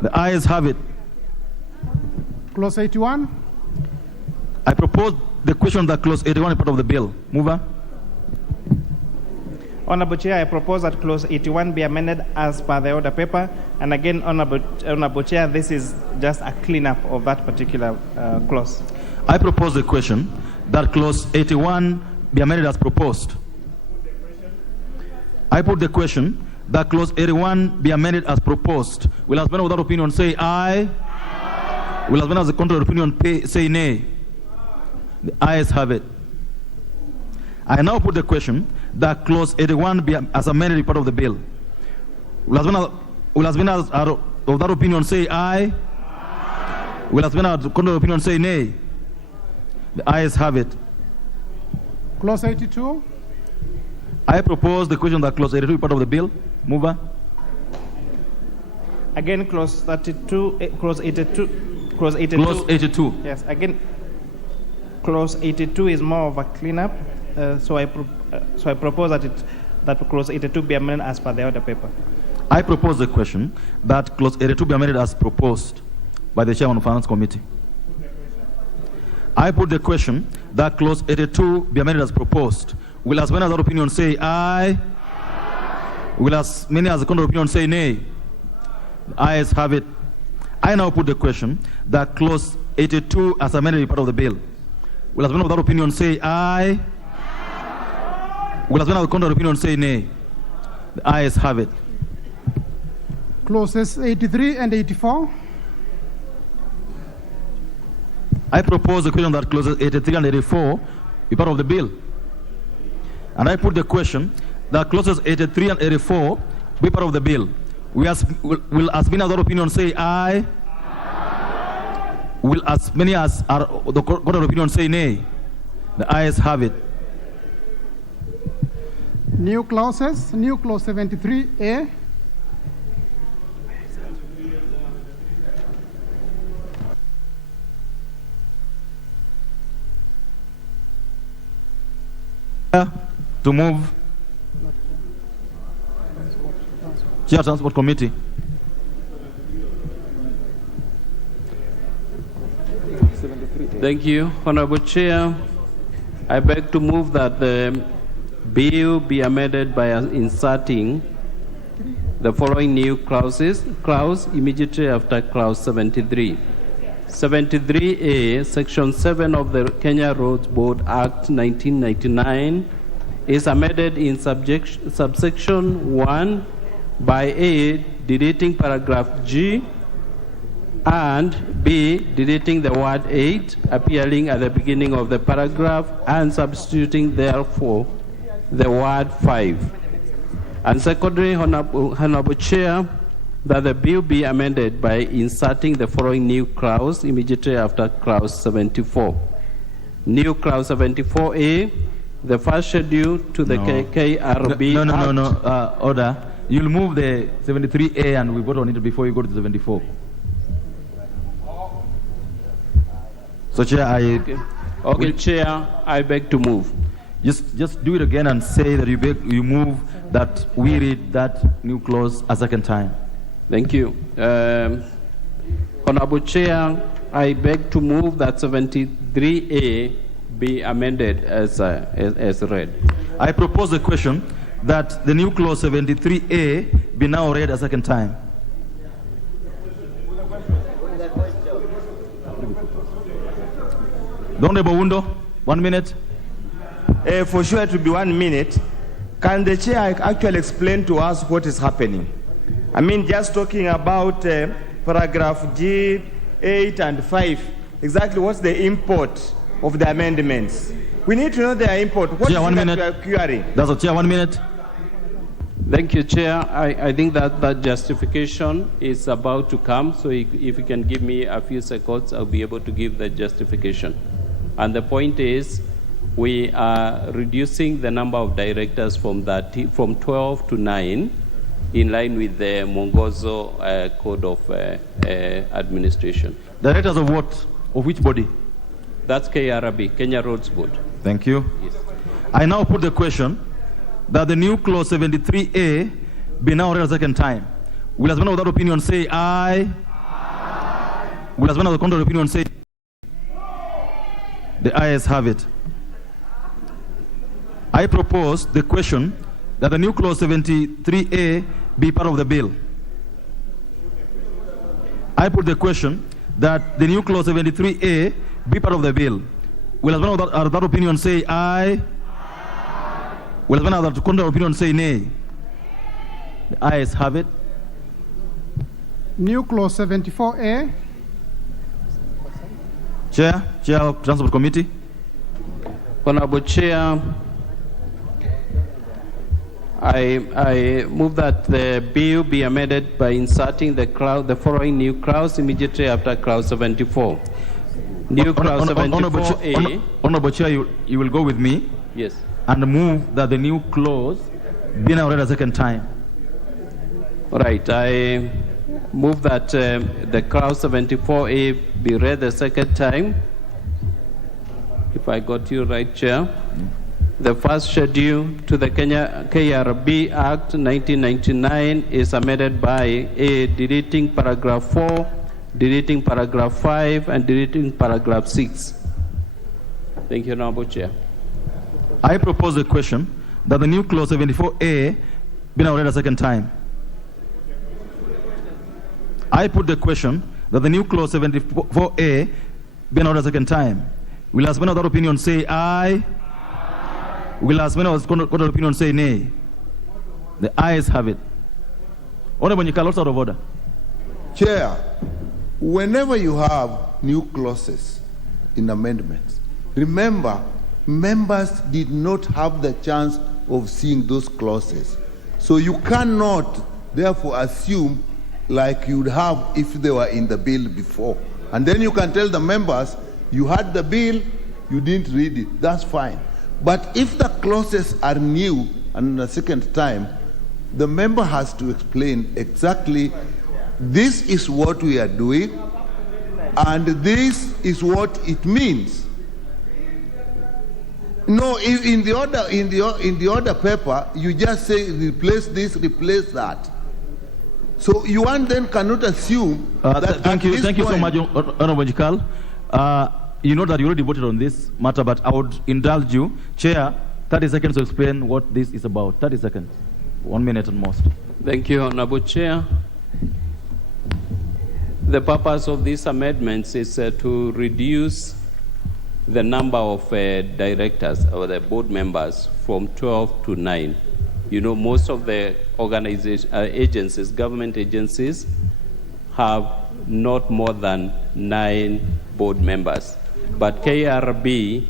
The ayes have it. Clause 81. I propose the question that clause 81 is part of the bill. Mover. Honorable Chair, I propose that clause 81 be amended as per the order paper. And again, Honorable Chair, this is just a cleanup of that particular clause. I propose the question that clause 81 be amended as proposed. I put the question that clause 81 be amended as proposed. Will as many without opinion say aye? Will as many as the contrary opinion say nay? The ayes have it. I now put the question that clause 81 be as amended be part of the bill. Will as many as of that opinion say aye? Will as many as the contrary opinion say nay? The ayes have it. Clause 82. I propose the question that clause 82 be part of the bill. Mover. Again, clause 32, clause 82. Clause 82. Clause 82. Yes, again, clause 82 is more of a cleanup. So I propose that clause 82 be amended as per the order paper. I propose the question that clause 82 be amended as proposed by the Chairman of Finance Committee. I put the question that clause 82 be amended as proposed. Will as many as that opinion say aye? Will as many as the contrary opinion say nay? The ayes have it. I now put the question that clause 82 as amended be part of the bill. Will as many of that opinion say aye? Will as many of the contrary opinion say nay? The ayes have it. Clauses 83 and 84. I propose the question that clauses 83 and 84 be part of the bill. And I put the question that clauses 83 and 84 be part of the bill. Will as many as that opinion say aye? Will as many as are the contrary opinion say nay? The ayes have it. New clauses. New clause 73A. To move. Chair Transport Committee. Thank you, Honorable Chair. I beg to move that the bill be amended by inserting the following new clause immediately after clause 73. 73A, Section 7 of the Kenya Roads Board Act 1999 is amended in subsection 1 by A, deleting paragraph G, and B, deleting the word 8 appearing at the beginning of the paragraph and substituting therefore the word 5. And secondly, Honorable Chair, that the bill be amended by inserting the following new clause immediately after clause 74. New clause 74A, the first schedule to the KRB Act. Order. You'll move the 73A and we vote on it before you go to the 74. So, Chair, Okay, Chair, I beg to move. Just do it again and say that you move that we read that new clause a second time. Thank you. Honorable Chair, I beg to move that 73A be amended as read. I propose the question that the new clause 73A be now read a second time. Honorable Wundo, 1 minute. For sure it will be 1 minute. Can the chair actually explain to us what is happening? I mean, just talking about paragraph G, 8 and 5, exactly what's the import of the amendments? We need to know their import. What Chair, is 1 it that minute. we are querying? That's a Chair, 1 minute. Thank you, Chair. I think that justification is about to come, so if you can give me a few seconds, I'll be able to give the justification. And the point is, we are reducing the number of directors from 12 to 9, in line with the Mwongozo Code of Administration. Directors of what? Of which body? That's KRB, Kenya Roads Board. Thank you. Yes. I now put the question that the new clause 73A be now read a second time. Will as one of that opinion say aye? Aye. Will as one of the contrary opinion say the ayes have it. I propose the question that the new clause 73A be part of the bill. I put the question that the new clause 73A be part of the bill. Will as one of that opinion say aye? Aye. Will as one of that contrary opinion say nay? The ayes have it. New clause 74A. Chair of Transport Committee. Honorable Chair, I move that the bill be amended by inserting the following new clause immediately after clause 74. New clause 74A. Honorable Chair, you will go with me. Yes. And move that the new clause be now read a second time. All right. I move that the clause 74A be read the second time. If I got you right, Chair. The first schedule to the KRB Act 1999 is amended by A, deleting paragraph 4, deleting paragraph 5, and deleting paragraph 6. Thank you, Honorable Chair. I propose the question that the new clause 74A be now read a second time. I put the question that the new clause 74A be now read a second time. Will as many of that opinion say aye? Aye. Will as many of that opinion say nay? The ayes have it. Honorable Nyikal, what's out of order? Chair, whenever you have new clauses in amendments, remember, members did not have the chance of seeing those clauses. So you cannot, therefore, assume like you would have if they were in the bill before. And then you can tell the members, you had the bill, you didn't read it. That's fine. But if the clauses are new and the second time, the member has to explain exactly this is what we are doing and this is what it means. No, in the order paper, you just say replace this, replace that. So you then cannot assume that. Thank you so much, Honorable Nyikal. You know that you already voted on this matter, but I would indulge you. Chair, 30 seconds to explain what this is about. 30 seconds. 1 minute at most. Thank you, Honorable Chair. The purpose of these amendments is to reduce the number of directors or the board members from 12 to 9. You know, most of the agencies, government agencies, have not more than 9 board members. But KRB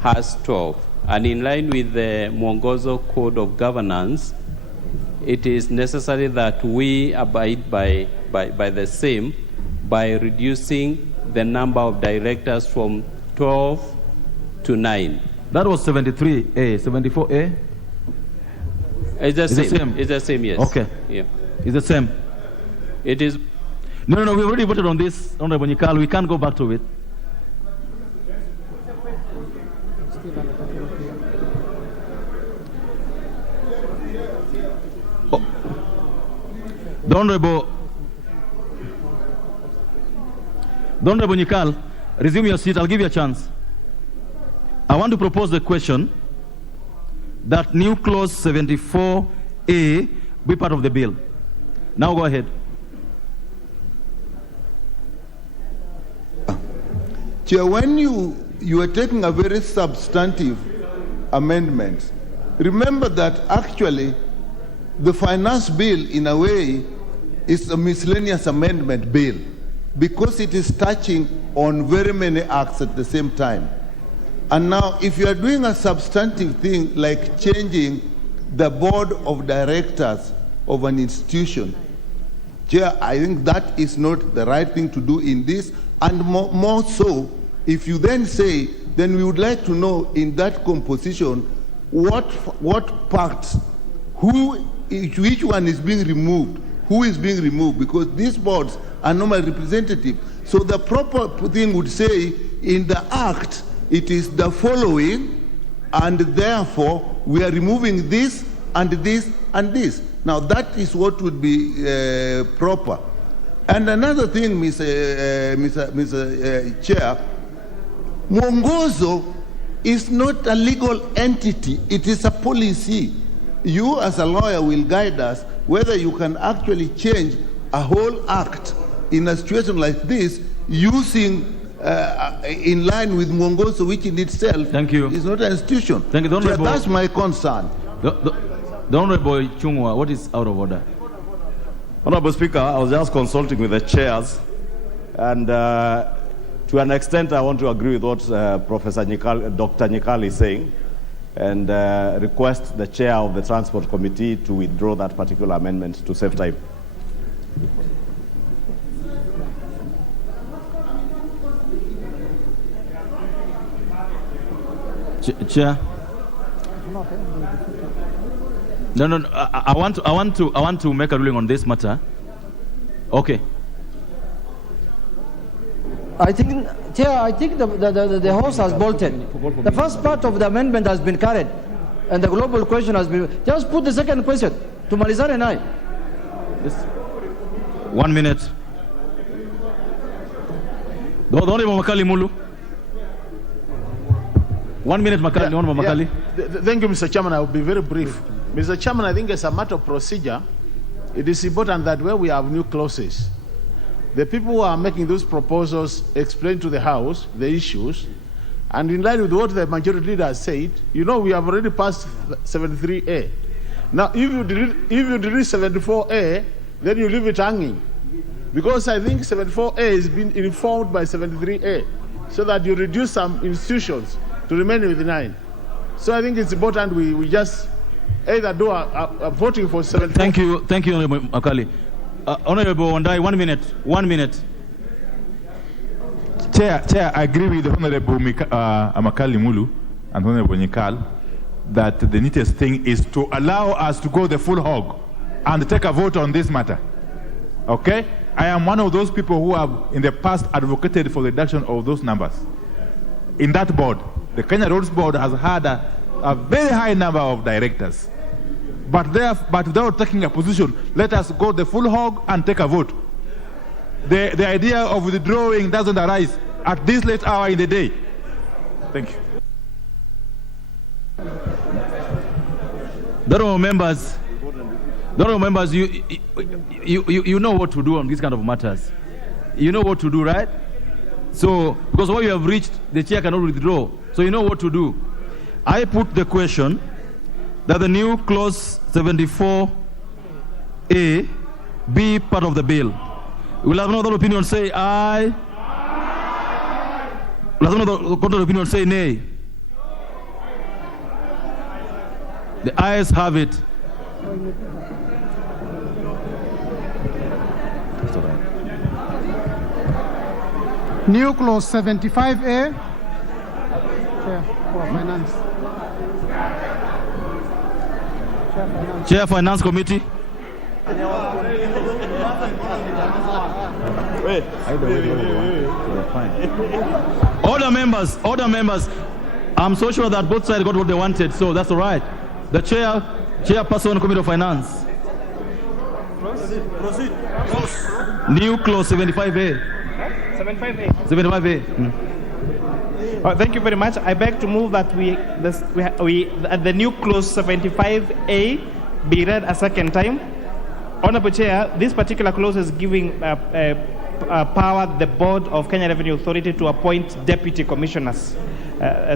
has 12. And in line with the Mwongozo Code of Governance, it is necessary that we abide by the same by reducing the number of directors from 12 to 9. That was 73A, 74A? It's the same. The same. It's the same, yes. Okay. Yeah. It's the same. It is. No, we already voted on this, Honorable Nyikal. We can't go back to it. Oh. The Honorable Nyikal, resume your seat. I'll give you a chance. I want to propose the question that new clause 74A be part of the bill. Now go ahead. Chair, when you are taking a very substantive amendment, remember that actually the finance bill in a way is a miscellaneous amendment bill because it is touching on very many acts at the same time. And now if you are doing a substantive thing like changing the board of directors of an institution, Chair, I think that is not the right thing to do in this, and more so, if you then say, then we would like to know in that composition what parts, which one is being removed, who is being removed, because these boards are normally representative. So the proper thing would say in the act, it is the following, and therefore we are removing this and this and this. Now that is what would be proper. And another thing, Mr. Chair, Mwongozo is not a legal entity, it is a policy. You as a lawyer will guide us whether you can actually change a whole act in a situation like this using in line with Mwongozo, which in itself is not an institution. Thank you. So that's my concern. The Honorable Chungwa, what is out of order? Honorable Speaker, I was just consulting with the chairs, and to an extent I want to agree with what Professor Nyikal, Dr. Nyikal is saying, and request the chair of the Transport Committee to withdraw that particular amendment to save time. Chair. No. I want to make a ruling on this matter. Okay. I think, Chair, I think the horse has bolted. The first part of the amendment has been carried, and the global question has been. Just put the second question to Malizar and I. 1 minute. The Honorable Makali Mulu. 1 minute, Makali. Honorable Makali. Thank you, Mr. Chairman. I will be very brief. Mr. Chairman, I think as a matter of procedure, it is important that where we have new clauses, the people who are making those proposals explain to the House the issues, and in line with what the majority leader has said, you know, we have already passed 73A. Now, if you delete 74A, then you leave it hanging, because I think 74A has been informed by 73A, so that you reduce some institutions to remain with 9. So I think it's important we just either do a voting for 74. Thank you, Honorable Makali. Honorable Wandai, 1 minute. 1 minute. Chair, I agree with Honorable Makali Mulu and Honorable Nyikal that the neatest thing is to allow us to go the full hog and take a vote on this matter. Okay? I am one of those people who have in the past advocated for the reduction of those numbers. In that board, the Kenya Roads Board has had a very high number of directors. But without taking a position, let us go the full hog and take a vote. The idea of withdrawing doesn't arise at this late hour in the day. Thank you. The honorable members, you know what to do on these kind of matters. You know what to do, right? So, because what you have reached, the chair cannot withdraw. So you know what to do. I put the question that the new clause 74A be part of the bill. Will have another opinion say aye? Will have another contrary opinion say nay? The ayes have it. New clause 75A. Chair for Finance. Chair Finance Committee. Order members. I'm so sure that both sides got what they wanted, so that's all right. The chairperson Committee of Finance. Proceed. New clause 75A. 75A. 75A. Thank you very much. I beg to move that the new clause 75A be read a second time. Honorable Chair, this particular clause is giving power the board of Kenya Revenue Authority to appoint deputy commissioners,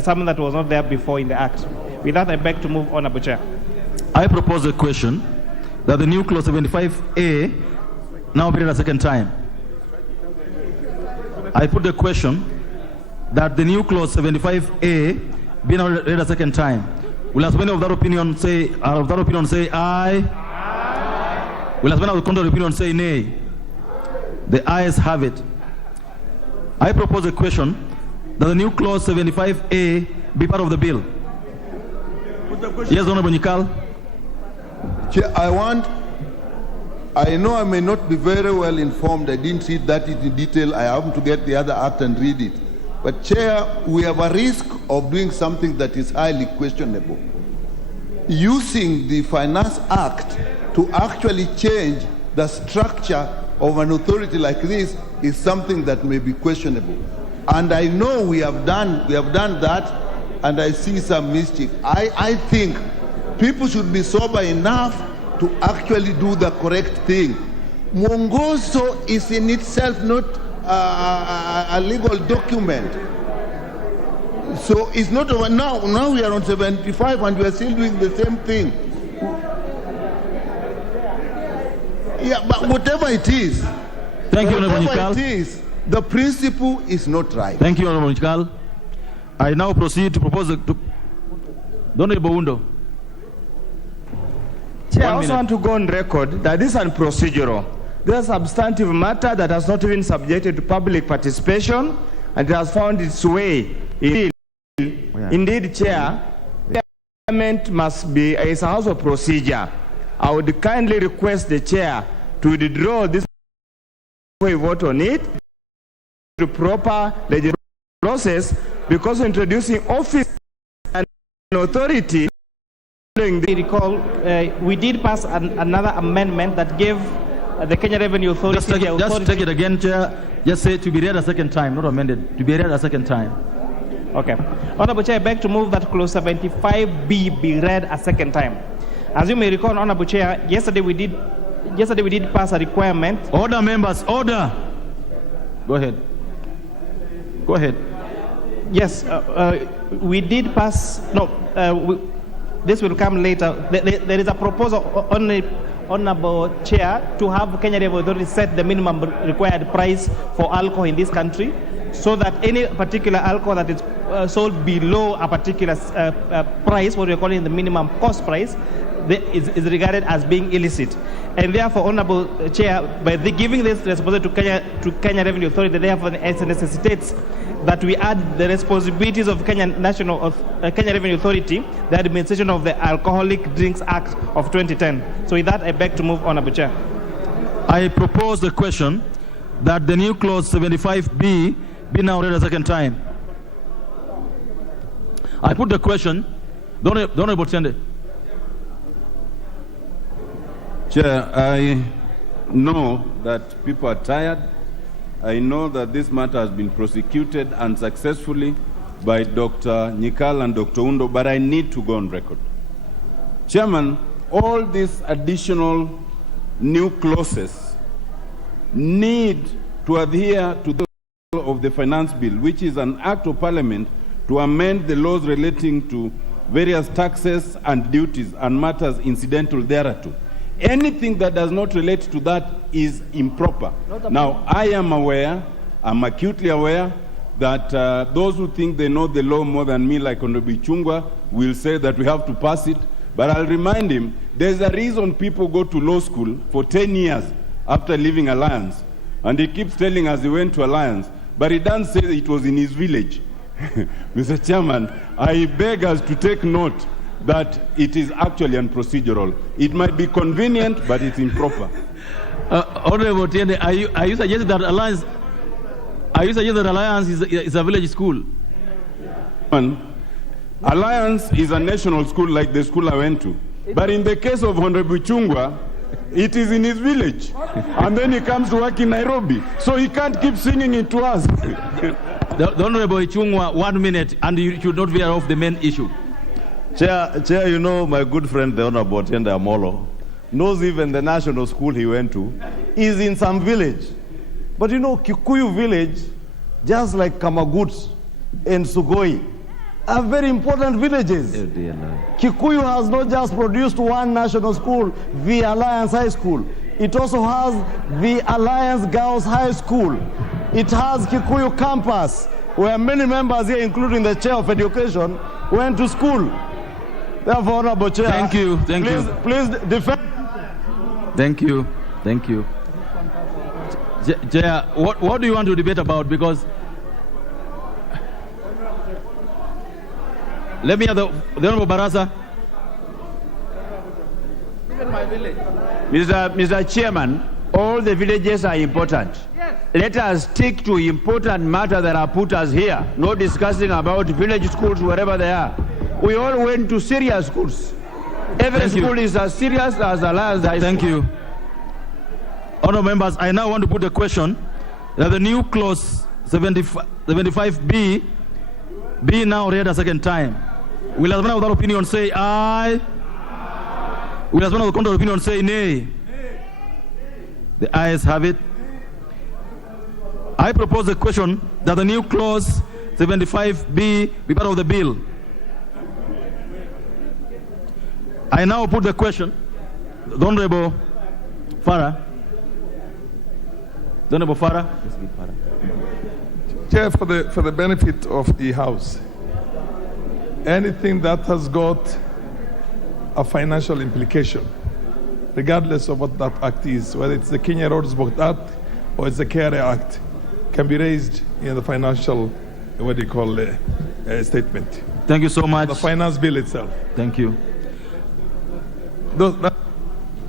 something that was not there before in the Act. With that, I beg to move, Honorable Chair. I propose a question that the new clause 75A now be read a second time. I put the question that the new clause 75A be now read a second time. Will as many of that opinion say aye? Will as many of the contrary opinion say nay? The ayes have it. I propose a question that the new clause 75A be part of the bill. Yes, Honorable Nyikal. Chair, I know I may not be very well informed. I didn't read that in detail. I have to get the other act and read it. But Chair, we have a risk of doing something that is highly questionable. Using the Finance Act to actually change the structure of an authority like this is something that may be questionable. And I know we have done that, and I see some mischief. I think people should be sober enough to actually do the correct thing. Mwongozo is in itself not a legal document. So it's not over now. Now we are on 75 and we are still doing the same thing. Yeah, but whatever it is, thank you, Honorable Nyikal. It is, the principle is not right. Thank you, Honorable Nyikal. I now proceed to propose Honorable Boundo. Chair, I also want to go on record that this is procedural. This is a substantive matter that has not been subjected to public participation, and it has found its way in. Indeed, Chair, Parliament must be a house of procedure. I would kindly request the Chair to withdraw this before we vote on it to proper legislative process, because introducing office and authority. Recall, we did pass another amendment that gave the Kenya Revenue Authority Just take it again, Chair. Just say to be read a second time, not amended. To be read a second time. Okay. Honorable Chair, I beg to move that clause 75B be read a second time. As you may recall, Honorable Chair, yesterday we did pass a requirement. Order, members, order. Go ahead. Yes, we did pass. No, this will come later. There is a proposal on Honorable Chair to have Kenya Revenue Authority set the minimum required price for alcohol in this country, so that any particular alcohol that is sold below a particular price, what we are calling the minimum cost price, is regarded as being illicit. And therefore, Honorable Chair, by giving this responsibility to Kenya Revenue Authority, therefore it necessitates that we add the responsibilities of Kenya Revenue Authority, the administration of the Alcoholic Drinks Act of 2010. So with that, I beg to move, Honorable Chair. I propose the question that the new clause 75B be now read a second time. I put the question. Don't Tende. Chair, I know that people are tired. I know that this matter has been prosecuted unsuccessfully by Dr. Nyikal and Dr. Undo, but I need to go on record. Chairman, all these additional new clauses need to adhere to the law of the Finance Bill, which is an act of Parliament to amend the laws relating to various taxes and duties and matters incidental thereto. Anything that does not relate to that is improper. Now, I am aware, I'm acutely aware, that those who think they know the law more than me, like Honorable Chungwa, will say that we have to pass it. But I'll remind him, there's a reason people go to law school for 10 years after leaving Alliance. And he keeps telling us he went to Alliance, but he doesn't say it was in his village. Mr. Chairman, I beg us to take note that it is actually unprocedural. It might be convenient, but it's improper. Honorable Tiende, are you suggesting that Alliance? Are you suggesting that Alliance is a village school? Alliance is a national school like the school I went to. But in the case of Honorable Chungwa, it is in his village. And then he comes to work in Nairobi. So he can't keep singing it to us. The Honorable Chungwa, 1 minute, and you should not veer off the main issue. Chair, you know, my good friend, the Honorable Tiende Amolo, knows even the national school he went to is in some village. But you know, Kikuyu village, just like Kamagut and Sugoi, are very important villages. Oh dear Lord. Kikuyu has not just produced one national school, the Alliance High School. It also has the Alliance Girls High School. It has Kikuyu campus, where many members here, including the Chair of Education, went to school. Therefore, Honorable Chair, thank you. Please defend. Thank you. Chair, what do you want to debate about? Because let me have the Honorable Barasa. Mr. Chairman, all the villages are important. Yes. Let us stick to important matters that are put us here, not discussing about village schools wherever they are. We all went to serious schools. Every school is as serious as Alliance High School. Thank you. Honourable members, I now want to put the question that the new clause 75B be now read a second time. Will the man without opinion say aye? Will the man with contrary opinion say nay? The ayes have it. I propose the question that the new clause 75B be part of the bill. I now put the question. The Honorable Farah. The Honorable Farah. Chair, for the benefit of the House, anything that has got a financial implication, regardless of what that act is, whether it's the Kenya Roads Board Act or it's the KRA Act, can be raised in the financial, statement. Thank you so much. The finance bill itself. Thank you.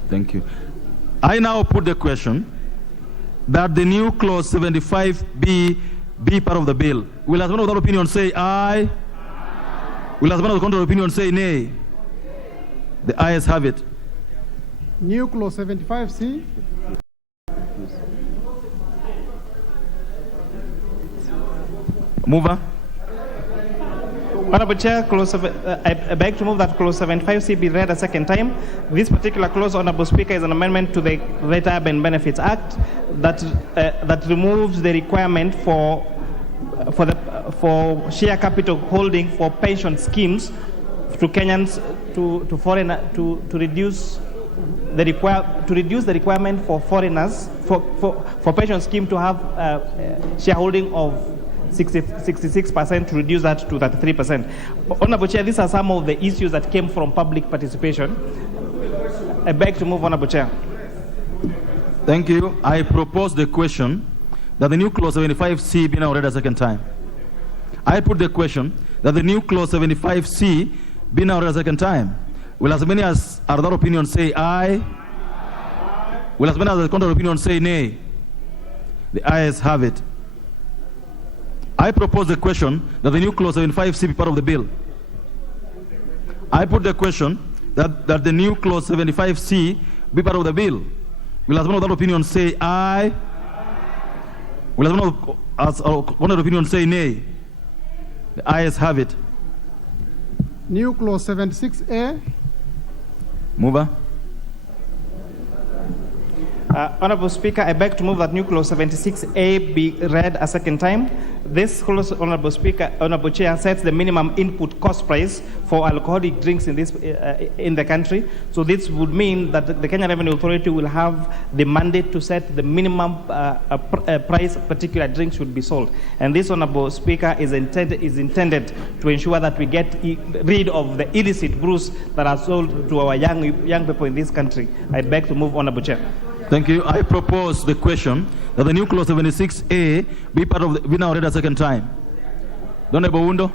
Thank you. I now put the question that the new clause 75B be part of the bill. Will the man without opinion say aye? Will the man with contrary opinion say nay? The ayes have it. New clause 75C. Mover. Honorable Chair, I beg to move that clause 75C be read a second time. This particular clause, Honorable Speaker, is an amendment to the Retirement Benefits Act that removes the requirement for share capital holding for pension schemes to Kenyans to foreign to reduce the requirement for foreigners for pension scheme to have shareholding of 66% to reduce that to 33%. Honorable Chair, these are some of the issues that came from public participation. I beg to move, Honorable Chair. Thank you. I propose the question that the new clause 75C be now read a second time. I put the question that the new clause 75C be now read a second time. Will as many as are that opinion say aye? Will as many as the contrary opinion say nay? The ayes have it. I propose the question that the new clause 75C be part of the bill. I put the question that the new clause 75C be part of the bill. Will as one of that opinion say aye? Will as one of opinion say nay? The ayes have it. New clause 76A. Mover. Honorable Speaker, I beg to move that new clause 76A be read a second time. This clause, Honorable Speaker, Honorable Chair, sets the minimum input cost price for alcoholic drinks in the country. So this would mean that the Kenya Revenue Authority will have the mandate to set the minimum price particular drink should be sold. And this, Honorable Speaker, is intended to ensure that we get rid of the illicit brews that are sold to our young people in this country. I beg to move, Honorable Chair. Thank you. I propose the question that the new clause 76A be part of be now read a second time. Honorable Wundo.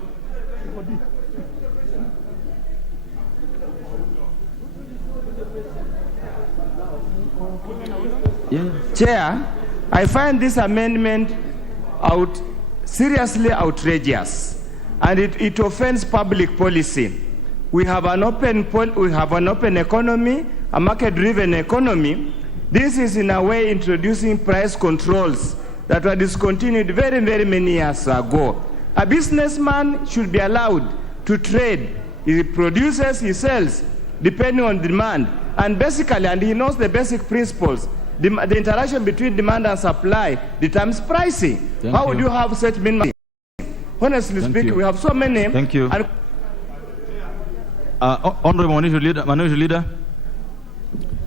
Chair, I find this amendment seriously outrageous, and it offends public policy. We have an open economy, a market-driven economy. This is in a way introducing price controls that were discontinued very, very many years ago. A businessman should be allowed to trade. He produces, he sells, depending on demand. And basically, and he knows the basic principles, the interaction between demand and supply determines pricing. How would you have such minimum? Honestly speaking, we have so many. Thank you. Honorable Minority Leader.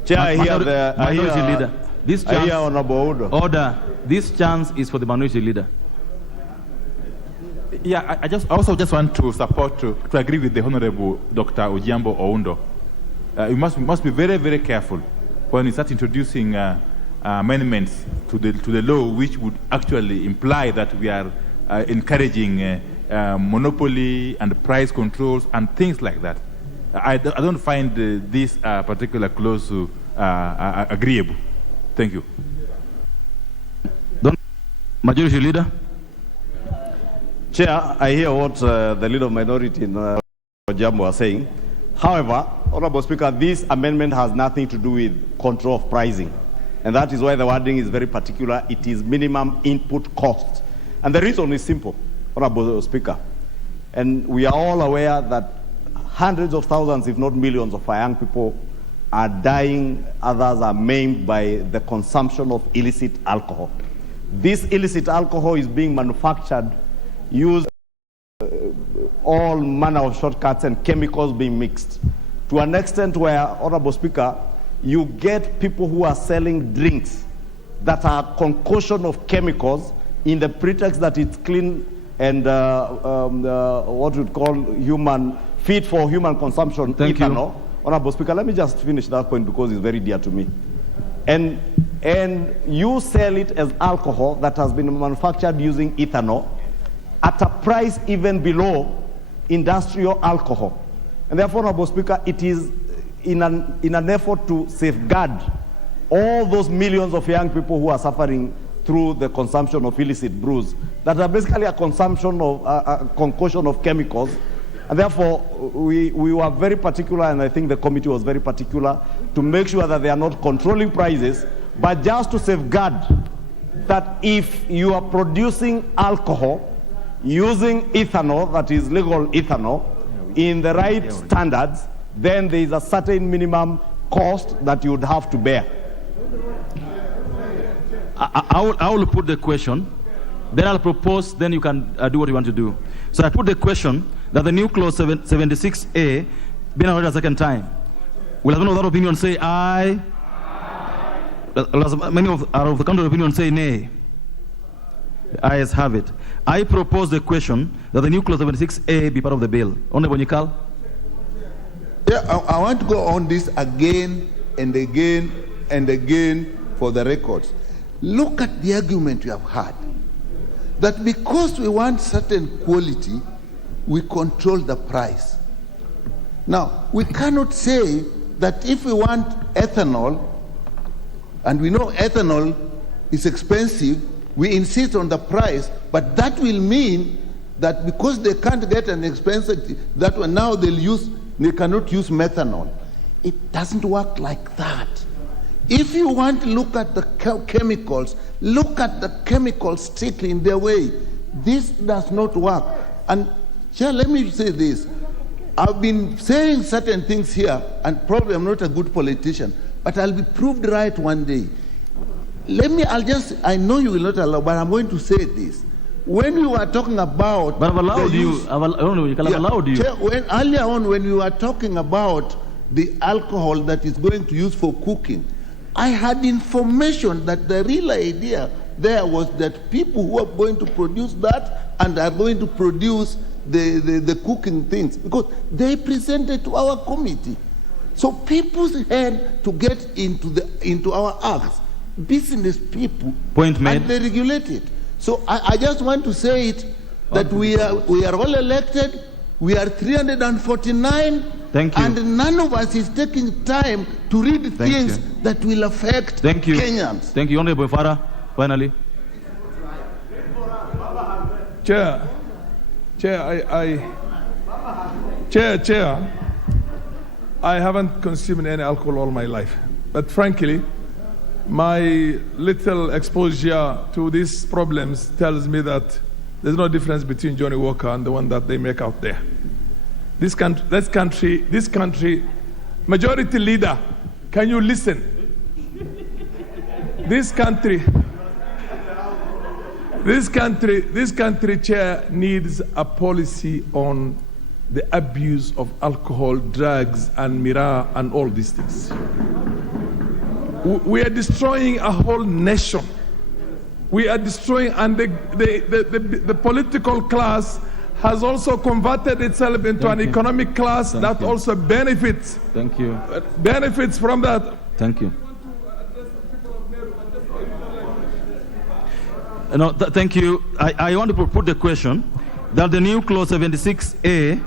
Chair, I hear the Minority Leader. This chance, I hear Honorable order. This chance is for the Minority Leader. Yeah, I also want to support, to agree with the Honorable Dr. Ojiambo Oundo. We must be very, very careful when we start introducing amendments to the law, which would actually imply that we are encouraging monopoly and price controls and things like that. I don't find this particular clause agreeable. Thank you. Majority Leader. Chair, I hear what the Leader of Minority in Ojiambo was saying. However, Honorable Speaker, this amendment has nothing to do with control of pricing. And that is why the wording is very particular. It is minimum input cost. And the reason is simple, Honorable Speaker. And we are all aware that hundreds of thousands, if not millions, of our young people are dying, others are maimed by the consumption of illicit alcohol. This illicit alcohol is being manufactured, used all manner of shortcuts and chemicals being mixed to an extent where, Honorable Speaker, you get people who are selling drinks that are concoction of chemicals in the pretext that it's clean and what we'd call fit for human consumption. Thank ethanol. you. Honorable Speaker, let me just finish that point because it's very dear to me. And you sell it as alcohol that has been manufactured using ethanol at a price even below industrial alcohol. And therefore, Honorable Speaker, it is in an effort to safeguard all those millions of young people who are suffering through the consumption of illicit brews that are basically a consumption of a concoction of chemicals. And therefore, we were very particular, and I think the committee was very particular, to make sure that they are not controlling prices, but just to safeguard that if you are producing alcohol using ethanol, that is legal ethanol, in the right standards, then there is a certain minimum cost that you would have to bear. I will put the question, then I'll propose, then you can do what you want to do. So I put the question that the new clause 76A be now read a second time. Will anyone of that opinion say aye? Many of the counter opinion say nay. The ayes have it. I propose the question that the new clause 76A be part of the bill. Honorable Nikal. Yeah, I want to go on this again and again and again for the records. Look at the argument we have had. That because we want certain quality, we control the price. Now, we cannot say that if we want ethanol, and we know ethanol is expensive, we insist on the price, but that will mean that because they can't get an expensive, that one now they cannot use methanol. It doesn't work like that. If you want to look at the chemicals, look at the chemicals strictly in their way. This does not work. And Chair, let me say this. I've been saying certain things here, and probably I'm not a good politician, but I'll be proved right one day. I know you will not allow, but I'm going to say this. When we were talking about... But I've allowed you. I've allowed you. Chair, earlier on, when we were talking about the alcohol that is going to use for cooking, I had information that the real idea there was that people who are going to produce that and are going to produce the cooking things, because they presented to our committee. So people had to get into our acts, business people, Point made. and they regulate it. So I just want to say it, that we are all elected, we are 349, Thank you. and none of us is taking time to read things that will affect Kenyans. Thank you. Honorable Farah, finally. Chair, I haven't consumed any alcohol all my life. But frankly, my little exposure to these problems tells me that there's no difference between Johnny Walker and the one that they make out there. This country, majority leader, can you listen? This country, Chair, needs a policy on the abuse of alcohol, drugs, and miraa, and all these things. We are destroying a whole nation. We are destroying, and the political class has also converted itself into an economic class that also benefits. Thank you. Benefits from that. Thank you. No, thank you. I want to put the question that the new clause 76A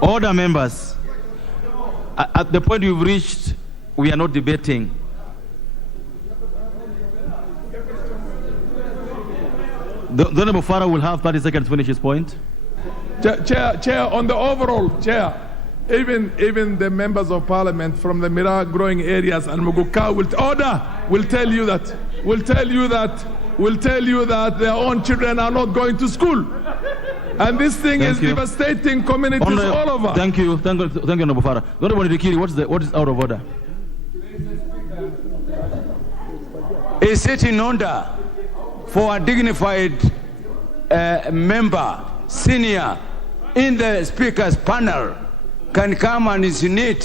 order members, at the point you've reached, we are not debating. The Honorable Farah will have 30 seconds to finish his point. Chair, on the overall, Chair, even the members of parliament from the miraa growing areas and Muguka will tell you that their own children are not going to school. And this thing is devastating communities all over. Thank you, Honorable Farah. Honorable Dikiri, what is out of order? Is it in order for a dignified member, senior, in the speaker's panel can come and insinuate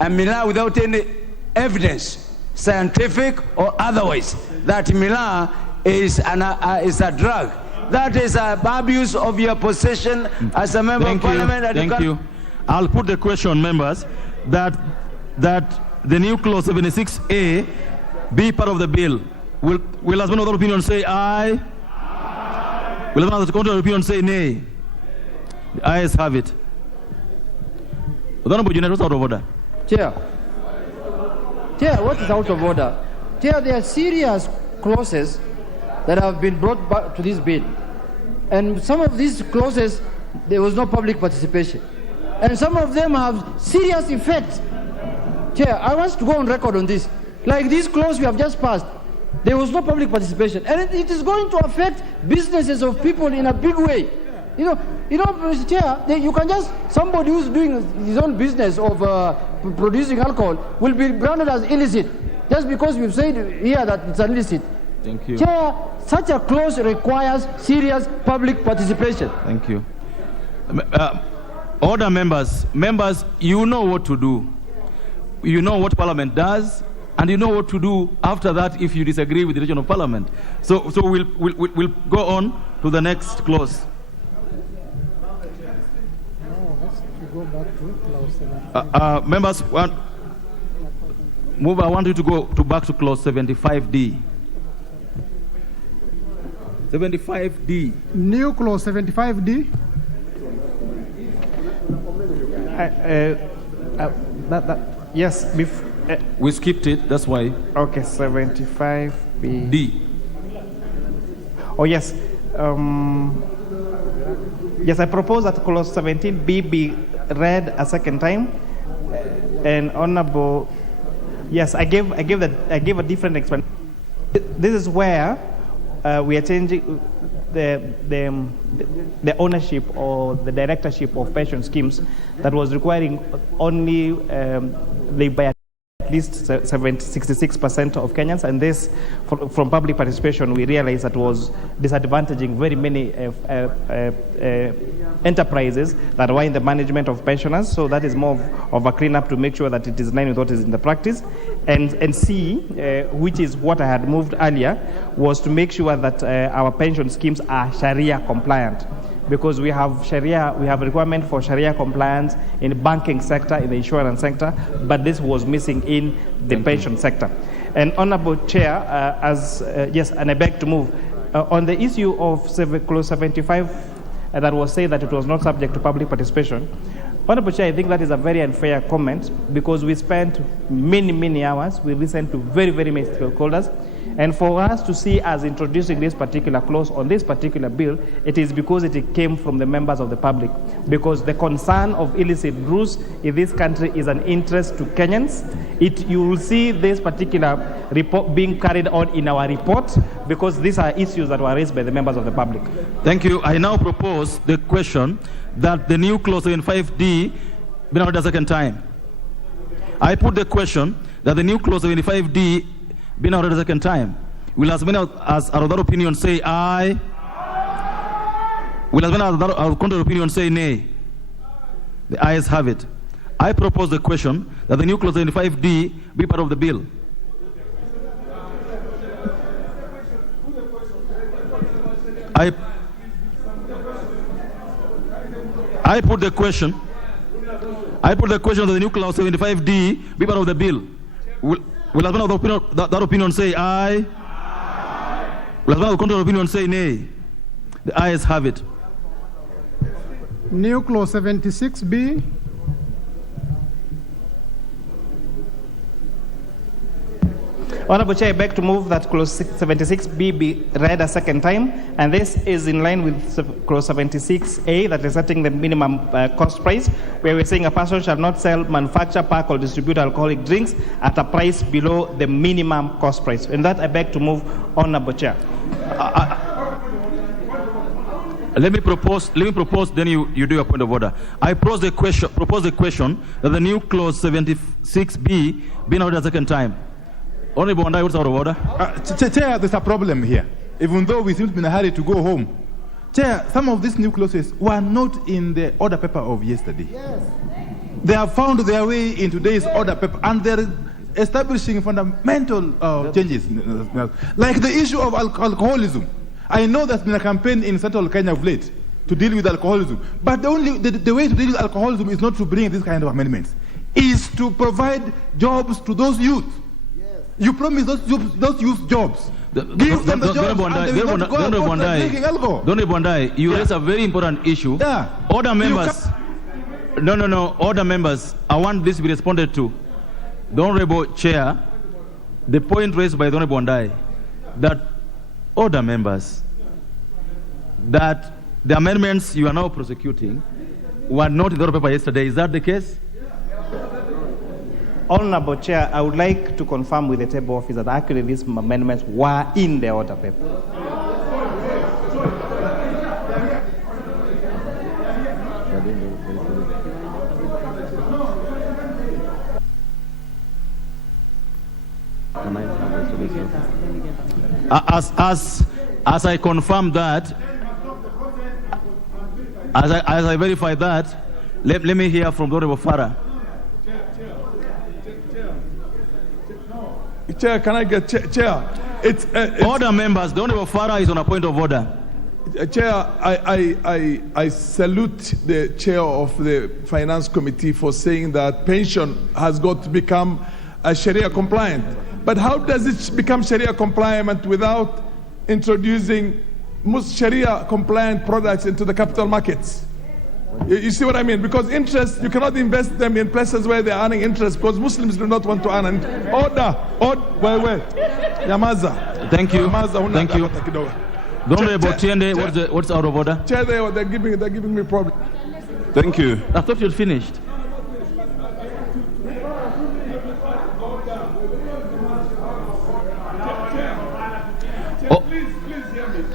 a miraa without any evidence, scientific or otherwise, that miraa is a drug? That is an abuse of your position as a member of parliament. Thank you. I'll put the question, members, that the new clause 76A be part of the bill. Will as one other opinion say aye? Will as one other opinion say nay? The ayes have it. Honorable Junior, what's out of order? Chair, what is out of order? Chair, there are serious clauses that have been brought back to this bill. And some of these clauses, there was no public participation. And some of them have serious effects. Chair, I want to go on record on this. Like this clause we have just passed, there was no public participation. And it is going to affect businesses of people in a big way. You know, Mr. Chair, you can just, somebody who's doing his own business of producing alcohol will be branded as illicit, just because we've said here that it's illicit. Thank you. Chair, such a clause requires serious public participation. Thank you. Order members, you know what to do. You know what Parliament does, and you know what to do after that if you disagree with the decision of Parliament. So we'll go on to the next clause. Members, I want you to go back to clause 75D. 75D. New clause 75D. Yes. We skipped it, that's why. Okay, 75B. D. Oh, yes. Yes, I propose that clause 17B be read a second time. And Honorable, yes, I gave a different explanation. This is where we are changing the ownership or the directorship of pension schemes that was requiring only by at least 66% of Kenyans, and this, from public participation, we realized that was disadvantaging very many enterprises that were in the management of pensioners. So that is more of a cleanup to make sure that it is in line with what is in the practice. And C, which is what I had moved earlier, was to make sure that our pension schemes are Sharia compliant. Because we have Sharia, we have a requirement for Sharia compliance in the banking sector, in the insurance sector, but this was missing in the pension sector. And Honorable Chair, yes, and I beg to move on the issue of Clause 75 that was said that it was not subject to public participation. Honorable Chair, I think that is a very unfair comment because we spent many hours. We listened to very many stakeholders. And for us to see us introducing this particular clause on this particular bill, it is because it came from the members of the public. Because the concern of illicit brews in this country is an interest to Kenyans. You will see this particular report being carried on in our report because these are issues that were raised by the members of the public. Thank you. I now propose the question that the new clause 75D be read a second time. I put the question that the new clause 75D be now read a second time. Will as many as our other opinion say aye? Will as many as our contrary opinion say nay? The ayes have it. I propose the question that the new clause 75D be part of the bill. I put the question that the new clause 75D be part of the bill. Will as many of that opinion say aye? Will as many of the contrary opinion say nay? The ayes have it. New clause 76B. Honorable Chair, I beg to move that clause 76B be read a second time, and this is in line with clause 76A that is setting the minimum cost price, where we're saying a person shall not sell, manufacture, pack, or distribute alcoholic drinks at a price below the minimum cost price. And that I beg to move, Honorable Chair. Let me propose. Then you do your point of order. I propose the question that the new clause 76B be read a second time. Honorable Bondi, what's out of order? Chair, there's a problem here. Even though we seem to be in a hurry to go home. Chair, some of these new clauses were not in the order paper of yesterday. Yes. They have found their way in today's order paper, and they're establishing fundamental changes. Like the issue of alcoholism. I know there's been a campaign in central Kenya of late to deal with alcoholism. But the way to deal with alcoholism is not to bring this kind of amendments. Is to provide jobs to those youth. You promise those youth jobs. Give them the jobs and they will not go out drinking alcohol. Don't Bondi, you raise a very important issue. Yeah. Order members. No. Order members, I want this to be responded to. The Honorable Chair, the point raised by the Honorable Bondi, that order members, that the amendments you are now prosecuting were not in the order paper yesterday. Is that the case? Honorable Chair, I would like to confirm with the table office that actually these amendments were in the order paper. As I confirm that, as I verify that, let me hear from the Honorable Farah. Chair, can I get chair? It's order members. The Honorable Farah is on a point of order. Chair, I salute the chair of the Finance Committee for saying that pension has got to become Sharia compliant. But how does it become Sharia compliant without introducing most Sharia compliant products into the capital markets? You see what I mean? Because interest, you cannot invest them in places where they're earning interest because Muslims do not want to earn. And wait. Yamaza. Thank you. Yamaza, thank you. Honorable Tiende, what's out of order? Chair, they're giving me problem. Thank you. I thought you'd finished.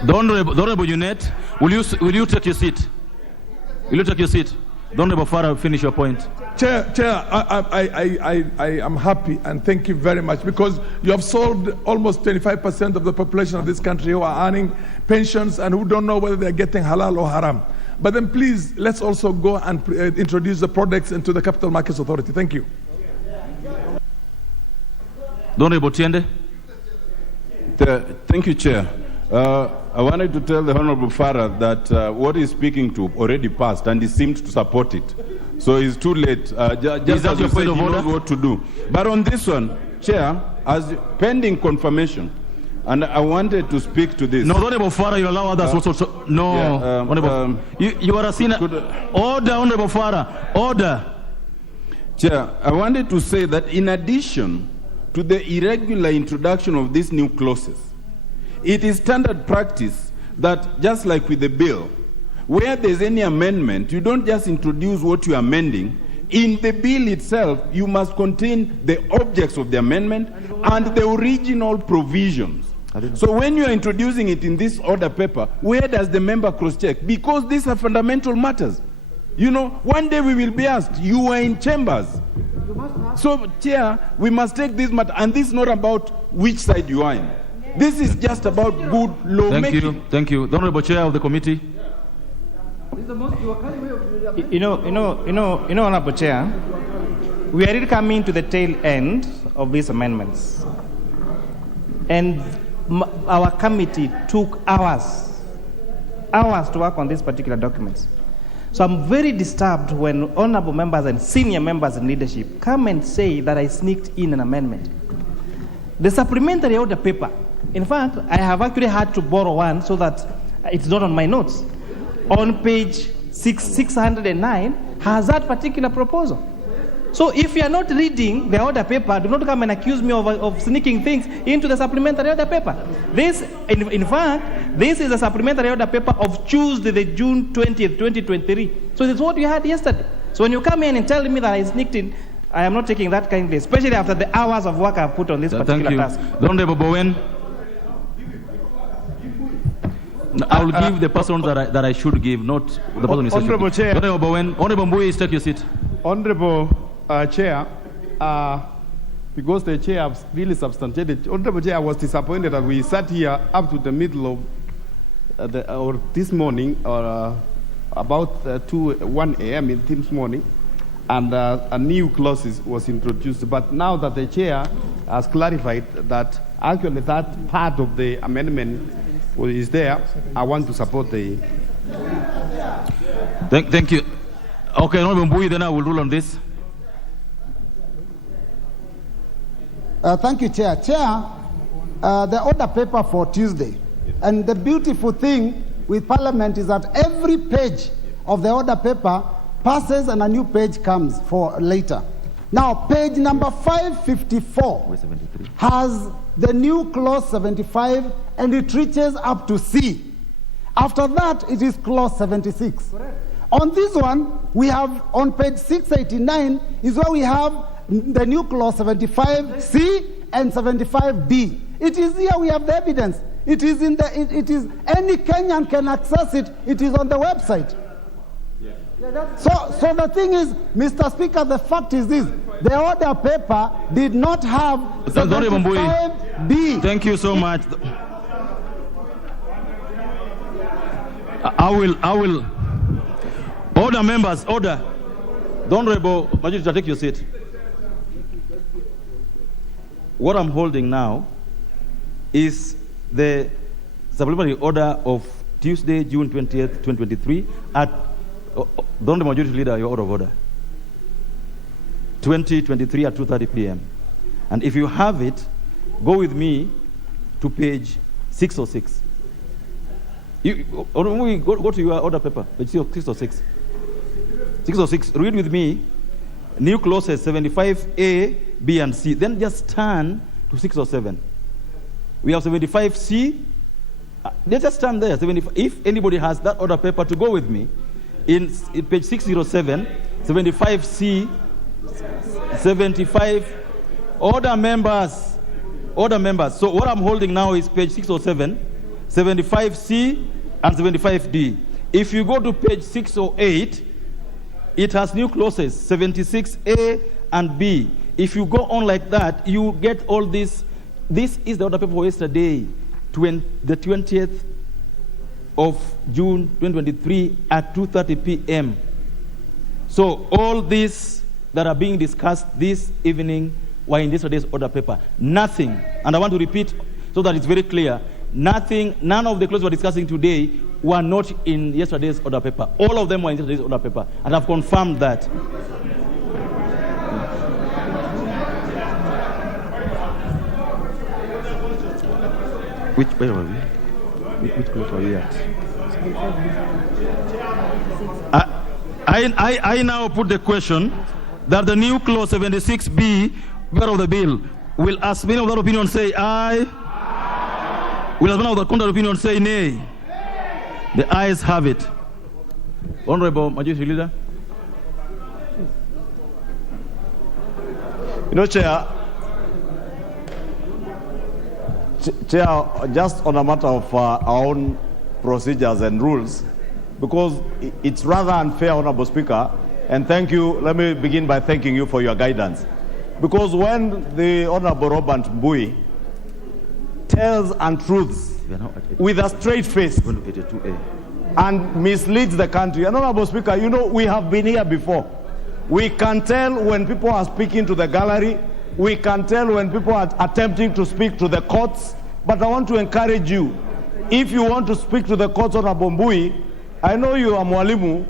The Honorable Unit, will you take your seat? Will you take your seat? The Honorable Farah, finish your point. Chair, I am happy and thank you very much because you have solved almost 25% of the population of this country who are earning pensions and who don't know whether they're getting halal or haram. But then please, let's also go and introduce the products into the Capital Markets Authority. Thank you. Honorable Tiende. Thank you, Chair. I wanted to tell the Honorable Farah that what he's speaking to already passed and he seemed to support it. So it's too late. Just as you said, he knows what to do. But on this one, Chair, as pending confirmation, and I wanted to speak to this. No, Honorable Farah, you allow others also. No, yeah, Honorable. You are a sinner. Order, Honorable Farah. Order. Chair, I wanted to say that in addition to the irregular introduction of these new clauses, it is standard practice that just like with the bill, where there's any amendment, you don't just introduce what you're amending. In the bill itself, you must contain the objects of the amendment and the original provisions. So when you are introducing it in this order paper, where does the member cross-check? Because these are fundamental matters. You know, one day we will be asked, you were in chambers. So, Chair, we must take this matter, and this is not about which side you are in. This is just about good lawmaking. Thank you. The Honorable Chair of the committee. You know, Honorable Chair, we are really coming to the tail end of these amendments. And our committee took hours to work on these particular documents. So I'm very disturbed when honorable members and senior members in leadership come and say that I sneaked in an amendment. The supplementary order paper, in fact, I have actually had to borrow one so that it's not on my notes. On page 609 has that particular proposal. So if you are not reading the order paper, do not come and accuse me of sneaking things into the supplementary order paper. This, in fact, this is a supplementary order paper of Tuesday, the June 20th, 2023. So it's what you had yesterday. So when you come in and tell me that I sneaked in, I am not taking that kindly, especially after the hours of work I've put on this particular task. Honorable Bowen. I will give the person that I should give, not the person who says. Honorable Chair. Honorable Bowen. Honorable Mbui, take your seat. Honorable Chair, because the Chair has really substantiated, Honorable Chair, I was disappointed that we sat here up to the middle of or this morning, or about 1 a.m. this morning, and a new clause was introduced. But now that the Chair has clarified that actually that part of the amendment is there, I want to support the... Thank you. Okay, Honorable Mbui, then I will rule on this. Thank you, Chair. Chair, the order paper for Tuesday. And the beautiful thing with Parliament is that every page of the order paper passes and a new page comes for later. Now, page number 554 has the new clause 75 and it reaches up to C. After that, it is clause 76. Correct. On this one, we have on page 689 is where we have the new clause 75C and 75D. It is here we have the evidence. It is in the, it is, any Kenyan can access it. It is on the website. So the thing is, Mr. Speaker, the fact is this: the order paper did not have 75D. Thank you so much. I will. Order, members, order. The Honorable Majority, take your seat. What I'm holding now is the supplementary order of Tuesday, June 20th, 2023 at the Honorable Majority Leader, your order of order. 2023 at 2:30 p.m. And if you have it, go with me to page 606. Go to your order paper, page 606. 606, read with me, new clauses 75A, B, and C. Then just turn to 607. We have 75C. Let's just stand there. 75. If anybody has that order paper to go with me, in page 607, 75C, 75, order members. So what I'm holding now is page 607, 75C, and 75D. If you go to page 608, it has new clauses, 76A and B. If you go on like that, you get all this. This is the order paper for yesterday, the 20th of June 2023 at 2:30 p.m. So all these that are being discussed this evening were in yesterday's order paper. Nothing, and I want to repeat so that it's very clear, none of the clauses we're discussing today were not in yesterday's order paper. All of them were in yesterday's order paper, and I've confirmed that. Where were we? Which clause were we at? I now put the question that the new clause 76B of the bill, will as many of that opinion say aye? Will as many of the contrary opinion say nay? The ayes have it. Honorable Majority Leader. You know, Chair, just on a matter of our own procedures and rules, because it's rather unfair, Honorable Speaker, and thank you, let me begin by thanking you for your guidance. Because when the Honorable Robert Mbui tells untruths with a straight face and misleads the country, and Honorable Speaker, you know, we have been here before. We can tell when people are speaking to the gallery, we can tell when people are attempting to speak to the courts, but I want to encourage you, if you want to speak to the courts, Honorable Mbui, I know you are Mwalimu,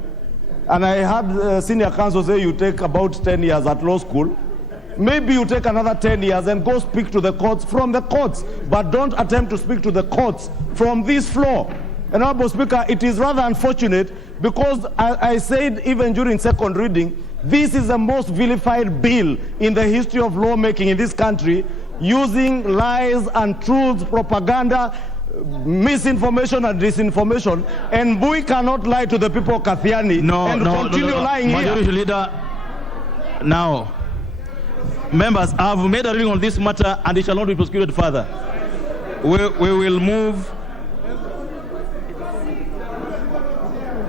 and I had senior counsel say you take about 10 years at law school. Maybe you take another 10 years and go speak to the courts from the courts, but don't attempt to speak to the courts from this floor. And Honorable Speaker, it is rather unfortunate because I said even during second reading, this is the most vilified bill in the history of lawmaking in this country, using lies and truths, propaganda, misinformation and disinformation, and Mbui cannot lie to the people of Kathiani continue lying Majority here. Leader, now, members, I have made a ruling on this matter and it shall not be prosecuted further. We will move.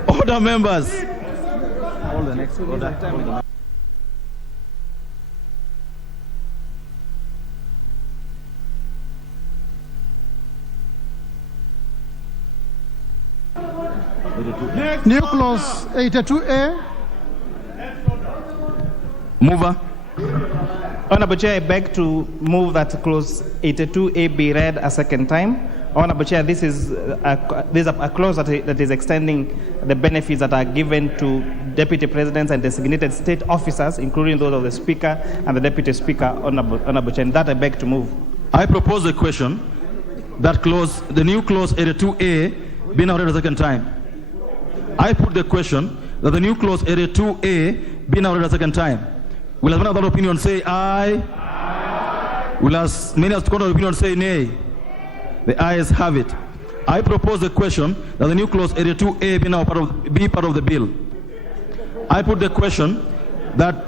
Order, members. All the next order. New clause 82A. Mover. Honorable Chair, I beg to move that clause 82A be read a second time. Honorable Chair, this is a clause that is extending the benefits that are given to deputy presidents and designated state officers, including those of the Speaker and the Deputy Speaker, Honorable Chair. And that I beg to move. I propose a question that clause, the new clause 82A, be now read a second time. I put the question that the new clause 82A be now read a second time. Will as many other opinion say aye? Aye? Will as many as contrary opinion say nay? The ayes have it. I propose the question that the new clause 82A be now part of the bill. I put the question that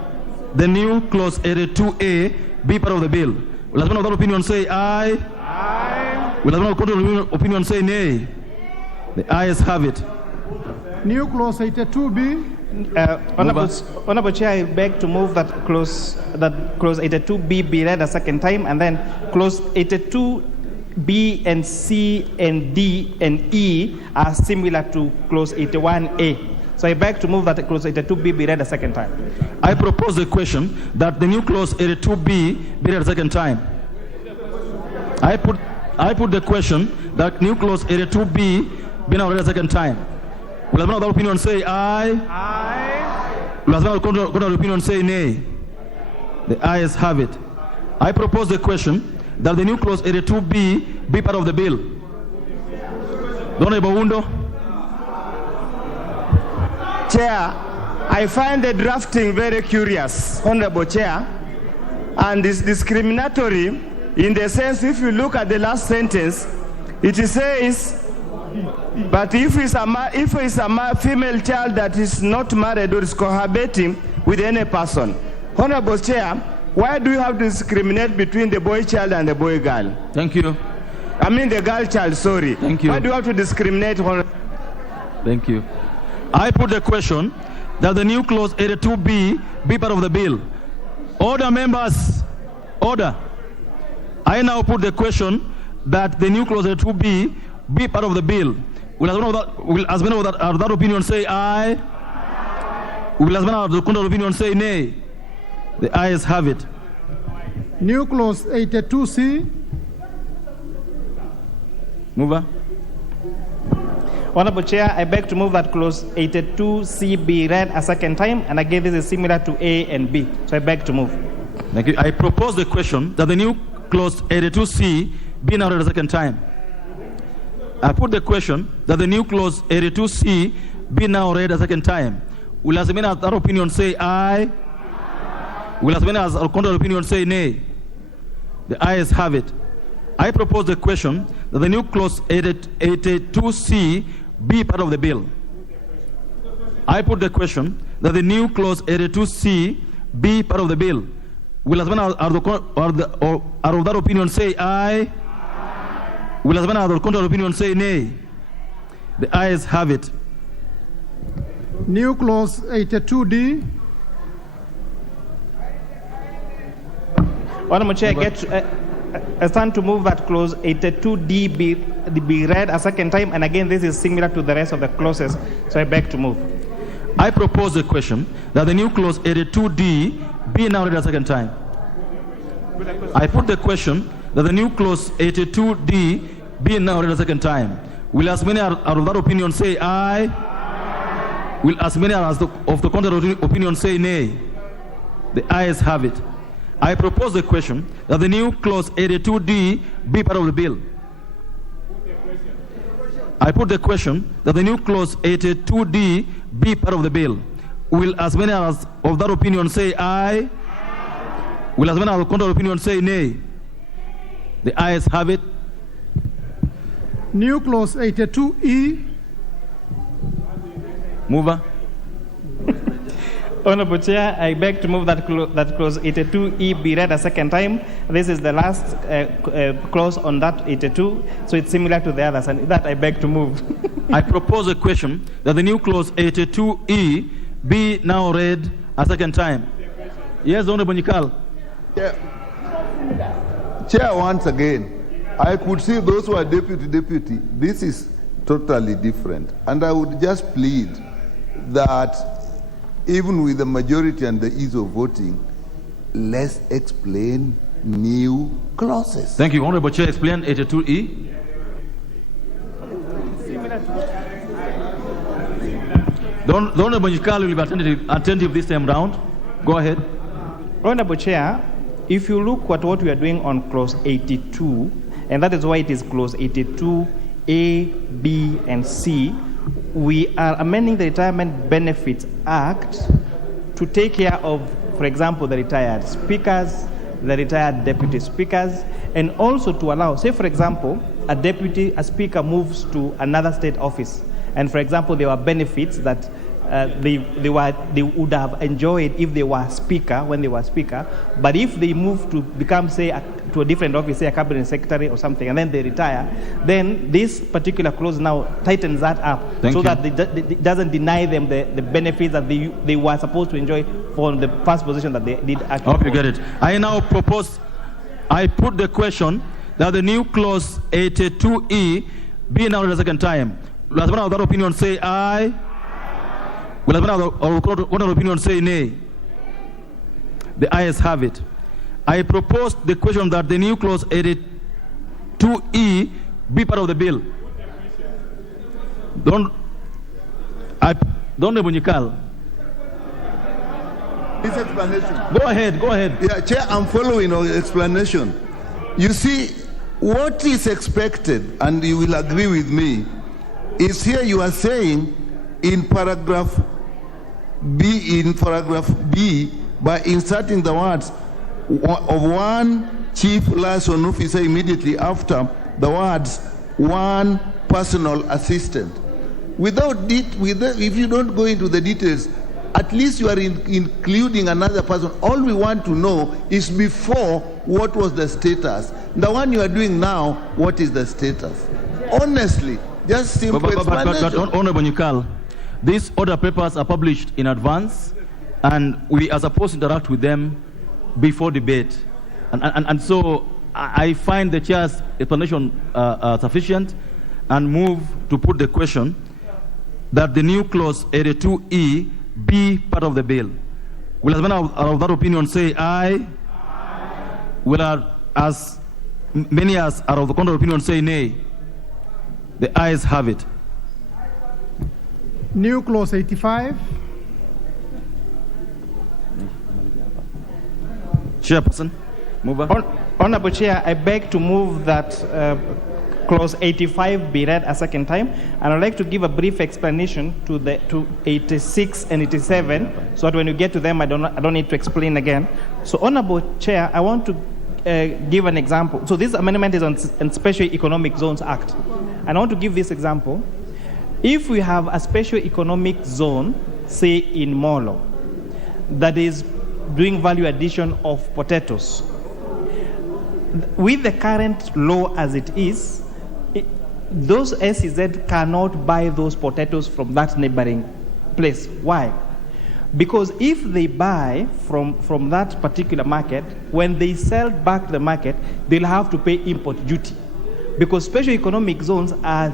the new clause 82A be part of the bill. Will as many other opinion say aye? Aye? Will as many contrary opinion say nay? The ayes have it. New clause 82B. Honorable Chair, I beg to move that clause 82B be read a second time, and then clause 82B and C and D and E are similar to clause 81A. So I beg to move that clause 82B be read a second time. I propose the question that the new clause 82B be read a second time. I put the question that new clause 82B be now read a second time. Will another opinion say aye? Aye. Will another contrary opinion say nay? The ayes have it. I propose the question that the new clause 82B be part of the bill. Honorable Wundo. Chair, I find the drafting very curious, Honorable Chair, and it's discriminatory in the sense if you look at the last sentence, it says, but if it's a female child that is not married or is cohabiting with any person. Honorable Chair, why do you have to discriminate between the boy child and the boy girl? Thank you. I mean the girl child, sorry. Thank you. Why do you have to discriminate? Thank you. I put the question that the new clause 82B be part of the bill. Order, members. Order. I now put the question that the new clause 82B be part of the bill. Will as many of that opinion say aye? Will as many of the contrary opinion say nay? The ayes have it. New clause 82C. Mover. Honorable Chair, I beg to move that clause 82C be read a second time, and again this is similar to A and B, so I beg to move. Thank you. I propose the question that the new clause 82C be now read a second time. I put the question that the new clause 82C be now read a second time. Will as many as that opinion say aye? Will as many as our contrary opinion say nay? The ayes have it. I propose the question that the new clause 82C be part of the bill. I put the question that the new clause 82C be part of the bill. Will as many as are of that opinion say aye? Will as many as our contrary opinion say nay? The ayes have it. New clause 82D. Honorable Chair, I stand to move that clause 82D be read a second time, and again this is similar to the rest of the clauses, so I beg to move. I propose the question that the new clause 82D be now read a second time. I put the question that the new clause 82D be now read a second time. Will as many as of that opinion say aye? Will as many as of the contrary opinion say nay? The ayes have it. I propose the question that the new clause 82D be part of the bill. I put the question that the new clause 82D be part of the bill. Will as many as of that opinion say aye? Will as many as of the contrary opinion say nay? The ayes have it. New clause 82E. Mover. Honorable Chair, I beg to move that clause 82E be read a second time. This is the last clause on that 82, so it's similar to the others, and that I beg to move. I propose a question that the new clause 82E be now read a second time. Yes, Honorable Nikal. Yeah. Chair, once again, I could see those who are deputy. This is totally different. And I would just plead that even with the majority and the ease of voting, let's explain new clauses. Thank you. Honorable Chair, explain 82E. The Honorable Nikal will be attentive this time round. Go ahead. Honorable Chair, if you look at what we are doing on clause 82, and that is why it is clause 82A, B, and C, we are amending the Retirement Benefits Act to take care of, for example, the retired speakers, the retired deputy speakers, and also to allow, say for example, a speaker moves to another state office, and for example, there were benefits that they would have enjoyed if they were speaker, when they were speaker, but if they move to become, say, to a different office, say a cabinet secretary or something, and then they retire, then this particular clause now tightens that up that it doesn't deny them the benefits that they were supposed to enjoy for the first position that they did actually. I hope you get it. I now propose, I put the question that the new clause 82E be now read a second time. Will as one of that opinion say aye? Will as one of opinion say nay? The ayes have it. I propose the question that the new clause 82E be part of the bill. Don't Nikal. This explanation. Go ahead. Yeah, Chair, I'm following your explanation. You see, what is expected, and you will agree with me, is here you are saying in paragraph B, by inserting the words of one chief liaison officer immediately after the words one personal assistant. If you don't go into the details, at least you are including another person. All we want to know is before, what was the status? The one you are doing now, what is the status? Honestly, just simple explanation. But Honorable Nyikal, these order papers are published in advance, and we are supposed to interact with them before debate. And so I find the chair's explanation sufficient, and move to put the question that the new clause 82E be part of the bill. Will as many out of that opinion say aye? Will as many as out of the contrary opinion say nay? The ayes have it. New clause 85. Chairperson, move on. Honorable Chair, I beg to move that clause 85 be read a second time, and I'd like to give a brief explanation to 86 and 87, so that when you get to them, I don't need to explain again. So, Honorable Chair, I want to give an example. So this amendment is on Special Economic Zones Act, and I want to give this example. If we have a special economic zone, say in Molo, that is doing value addition of potatoes, with the current law as it is, those SEZ cannot buy those potatoes from that neighboring place. Why? Because if they buy from that particular market, when they sell back the market, they'll have to pay import duty. Because special economic zones are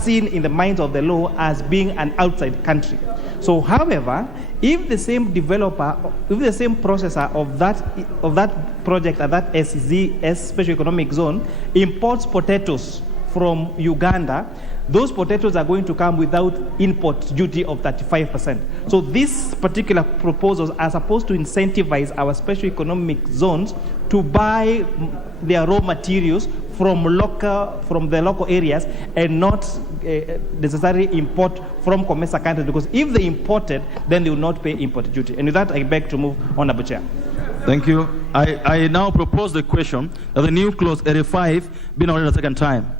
seen in the minds of the law as being an outside country. So, however, if the same developer, if the same processor of that project at that SEZ, special economic zone, imports potatoes from Uganda, those potatoes are going to come without import duty of 35%. So these particular proposals are supposed to incentivize our special economic zones to buy their raw materials from the local areas and not necessarily import from COMESA countries, because if they imported, then they will not pay import duty. And with that, I beg to move, Honorable Chair. Thank you. I now propose the question that the new clause 85 be noted a second time.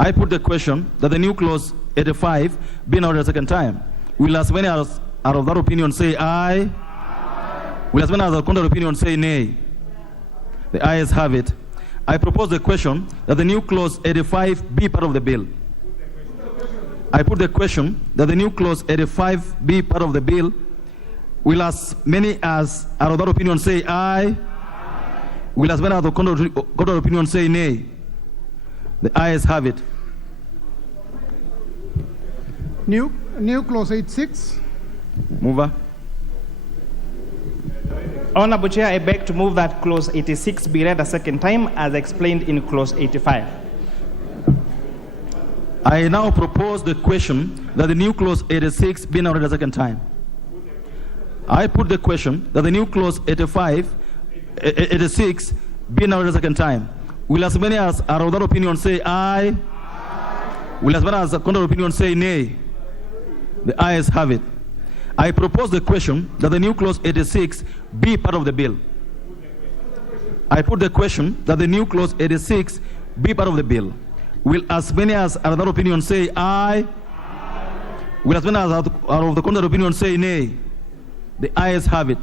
I put the question that the new clause 85 be noted a second time. Will as many as out of that opinion say aye? Will as many as out of contrary opinion say nay? The ayes have it. I propose the question that the new clause 85 be part of the bill. I put the question that the new clause 85 be part of the bill. Will as many as out of that opinion say aye? Will as many as out of contrary opinion say nay? The ayes have it. New clause 86. Mover. Honorable Chair, I beg to move that clause 86 be read a second time as explained in clause 85. I now propose the question that the new clause 86 be now read a second time. I put the question that the new clause 86 be now read a second time. Will as many as are of that opinion say aye? Will as many as are contrary opinion say nay? The ayes have it. I propose the question that the new clause 86 be part of the bill. I put the question that the new clause 86 be part of the bill. Will as many as are of that opinion say aye? Will as many as are of the contrary opinion say nay? The ayes have it.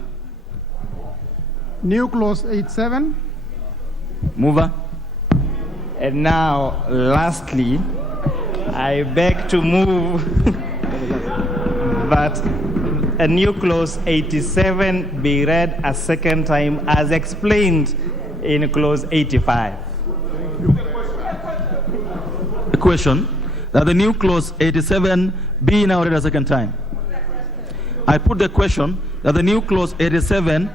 New clause 87. Mover. And now, lastly, I beg to move that a new clause 87 be read a second time as explained in clause 85. The question that the new clause 87 be now read a second time. I put the question that the new clause 87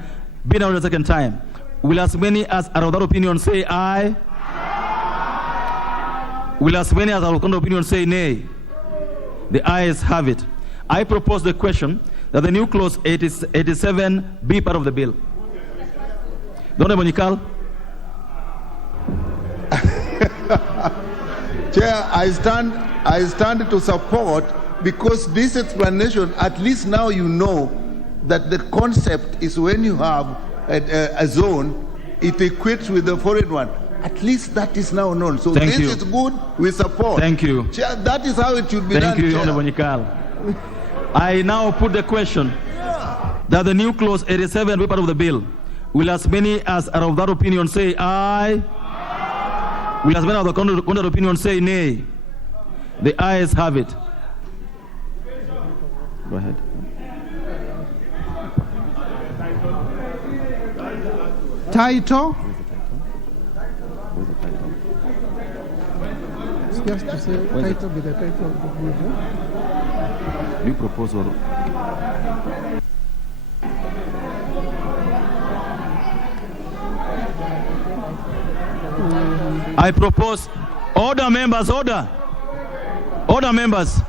be now read a second time. Will as many as are of that opinion say aye? Will as many as are of that opinion say nay? The ayes have it. I propose the question that the new clause 87 be part of the bill. Honorable Nyikal. Chair, I stand to support, because this explanation, at least now you know that the concept is when you have a zone, it equates with the foreign one. At least that is now known. So Thank this you. is good, we support. Thank you. Chair, that is how it should be done. Thank you, Chair. Honorable Nyikal. I now put the question that the new clause 87 be part of the bill. Will as many as are of that opinion say aye? Will as many of the contrary opinion say nay? The ayes have it. Go ahead. Title. Just to say title be the title of the bill. New proposal. I propose, order members, order. Order members.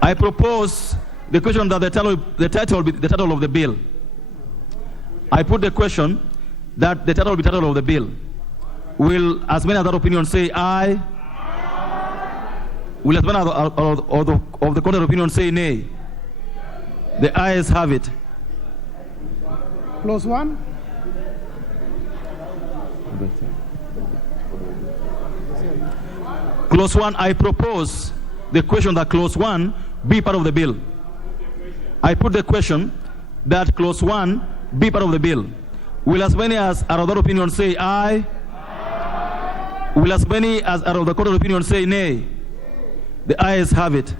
I propose the question that the title be the title of the bill. I put the question that the title be the title of the bill. Will as many other opinions say aye? Will as many of the contrary opinion say nay? The ayes have it. Clause 1. Clause 1, I propose the question that clause 1 be part of the bill. I put the question that clause 1 be part of the bill. Will as many as are of that opinion say aye? Will as many as are of the contrary opinion say nay? The ayes have it.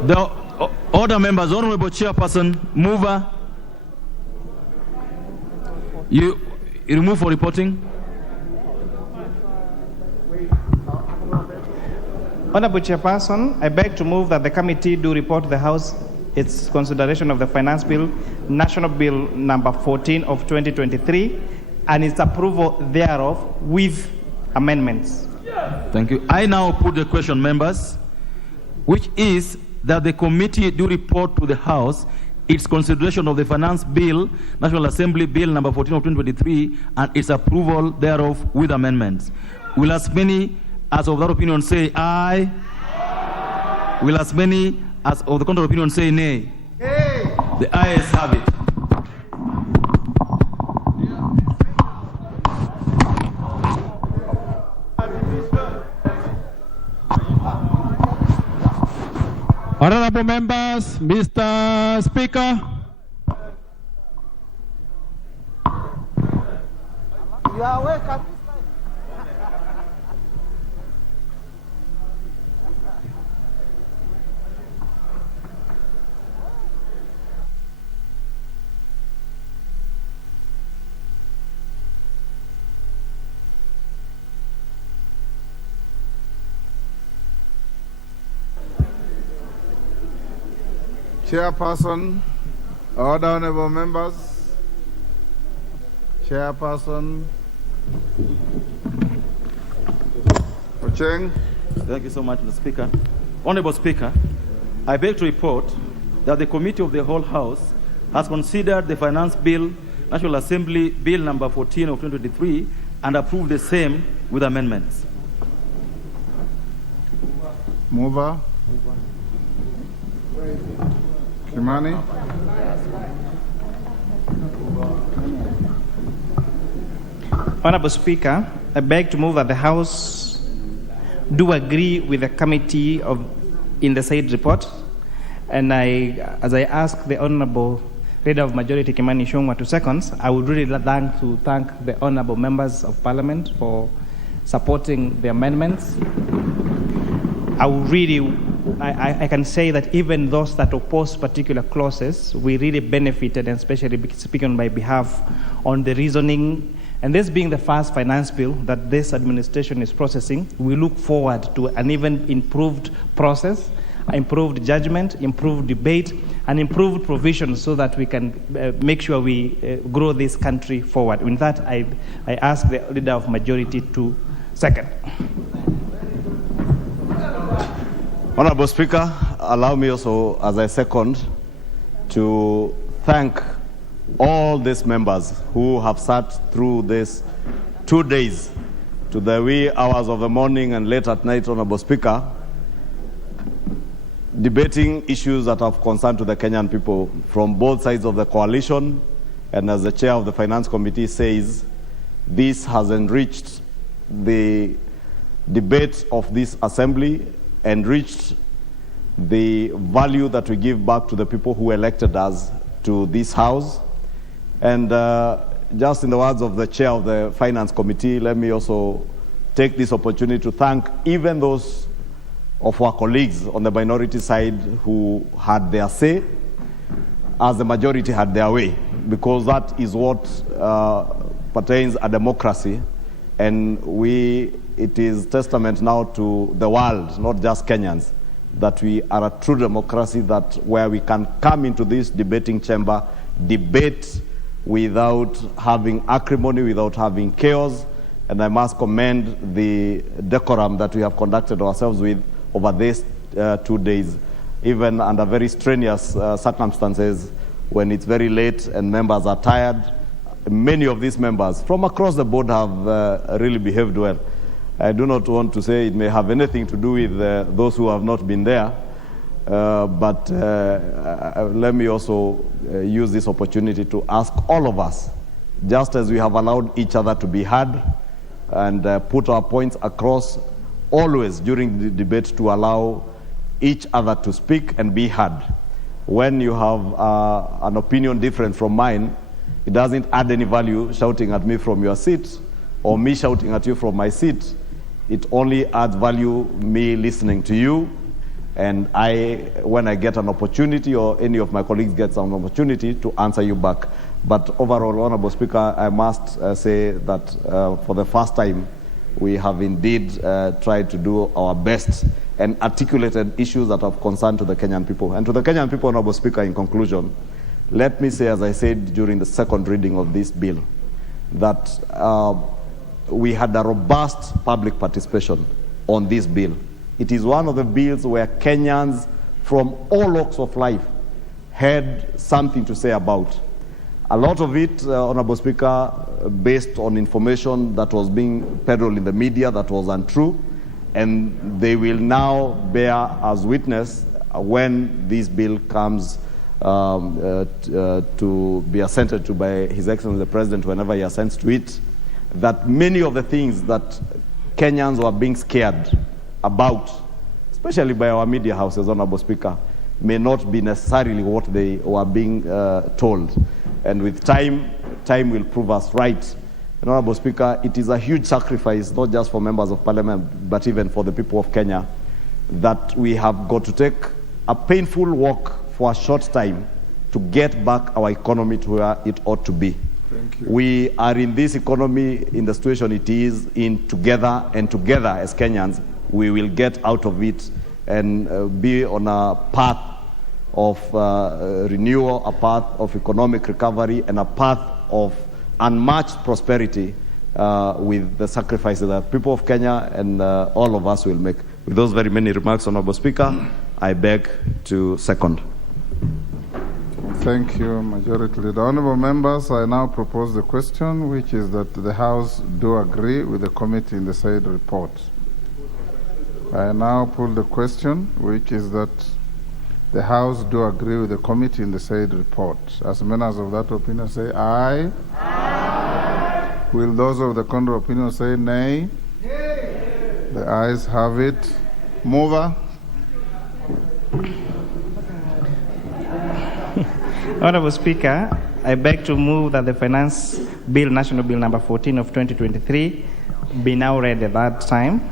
The order members, Honorable Chairperson, mover, you remove for reporting. Honorable Chairperson, I beg to move that the committee do report to the House its consideration of the Finance Bill, National Bill number 14 of 2023, and its approval thereof with amendments. Thank you. I now put the question, members, which is that the committee do report to the House its consideration of the Finance Bill, National Assembly Bill number 14 of 2023, and its approval thereof with amendments. Will as many as of that opinion say aye? Will as many as of the contrary opinion say nay? The ayes have it. Honorable members, Mr. Speaker. You are welcome. Chairperson, order, honorable members. Chairperson. Ocheng. Thank you so much, Mr. Speaker. Honorable Speaker, I beg to report that the Committee of the Whole House has considered the Finance Bill, National Assembly Bill number 14 of 2023, and approved the same with amendments. Mover. Kimani. Honorable Speaker, I beg to move that the House do agree with the committee in the said report, and as I ask the Honorable Leader of Majority Kimani Ichung'wah to seconds, I would really like to thank the Honorable Members of Parliament for supporting the amendments. I can say that even those that oppose particular clauses, we really benefited, and especially speaking on my behalf, on the reasoning. And this being the first finance bill that this administration is processing, we look forward to an even improved process improved judgment, improved debate, and improved provision so that we can make sure we grow this country forward. With that, I ask the Leader of Majority to second. Honorable Speaker, allow me also, as I second, to thank all these members who have sat through this 2 days to the wee hours of the morning and late at night, Honorable Speaker, debating issues that have concern to the Kenyan people from both sides of the coalition. And as the chair of the Finance Committee says, this has enriched the debate of this assembly, enriched the value that we give back to the people who elected us to this house. And just in the words of the chair of the Finance Committee, let me also take this opportunity to thank even those of our colleagues on the minority side who had their say, as the majority had their way, because that is what pertains a democracy. And it is testament now to the world, not just Kenyans, that we are a true democracy, that where we can come into this debating chamber, debate without having acrimony, without having chaos. And I must commend the decorum that we have conducted ourselves with over these 2 days, even under very strenuous circumstances, when it's very late and members are tired. Many of these members from across the board have really behaved well. I do not want to say it may have anything to do with those who have not been there, but let me also use this opportunity to ask all of us, just as we have allowed each other to be heard and put our points across, always during the debate to allow each other to speak and be heard. When you have an opinion different from mine, it doesn't add any value shouting at me from your seat or me shouting at you from my seat. It only adds value me listening to you, and when I get an opportunity or any of my colleagues gets an opportunity to answer you back. But overall, Honorable Speaker, I must say that for the first time, we have indeed tried to do our best and articulated issues that have concern to the Kenyan people. And to the Kenyan people, Honorable Speaker, in conclusion, let me say, as I said during the second reading of this bill, that we had a robust public participation on this bill. It is one of the bills where Kenyans from all walks of life had something to say about. A lot of it, Honorable Speaker, based on information that was being peddled in the media that was untrue, and they will now bear as witness when this bill comes to be assented to by His Excellency the President, whenever he assents to it, that many of the things that Kenyans were being scared about, especially by our media houses, Honorable Speaker, may not be necessarily what they were being told. And with time will prove us right. And Honorable Speaker, it is a huge sacrifice, not just for members of Parliament, but even for the people of Kenya, that we have got to take a painful walk for a short time to get back our economy to where it ought to be. Thank you. We are in this economy, in the situation it is in together, and together as Kenyans, we will get out of it and be on a path of renewal, a path of economic recovery, and a path of unmatched prosperity with the sacrifices that people of Kenya and all of us will make. With those very many remarks, Honorable Speaker, I beg to second. Thank you, Majority Leader. Honorable members, I now propose the question, which is that the House do agree with the committee in the said report. I now pull the question, which is that the House do agree with the committee in the said report. As members of that opinion say aye. Aye. Will those of the contrary opinion say nay? Nay. The ayes have it. Mover. Honorable Speaker, I beg to move that the Finance Bill, National Bill number 14 of 2023, be now read at that time.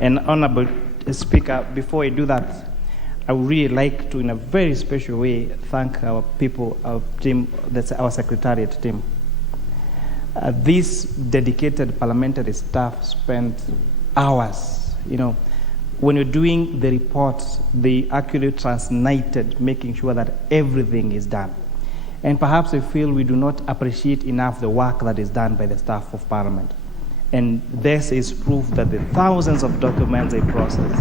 And Honorable Speaker, before I do that, I would really like to, in a very special way, thank our people, our team, that's our secretariat team. This dedicated parliamentary staff spent hours, when you're doing the reports, they actually translated, making sure that everything is done. And perhaps I feel we do not appreciate enough the work that is done by the staff of Parliament. And this is proof that the thousands of documents they process,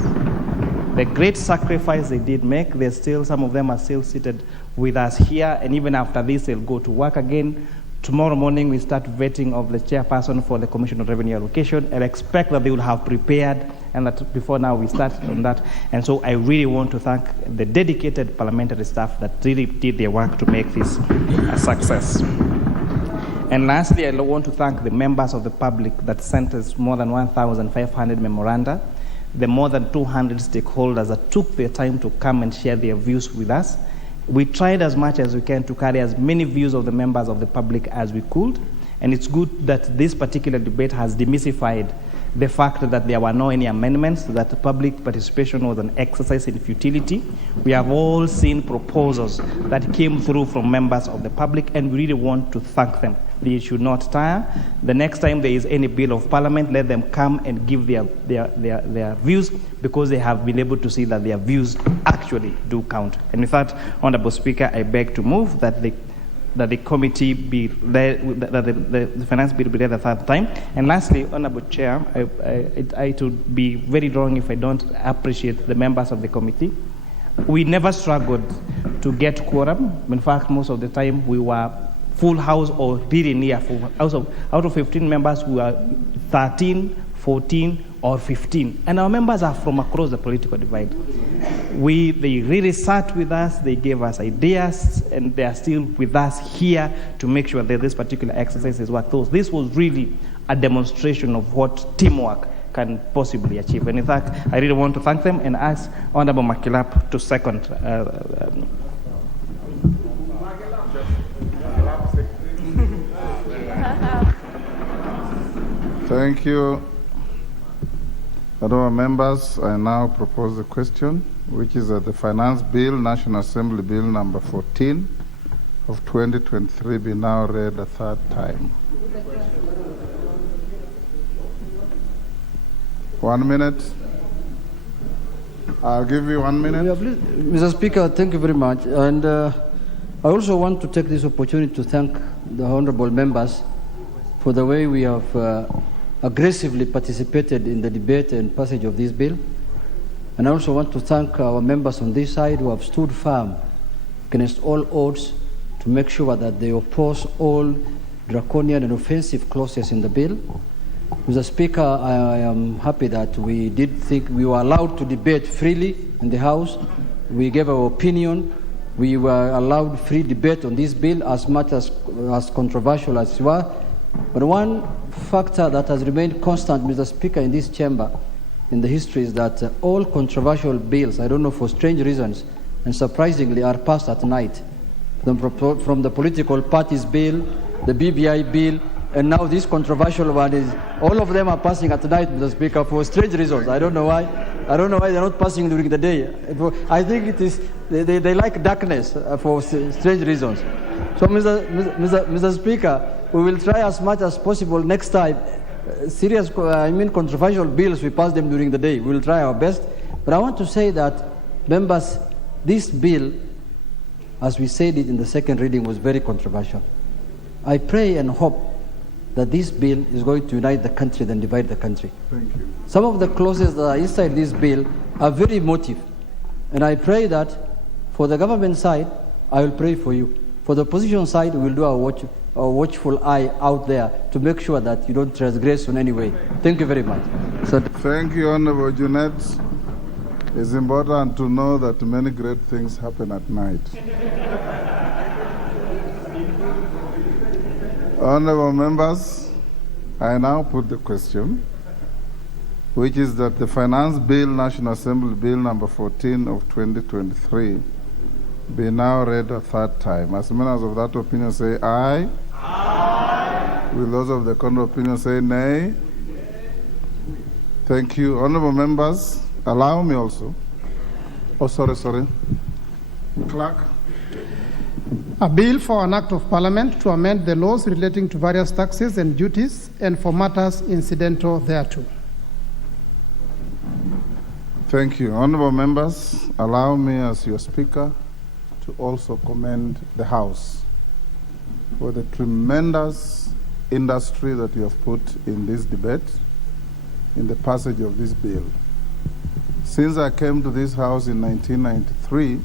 the great sacrifice they did make, some of them are still seated with us here, and even after this, they'll go to work again. Tomorrow morning, we start vetting of the chairperson for the Commission on Revenue Allocation, and expect that they will have prepared, and that before now we start on that. And so I really want to thank the dedicated parliamentary staff that really did their work to make this a success. And lastly, I want to thank the members of the public that sent us more than 1,500 memoranda, the more than 200 stakeholders that took their time to come and share their views with us. We tried as much as we can to carry as many views of the members of the public as we could, and it's good that this particular debate has demystified the fact that there were no any amendments, that the public participation was an exercise in futility. We have all seen proposals that came through from members of the public, and we really want to thank them. They should not tire. The next time there is any bill of parliament, let them come and give their views, because they have been able to see that their views actually do count. And with that, Honorable Speaker, I beg to move that the committee be led, that the finance bill be read the third time. And lastly, Honorable Chair, it would be very wrong if I don't appreciate the members of the committee. We never struggled to get quorum. In fact, most of the time we were full house or really near full house. Out of 15 members, we were 13, 14, or 15. And our members are from across the political divide. They really sat with us, they gave us ideas, and they are still with us here to make sure that this particular exercise is what those. This was really a demonstration of what teamwork can possibly achieve. And in fact, I really want to thank them and ask Honorable Makilap to second. Thank you. Honourable members, I now propose the question, which is that the Finance Bill, National Assembly Bill number 14 of 2023 be now read a third time. 1 minute. I'll give you 1 minute. Yeah, please, Mr. Speaker, thank you very much. And I also want to take this opportunity to thank the honourable members for the way we have aggressively participated in the debate and passage of this bill. And I also want to thank our members on this side who have stood firm against all odds to make sure that they oppose all draconian and offensive clauses in the bill. Mr. Speaker, I am happy that we were allowed to debate freely in the House. We gave our opinion. We were allowed free debate on this bill, as much as controversial as it was. But one factor that has remained constant, Mr. Speaker, in this chamber, in the history, is that all controversial bills, I don't know, for strange reasons, and surprisingly, are passed at night. From the political parties bill, the BBI bill, and now this controversial one is, all of them are passing at night, Mr. Speaker, for strange reasons. I don't know why. I don't know why they're not passing during the day. I think it is, they like darkness for strange reasons. So, Mr. Speaker, we will try as much as possible next time. Controversial bills, we pass them during the day. We will try our best. But I want to say that, members, this bill, as we said it in the second reading, was very controversial. I pray and hope that this bill is going to unite the country than divide the country. Thank you. Some of the clauses that are inside this bill are very emotive. And I pray that for the government side, I will pray for you. For the opposition side, we will do our watchful eye out there to make sure that you don't transgress in any way. Thank you very much. Thank you, Honorable Junet. It's important to know that many great things happen at night. Honorable members, I now put the question, which is that the Finance Bill, National Assembly Bill number 14 of 2023 be now read a third time. As members of that opinion say aye. Aye. Will those of the contrary opinion say nay? Thank you. Honorable members, allow me also. Oh, sorry. Clerk. A bill for an act of parliament to amend the laws relating to various taxes and duties and for matters incidental thereto. Thank you. Honorable members, allow me as your speaker to also commend the House for the tremendous industry that you have put in this debate, in the passage of this bill. Since I came to this House in 1993,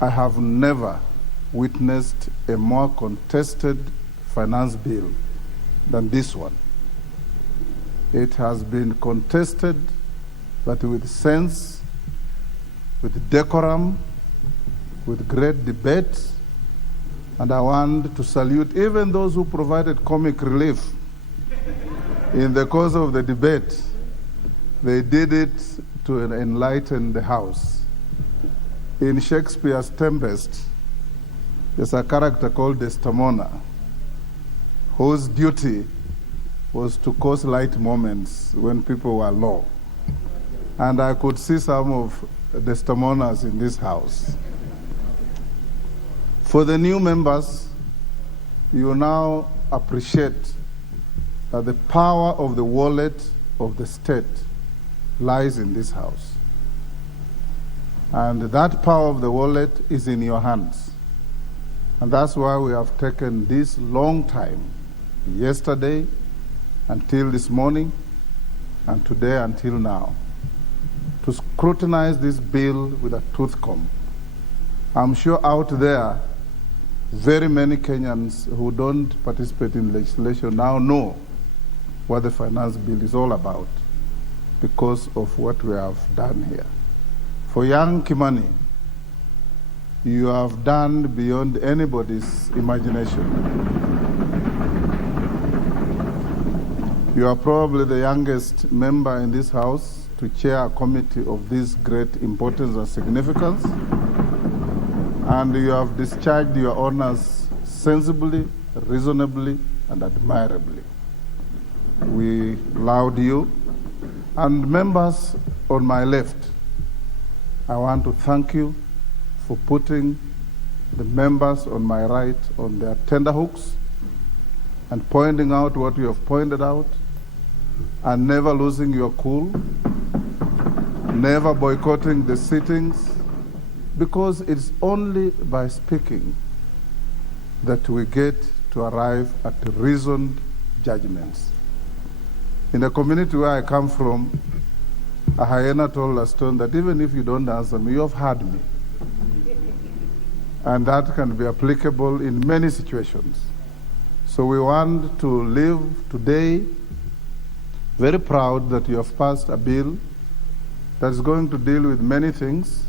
I have never witnessed a more contested finance bill than this one. It has been contested, but with sense, with decorum, with great debate, and I want to salute even those who provided comic relief in the course of the debate. They did it to enlighten the House. In Shakespeare's Tempest, there's a character called Desdemona, whose duty was to cause light moments when people were low. And I could see some of Desdemonas in this House. For the new members, you now appreciate that the power of the wallet of the state lies in this House. And that power of the wallet is in your hands. And that's why we have taken this long time, yesterday until this morning, and today until now, to scrutinize this bill with a tooth comb. I'm sure out there, very many Kenyans who don't participate in legislation now know what the finance bill is all about because of what we have done here. For young Kimani, you have done beyond anybody's imagination. You are probably the youngest member in this House to chair a committee of this great importance and significance, and you have discharged your honors sensibly, reasonably, and admirably. We laud you. And members on my left, I want to thank you for putting the members on my right on their tenterhooks and pointing out what you have pointed out, and never losing your cool, never boycotting the sittings, because it's only by speaking that we get to arrive at reasoned judgments. In the community where I come from, a hyena told a stone that even if you don't answer me, you have heard me. And that can be applicable in many situations. So we want to live today very proud that you have passed a bill that is going to deal with many things,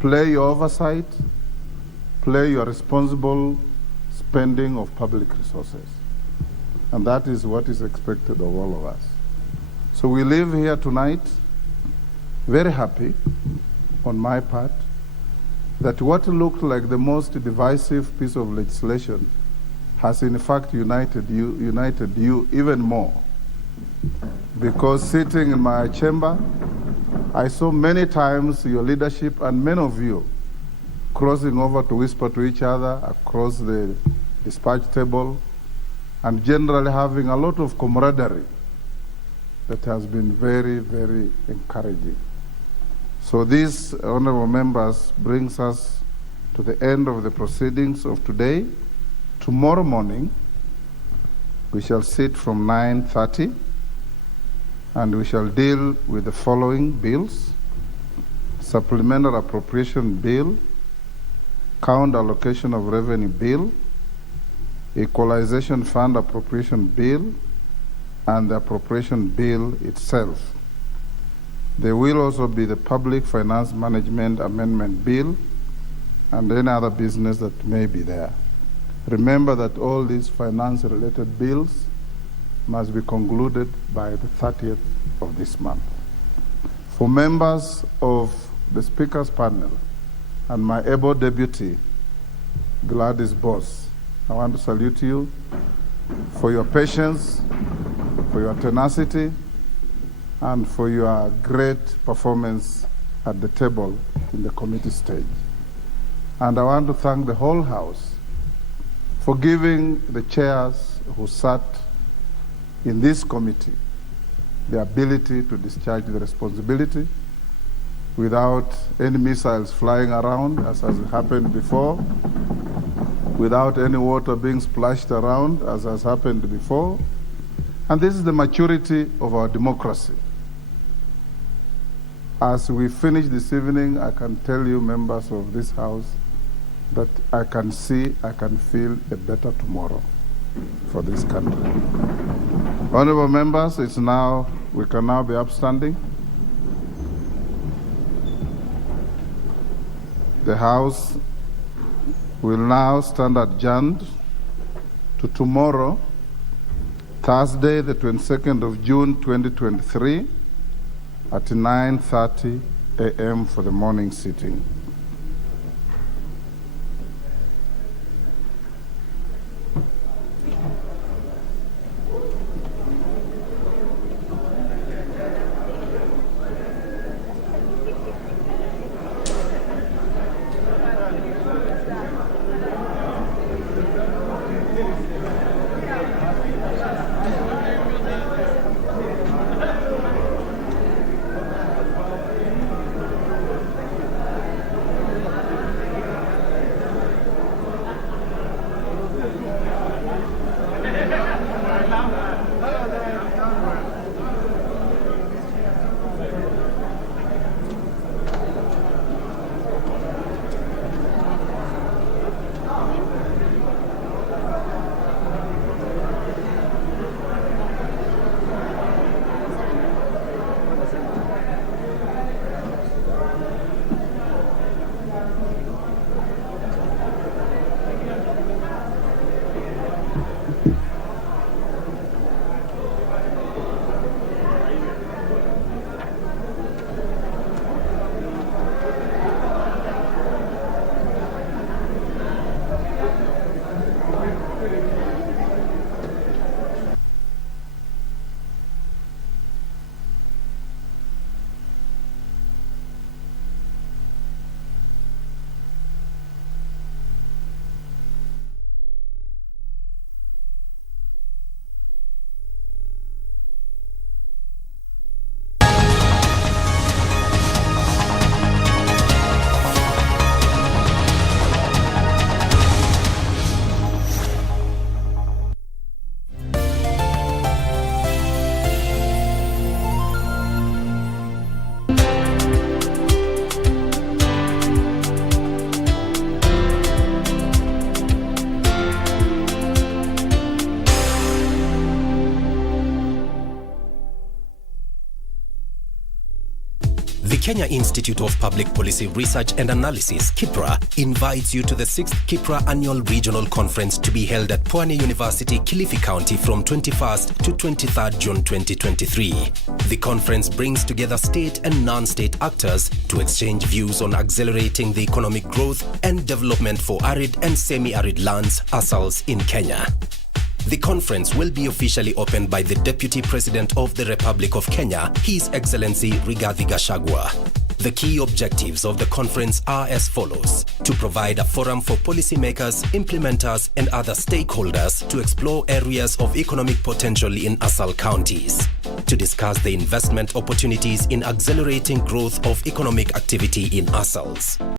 play your oversight, play your responsible spending of public resources. And that is what is expected of all of us. So we live here tonight very happy, on my part, that what looked like the most divisive piece of legislation has in fact united you even more. Because sitting in my chamber, I saw many times your leadership and many of you crossing over to whisper to each other across the dispatch table, and generally having a lot of camaraderie that has been very, very encouraging. So this, honorable members, brings us to the end of the proceedings of today. Tomorrow morning, we shall sit from 9:30, and we shall deal with the following bills: Supplemental Appropriation Bill, Count Allocation of Revenue Bill, Equalization Fund Appropriation Bill, and the Appropriation Bill itself. There will also be the Public Finance Management Amendment Bill and any other business that may be there. Remember that all these finance-related bills must be concluded by the 30th of this month. For members of the Speaker's panel and my able deputy, Gladys Boss, I want to salute you for your patience, for your tenacity, and for your great performance at the table in the committee stage. And I want to thank the whole House for giving the chairs who sat in this committee the ability to discharge the responsibility without any missiles flying around, as has happened before, without any water being splashed around, as has happened before. And this is the maturity of our democracy. As we finish this evening, I can tell you, members of this House, that I can see, I can feel a better tomorrow for this country. Honorable members, we can now be upstanding. The House will now stand adjourned to tomorrow, Thursday, the 22nd of June, 2023, at 9:30 a.m. for the morning sitting. Kenya Institute of Public Policy Research and Analysis, KIPRA, invites you to the 6th KIPRA Annual Regional Conference to be held at Pwani University, Kilifi County from 21st to 23rd June 2023. The conference brings together state and non-state actors to exchange views on accelerating the economic growth and development for arid and semi-arid lands, ASALs, in Kenya. The conference will be officially opened by the Deputy President of the Republic of Kenya, His Excellency Rigathi Gachagua. The key objectives of the conference are as follows: to provide a forum for policymakers, implementers, and other stakeholders to explore areas of economic potential in ASAL counties, to discuss the investment opportunities in accelerating growth of economic activity in ASALs,